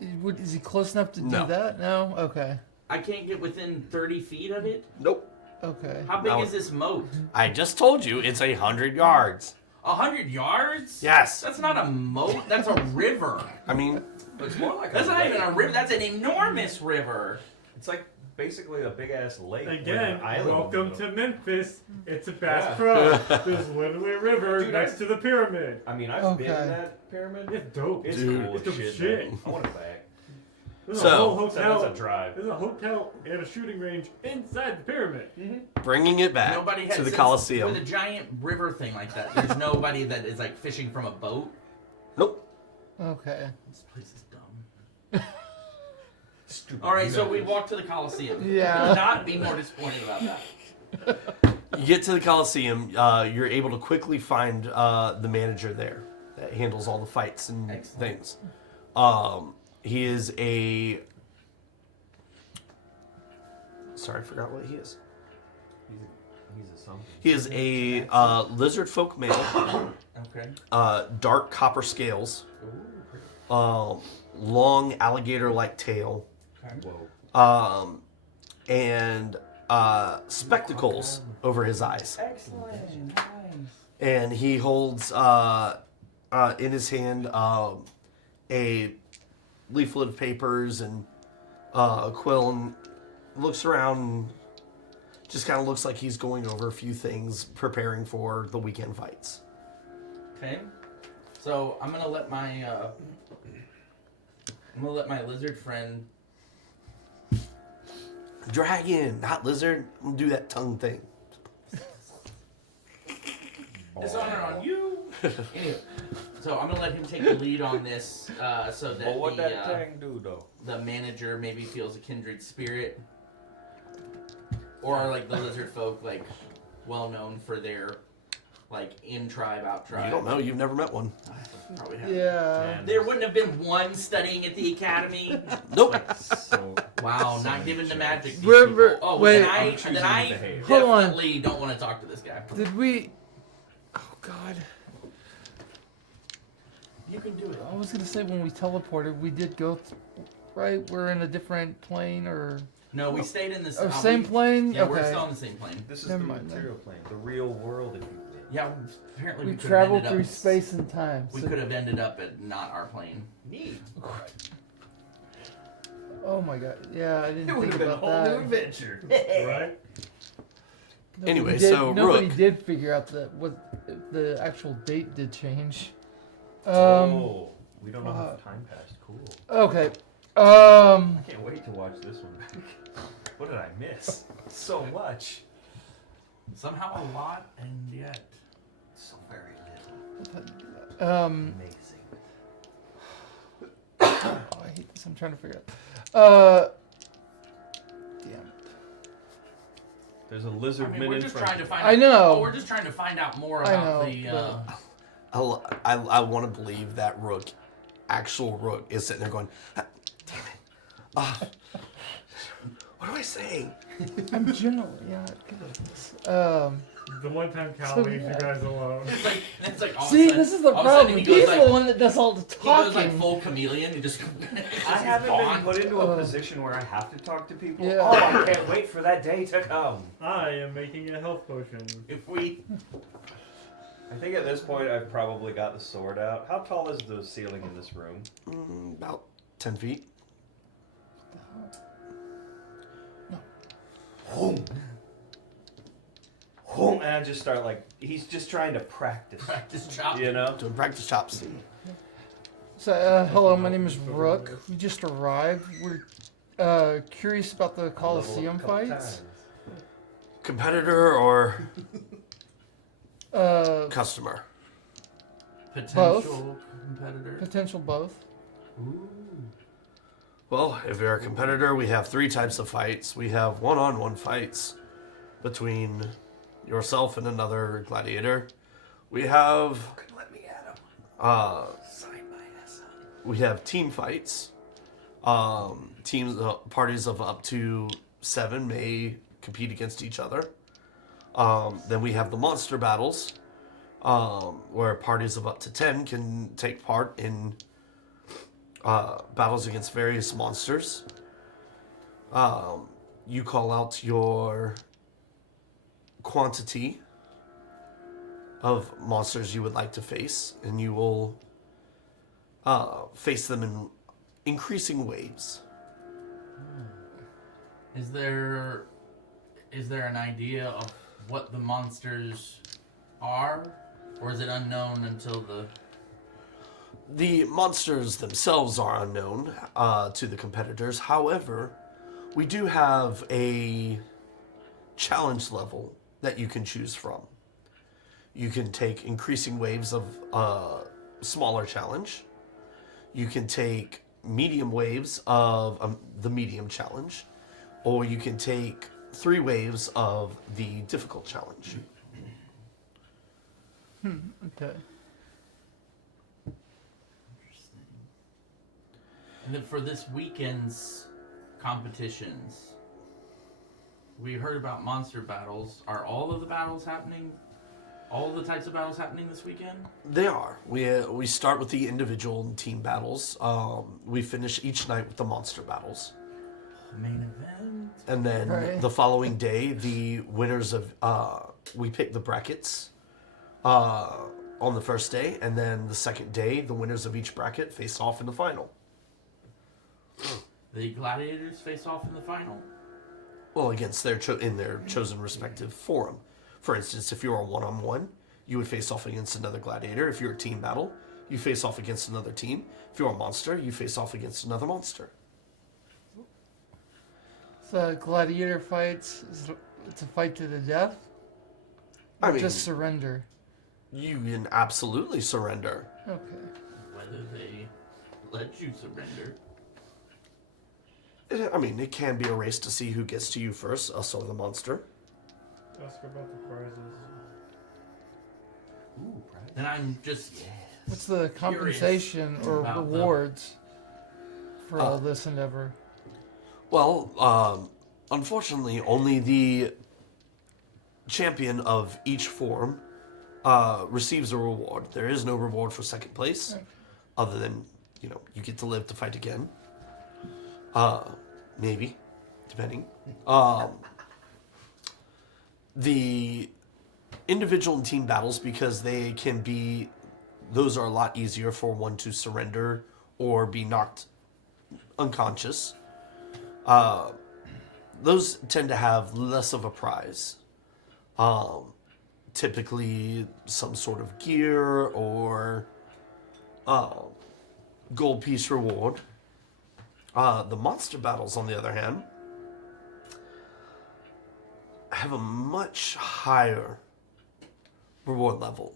Is he close enough to No. do that? No. Okay. I can't get within 30 feet of it. Nope. Okay. How big No. is this moat? I just told you it's 100 yards. 100 yards? Yes. That's not a moat. That's a river. I mean, It's more like That's a not lake. even a river. That's an enormous river. It's like basically a big ass lake. with Again, an island in welcome the to middle. Memphis. It's a Bass Yeah. Pro. There's literally a river Dude, next to the pyramid. I mean, I've been Okay. in that pyramid. It's dope. It's Dude. cool It's as dope shit. shit. Man. I want it back. There's So- a whole So hotel. that's a drive. There's a hotel and a shooting range inside the pyramid. bringing it back Nobody has to the since- Colosseum. with a giant river thing like that. There's nobody that is like fishing from a boat. Nope. Okay. This place is dumb. Stupid. All right, so we walk to the Coliseum. Yeah. Could not be more disappointed about that. You get to the Coliseum. You're able to quickly find the manager there that handles all the fights and Excellent. things. He is a. Sorry, I forgot what he is. He's a something. He is a lizard folk male, Okay. dark copper scales, Ooh, pretty. long alligator-like tail, Okay. Whoa. and spectacles over his eyes. Excellent. Nice. And he holds in his hand a leaflet of papers and a quill, and looks around and just kind of looks like he's going over a few things, preparing for the weekend fights. Okay. So I'm gonna let my lizard friend. Dragon, not lizard. I'll do that tongue thing. Dishonor on you. Anyway, so I'm gonna let him take the lead on this, so that But what the, that tang do though? the manager maybe feels a kindred spirit, or are like the lizard folk like well known for their like in tribe out tribe. You don't know. You've never met one. Probably have. Yeah. Man, There wouldn't have been one studying at the academy. Nope. so Wow, not given the magic. These River- people. Oh, wait. then I'm choosing I to behave. Hold on. definitely don't want to talk to this guy. Did we? Oh God. You can do it. I was gonna say when we teleported, we did go. Right, we're in a different plane, or No, we stayed in this. same plane. Yeah, we're okay. still on the same plane. This is Never the mind then. material plane, the real world, if you will. Yeah, apparently We we, could have traveled ended through up, space and time. We so- could have ended up at not our plane. Neat. Oh my God! Yeah, I didn't It would think have been a about whole that. new adventure. Right? Nobody Anyway, did- so nobody Rook. did figure out that what the actual date did change. Oh, we don't know how fuck. time passed. Cool. Okay. I can't wait to watch this one back. What did I miss? So much. Somehow a lot, and yet. So very little. Amazing. Amazing. Oh, I hate this. I'm trying to figure out. Damn. There's a lizard I mean, minute we're in just front trying to of find. I out, know. Oh, we're just trying to find out more I about know, the. but- I want to believe that Rook, actual Rook, is sitting there going, "Ah, damn it. What What am I saying? I'm generally not good at this. The one time Cal So, leaves yeah. you guys alone. It's like all of a See, sudden- this is the all of a sudden problem. he goes He's like- the one that does all the He goes like talking. full chameleon. He just. I haven't been gone. put into a position where I have to talk to people. Yeah. Oh, I can't wait for that day to come. I am making a health potion. If we. I think at this point I've probably got the sword out. How tall is the ceiling in this room? About 10 feet. And I just start like, he's just trying to practice. Practice chop. You know? Doing practice chops. So, hello, my name is Rook. We just arrived. We're curious about the Coliseum Level up a couple fights. times. Competitor or Uh, customer? Potential competitor. potential both. Well, if you're a competitor, we have 3 types of fights. We have one-on-one fights between yourself and another gladiator. We have Let me at him. Sign my ass up. We have team fights. Teams, parties of up to 7 may compete against each other. Then we have the monster battles, where parties of up to 10 can take part in battles against various monsters. You call out your quantity of monsters you would like to face, and you will face them in increasing waves. Is there an idea of what the monsters are, or is it unknown until the? The monsters themselves are unknown to the competitors. However, we do have a challenge level that you can choose from. You can take increasing waves of smaller challenge. You can take medium waves of the medium challenge, or you can take 3 waves of the difficult challenge. Okay. And then for this weekend's competitions, we heard about monster battles. Are all of the battles happening? All of the types of battles happening this weekend? They are. We start with the individual and team battles. We finish each night with the monster battles. Main event. And then Right. the following day, the winners of we pick the brackets on the first day, and then the second day, the winners of each bracket face off in the final. The gladiators face off in the final. Well, against their in their chosen respective forum. For instance, if you're a one-on-one, you would face off against another gladiator. If you're a team battle, you face off against another team. If you're a monster, you face off against another monster. So, gladiator fights, it's a fight to the death? I mean, Just surrender. you can absolutely surrender. Okay. Whether they let you surrender. I mean, it can be a race to see who gets to you first, us or the monster. Ask about the prizes. Ooh, prize. And I'm just What's the compensation or about the- rewards for all this endeavor? Well, unfortunately, only the champion of each form receives a reward. There is no reward for second place, other than, you get to live to fight again. Maybe, depending. The individual and team battles, because they can be, those are a lot easier for one to surrender or be knocked unconscious. Those tend to have less of a prize. Typically some sort of gear or gold piece reward. The monster battles, on the other hand, have a much higher reward level.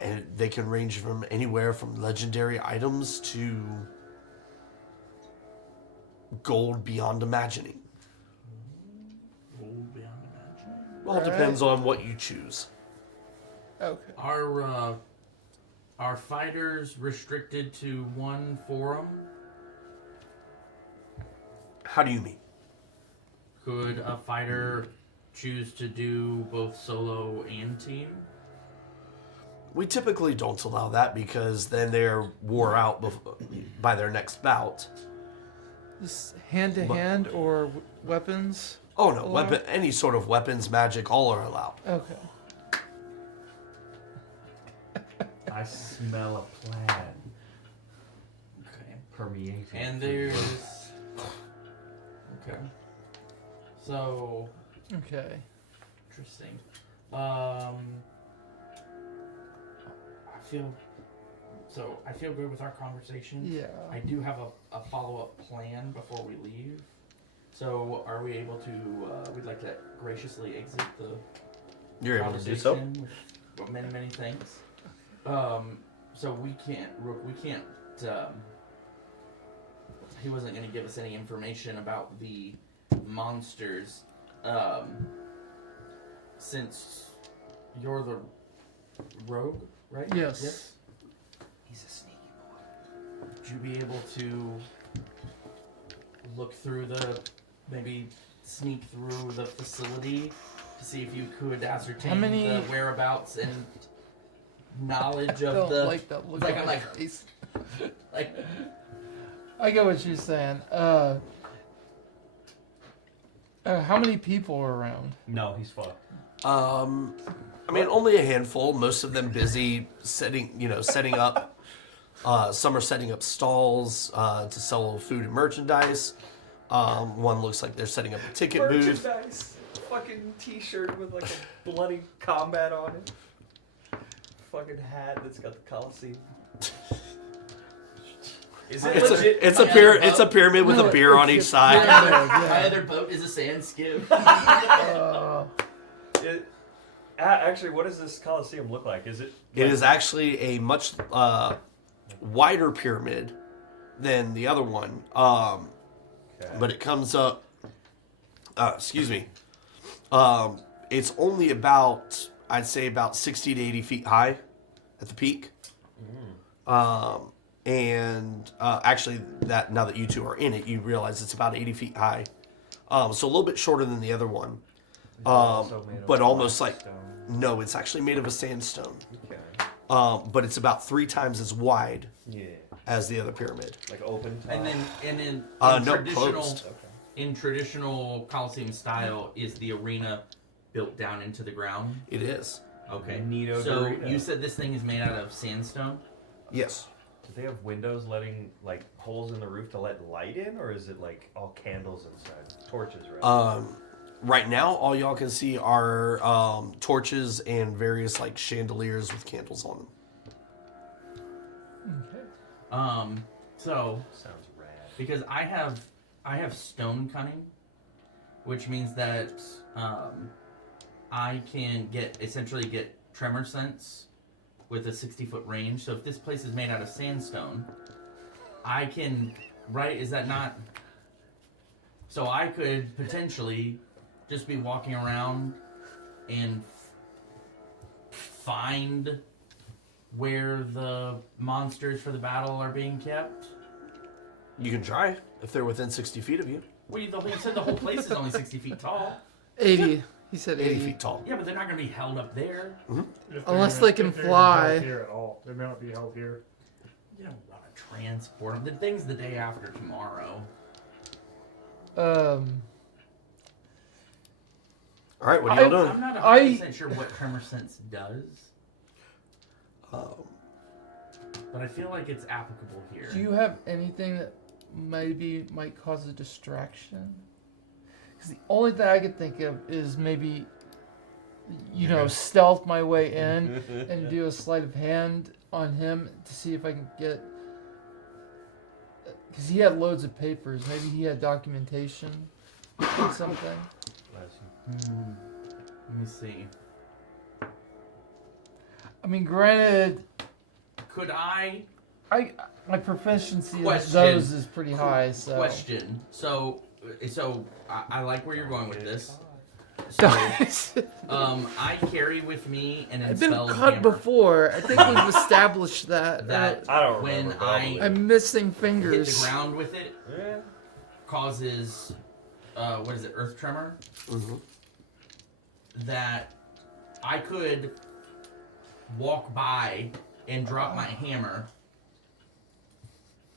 And they can range from anywhere from legendary items to gold beyond imagining. Gold beyond imagining. Well, it depends on what you choose. Okay. Are fighters restricted to one forum? How do you mean? Could a fighter choose to do both solo and team? We typically don't allow that because then they're wore out by their next bout. Just hand to hand or weapons? Oh no, allowed? any sort of weapons, magic, all are allowed. Okay. I smell a plan Okay. permeating. And through the there's. woods. Okay. So, Okay. interesting. I feel good with our conversation. Yeah. I do have a follow-up plan before we leave. So, are we able to? We'd like to graciously exit the You're able to do conversation so. with many, many things. So we can't. He wasn't going to give us any information about the monsters. Since you're the rogue, right? Yes. He's a sneaky boy. Would you be able to look through maybe sneak through the facility to see if you could ascertain How many- the whereabouts and knowledge I of don't the like that look like on I'm my like- face. like I get what you're saying. How many people are around? No, he's fucked. I mean, only a handful. Most of them busy setting up. Some are setting up stalls to sell food and merchandise. One looks like they're setting up a ticket booth. Merchandise. Fucking t-shirt with like a bloody combat on it. Fucking hat that's got the Coliseum. Is it It's legit? a pyramid with a beer on each side. my other boat is a sand skiff. Actually, what does this Coliseum look like? Is it? It is actually a much wider pyramid than the other one. But it comes up. Excuse me. It's only about, I'd say, about 60 to 80 feet high at the peak. And actually, that now that you two are in it, you realize it's about 80 feet high. So a little bit shorter than the other one. Also made of But almost like, limestone. no, it's actually made of a sandstone. Okay. But it's about 3 times as wide Yeah. as the other pyramid. Like open. Top. And then in No, traditional closed. Okay. in traditional Coliseum style, is the arena built down into the ground? It is. Okay. Neato So Dorito. you said this thing is made out of sandstone? Yes. Do they have windows letting like holes in the roof to let light in, or is it like all candles inside? Torches, right? Right now, all y'all can see are torches and various like chandeliers with candles on them. Okay. So Sounds rad. because I have stone cunning, which means that I can essentially get tremor sense with a 60-foot range. So if this place is made out of sandstone, I can, right? Is that not? So I could potentially just be walking around and find where the monsters for the battle are being kept. You can try if they're within 60 feet of you. Well, you said the whole place is only 60 feet tall. 80. He said 80 80. feet tall. Yeah, but they're not going to be held up there. If Unless they're they can if they're fly. held here at all, they may not be held here. You don't want to transport them. The thing's the day after tomorrow. All right, what are y'all doing? I'm not 100% sure what tremor sense does, but I feel like it's applicable here. Do you have anything that might cause a distraction? Because the only thing I could think of is maybe, stealth my way in and do a sleight of hand on him to see if I can get. Because he had loads of papers. Maybe he had documentation or something. Let me see. I mean, granted, Could I my proficiency Question. with those is pretty high. So question? So I like where you're going with this. So, I carry with me an I've been expelled cut hammer. before. I think we've established that. That I don't when remember, I probably. I'm missing hit fingers. the ground with it, Yeah. causes, what is it, earth tremor, that I could walk by and drop my hammer,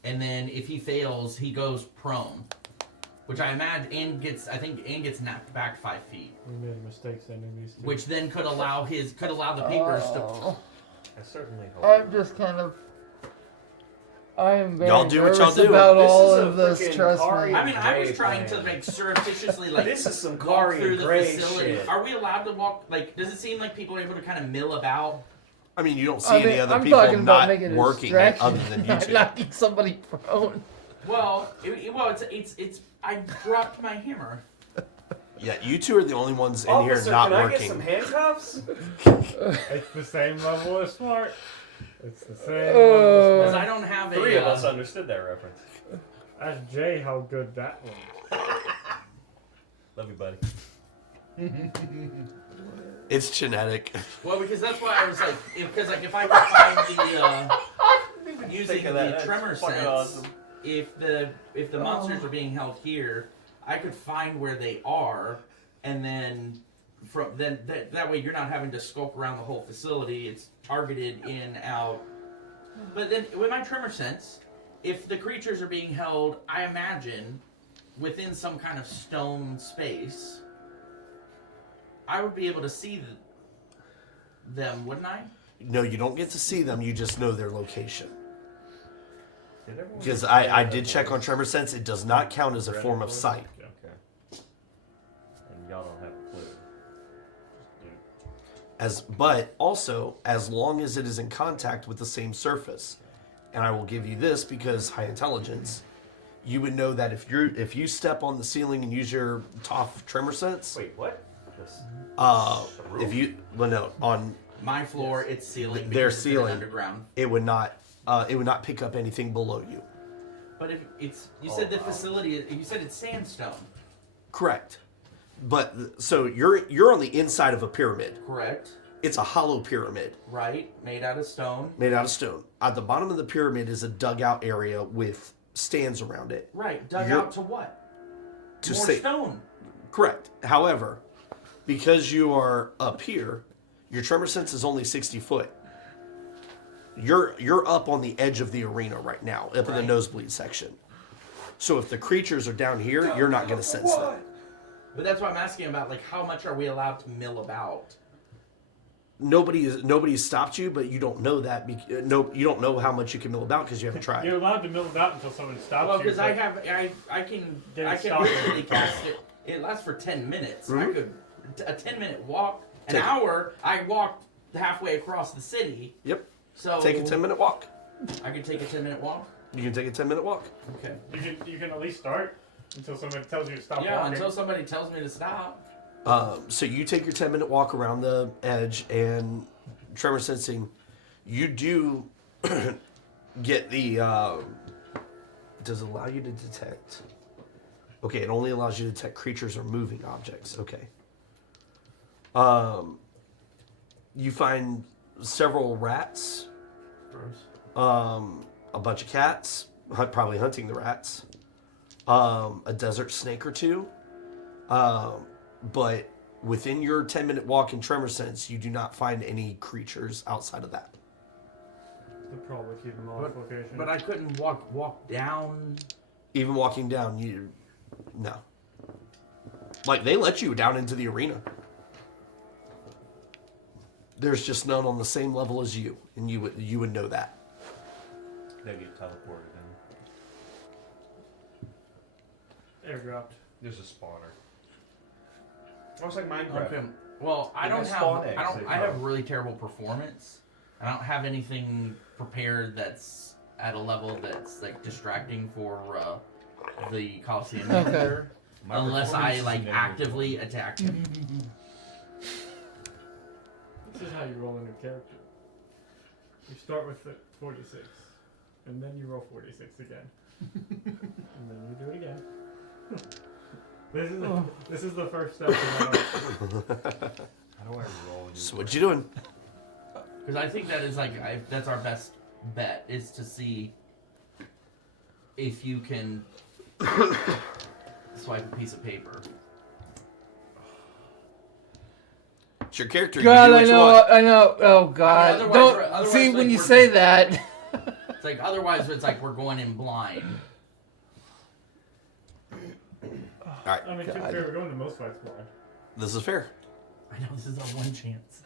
and then if he fails, he goes prone, which I imagine and gets knocked back 5 feet, We made a mistake sending these two. which then could allow the papers to. I certainly hope. I'm just kind of. I am very Y'all do what y'all nervous do. about This all is a of this. freaking Trust Kari- me. I mean, I was Gray trying to plan. like surreptitiously like This is some walk Kari through and the Gray facility. shit. Are we allowed to walk? Like, does it seem like people are able to kind of mill about? I mean, you don't see I mean, any other I'm people talking about not making a working it distraction, other than you not two. knocking somebody prone. Well, it's. I dropped my hammer. Yeah, you two are the only ones in Officer, here not can I working. get some handcuffs? It's the same level of smart. It's the same Because level I of smart. don't have Three a. of us understood that reference. Ask Jay how good that was. Love you, buddy. It's genetic. Well, because that's why I was like, if I could find the using Think of that. the That's tremor fucking sense, awesome. if the monsters are being held here, I could find where they are, and then that way you're not having to skulk around the whole facility. It's targeted in, out. But then with my tremor sense, if the creatures are being held, I imagine within some kind of stone space, I would be able to see them, wouldn't I? No, you don't get to see them. You just know their location. Did everyone Because get I that did check on voice? tremor sense. It does not count as a Red form of voice? sight. Okay. And y'all don't have a clue. But also, as long as it is in contact with the same surface, and I will give you this because high intelligence, you would know that if you step on the ceiling and use your Toph tremor sense, Wait, what? This, if you on My floor, it's ceiling. Their because it's in ceiling. underground. it would not pick up anything below you. But if it's you Oh, said the wow. facility, you said it's sandstone, Correct. But so you're on the inside of a pyramid. correct? It's a hollow pyramid Right, made out of stone. made out of stone. At the bottom of the pyramid is a dugout area with stands around it. Right, dug You're- out to what? To More stay stone. correct. However, because you are up here, your tremor sense is only 60 foot. You're up on the edge of the arena right now, up in the Right. nosebleed section. So if the creatures are down here, you're not going to sense them. But that's what I'm asking about. Like, how much are we allowed to mill about? Nobody's stopped you, but you don't know that. You don't know how much you can mill about because you haven't tried. You're allowed to mill it out until someone stops Well, you. because but I can Then it basically stops. cast it. It lasts for 10 minutes. I Mhm. could a 10-minute walk, an Take it. hour. I walked halfway across the city. Yep. So Take a 10-minute walk. I could take a 10-minute walk. You can take a 10-minute walk. Okay. You can at least start until somebody tells you to stop Yeah, walking. until somebody tells me to stop. So you take your 10-minute walk around the edge and tremor sensing. You do get the. Does it allow you to detect? Okay, it only allows you to detect creatures or moving objects. Okay. You find several rats, a bunch of cats, probably hunting the rats, a desert snake or two. But within your 10-minute walk in tremor sense, you do not find any creatures outside of that. They'll probably keep them off location. But I couldn't walk down. Even walking down, no. Like they let you down into the arena. There's just none on the same level as you, and you would know that. they get teleported in. Airdropped. There's a spawner. Almost like Minecraft. Okay. Well, I You don't can have. spawn eggs, I they have grow. really terrible performance. I don't have anything prepared that's at a level that's like distracting for the Coliseum Okay. manager, My unless I performance like is negative. actively attack him. This is how you roll a new character. You start with the 46, and then you roll 46 again, and then you do it again. This is the first step. How do I roll? a new So what you doing? Because I think that is like that's our best bet is to see if you can swipe a piece of paper. It's your character. God, you I do what you know, want. I know. Oh God! otherwise Don't we're- otherwise, see like, when you we're- say that. It's like otherwise it's like we're going in blind. I mean, to be God. fair, we're going to most fights blind. This is fair. I know this is our one chance.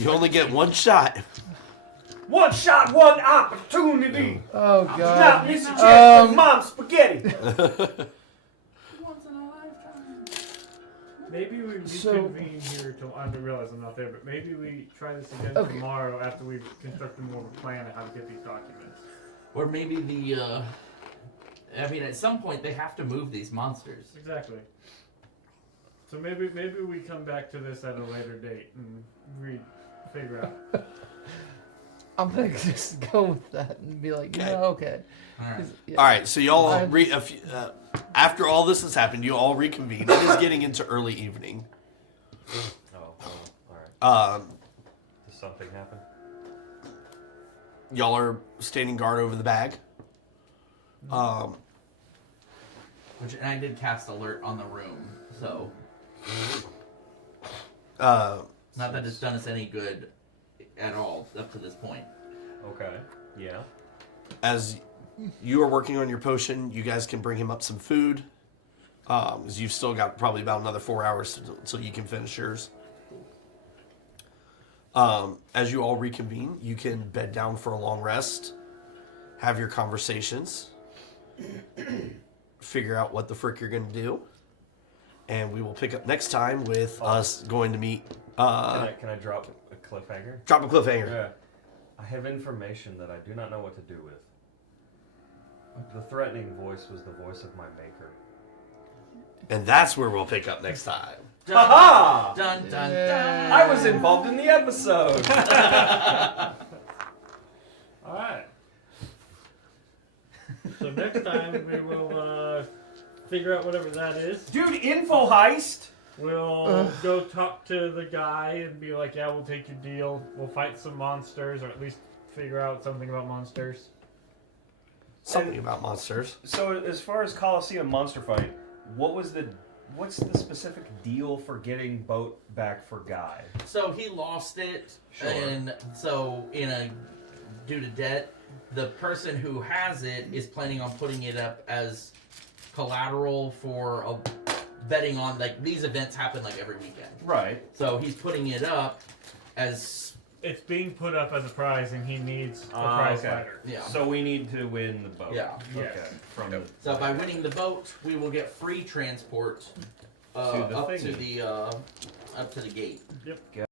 You only get one shot. One shot, one opportunity. Oh Not God! miss a chance for Um, mom's spaghetti. Once in a lifetime. Maybe we So- reconvene here till I realize I'm not there, but maybe we try this again Okay. tomorrow after we've constructed more of a plan of how to get these documents. Or maybe the I mean at some point they have to move these monsters. Exactly. So maybe we come back to this at a later date and figure out. I'm gonna just go with that and be like, Okay. okay. Alright. Yeah. All right, so y'all I'm- after all this has happened, you all reconvene. It is getting into early evening. Oh, alright. Does something happen? Y'all are standing guard over the bag. Which and I did cast alert on the room, so not that it's done us any good at all up to this point. Okay. Yeah. As you are working on your potion, you guys can bring him up some food. As you've still got probably about another 4 hours until you can finish yours. As you all reconvene, you can bed down for a long rest, have your conversations, figure out what the frick you're going to do, and we will pick up next time with us going to meet. Can I drop a cliffhanger? Drop a cliffhanger. Yeah. I have information that I do not know what to do with. The threatening voice was the voice of my maker. And that's where we'll pick up next time. Ha Dun dun Yeah. dun. I was involved in the episode. Alright. So next time we will figure out whatever that is. Dude, info heist. We'll go talk to the guy and be like, yeah, we'll take your deal. We'll fight some monsters, or at least figure out something about monsters. Something about monsters. So as far as Coliseum monster fight, what's the specific deal for getting boat back for Guy? So he lost it, Sure. and so due to debt, the person who has it is planning on putting it up as collateral for a betting on like these events happen like every weekend. Right. So he's putting it up as It's being put up as a prize, and he needs a prize okay. ladder. yeah. So we need to win the boat. Yeah. Yes. Okay. From the, So by winning the boat, we will get free transport the up to thingy. the up to the gate. Yep.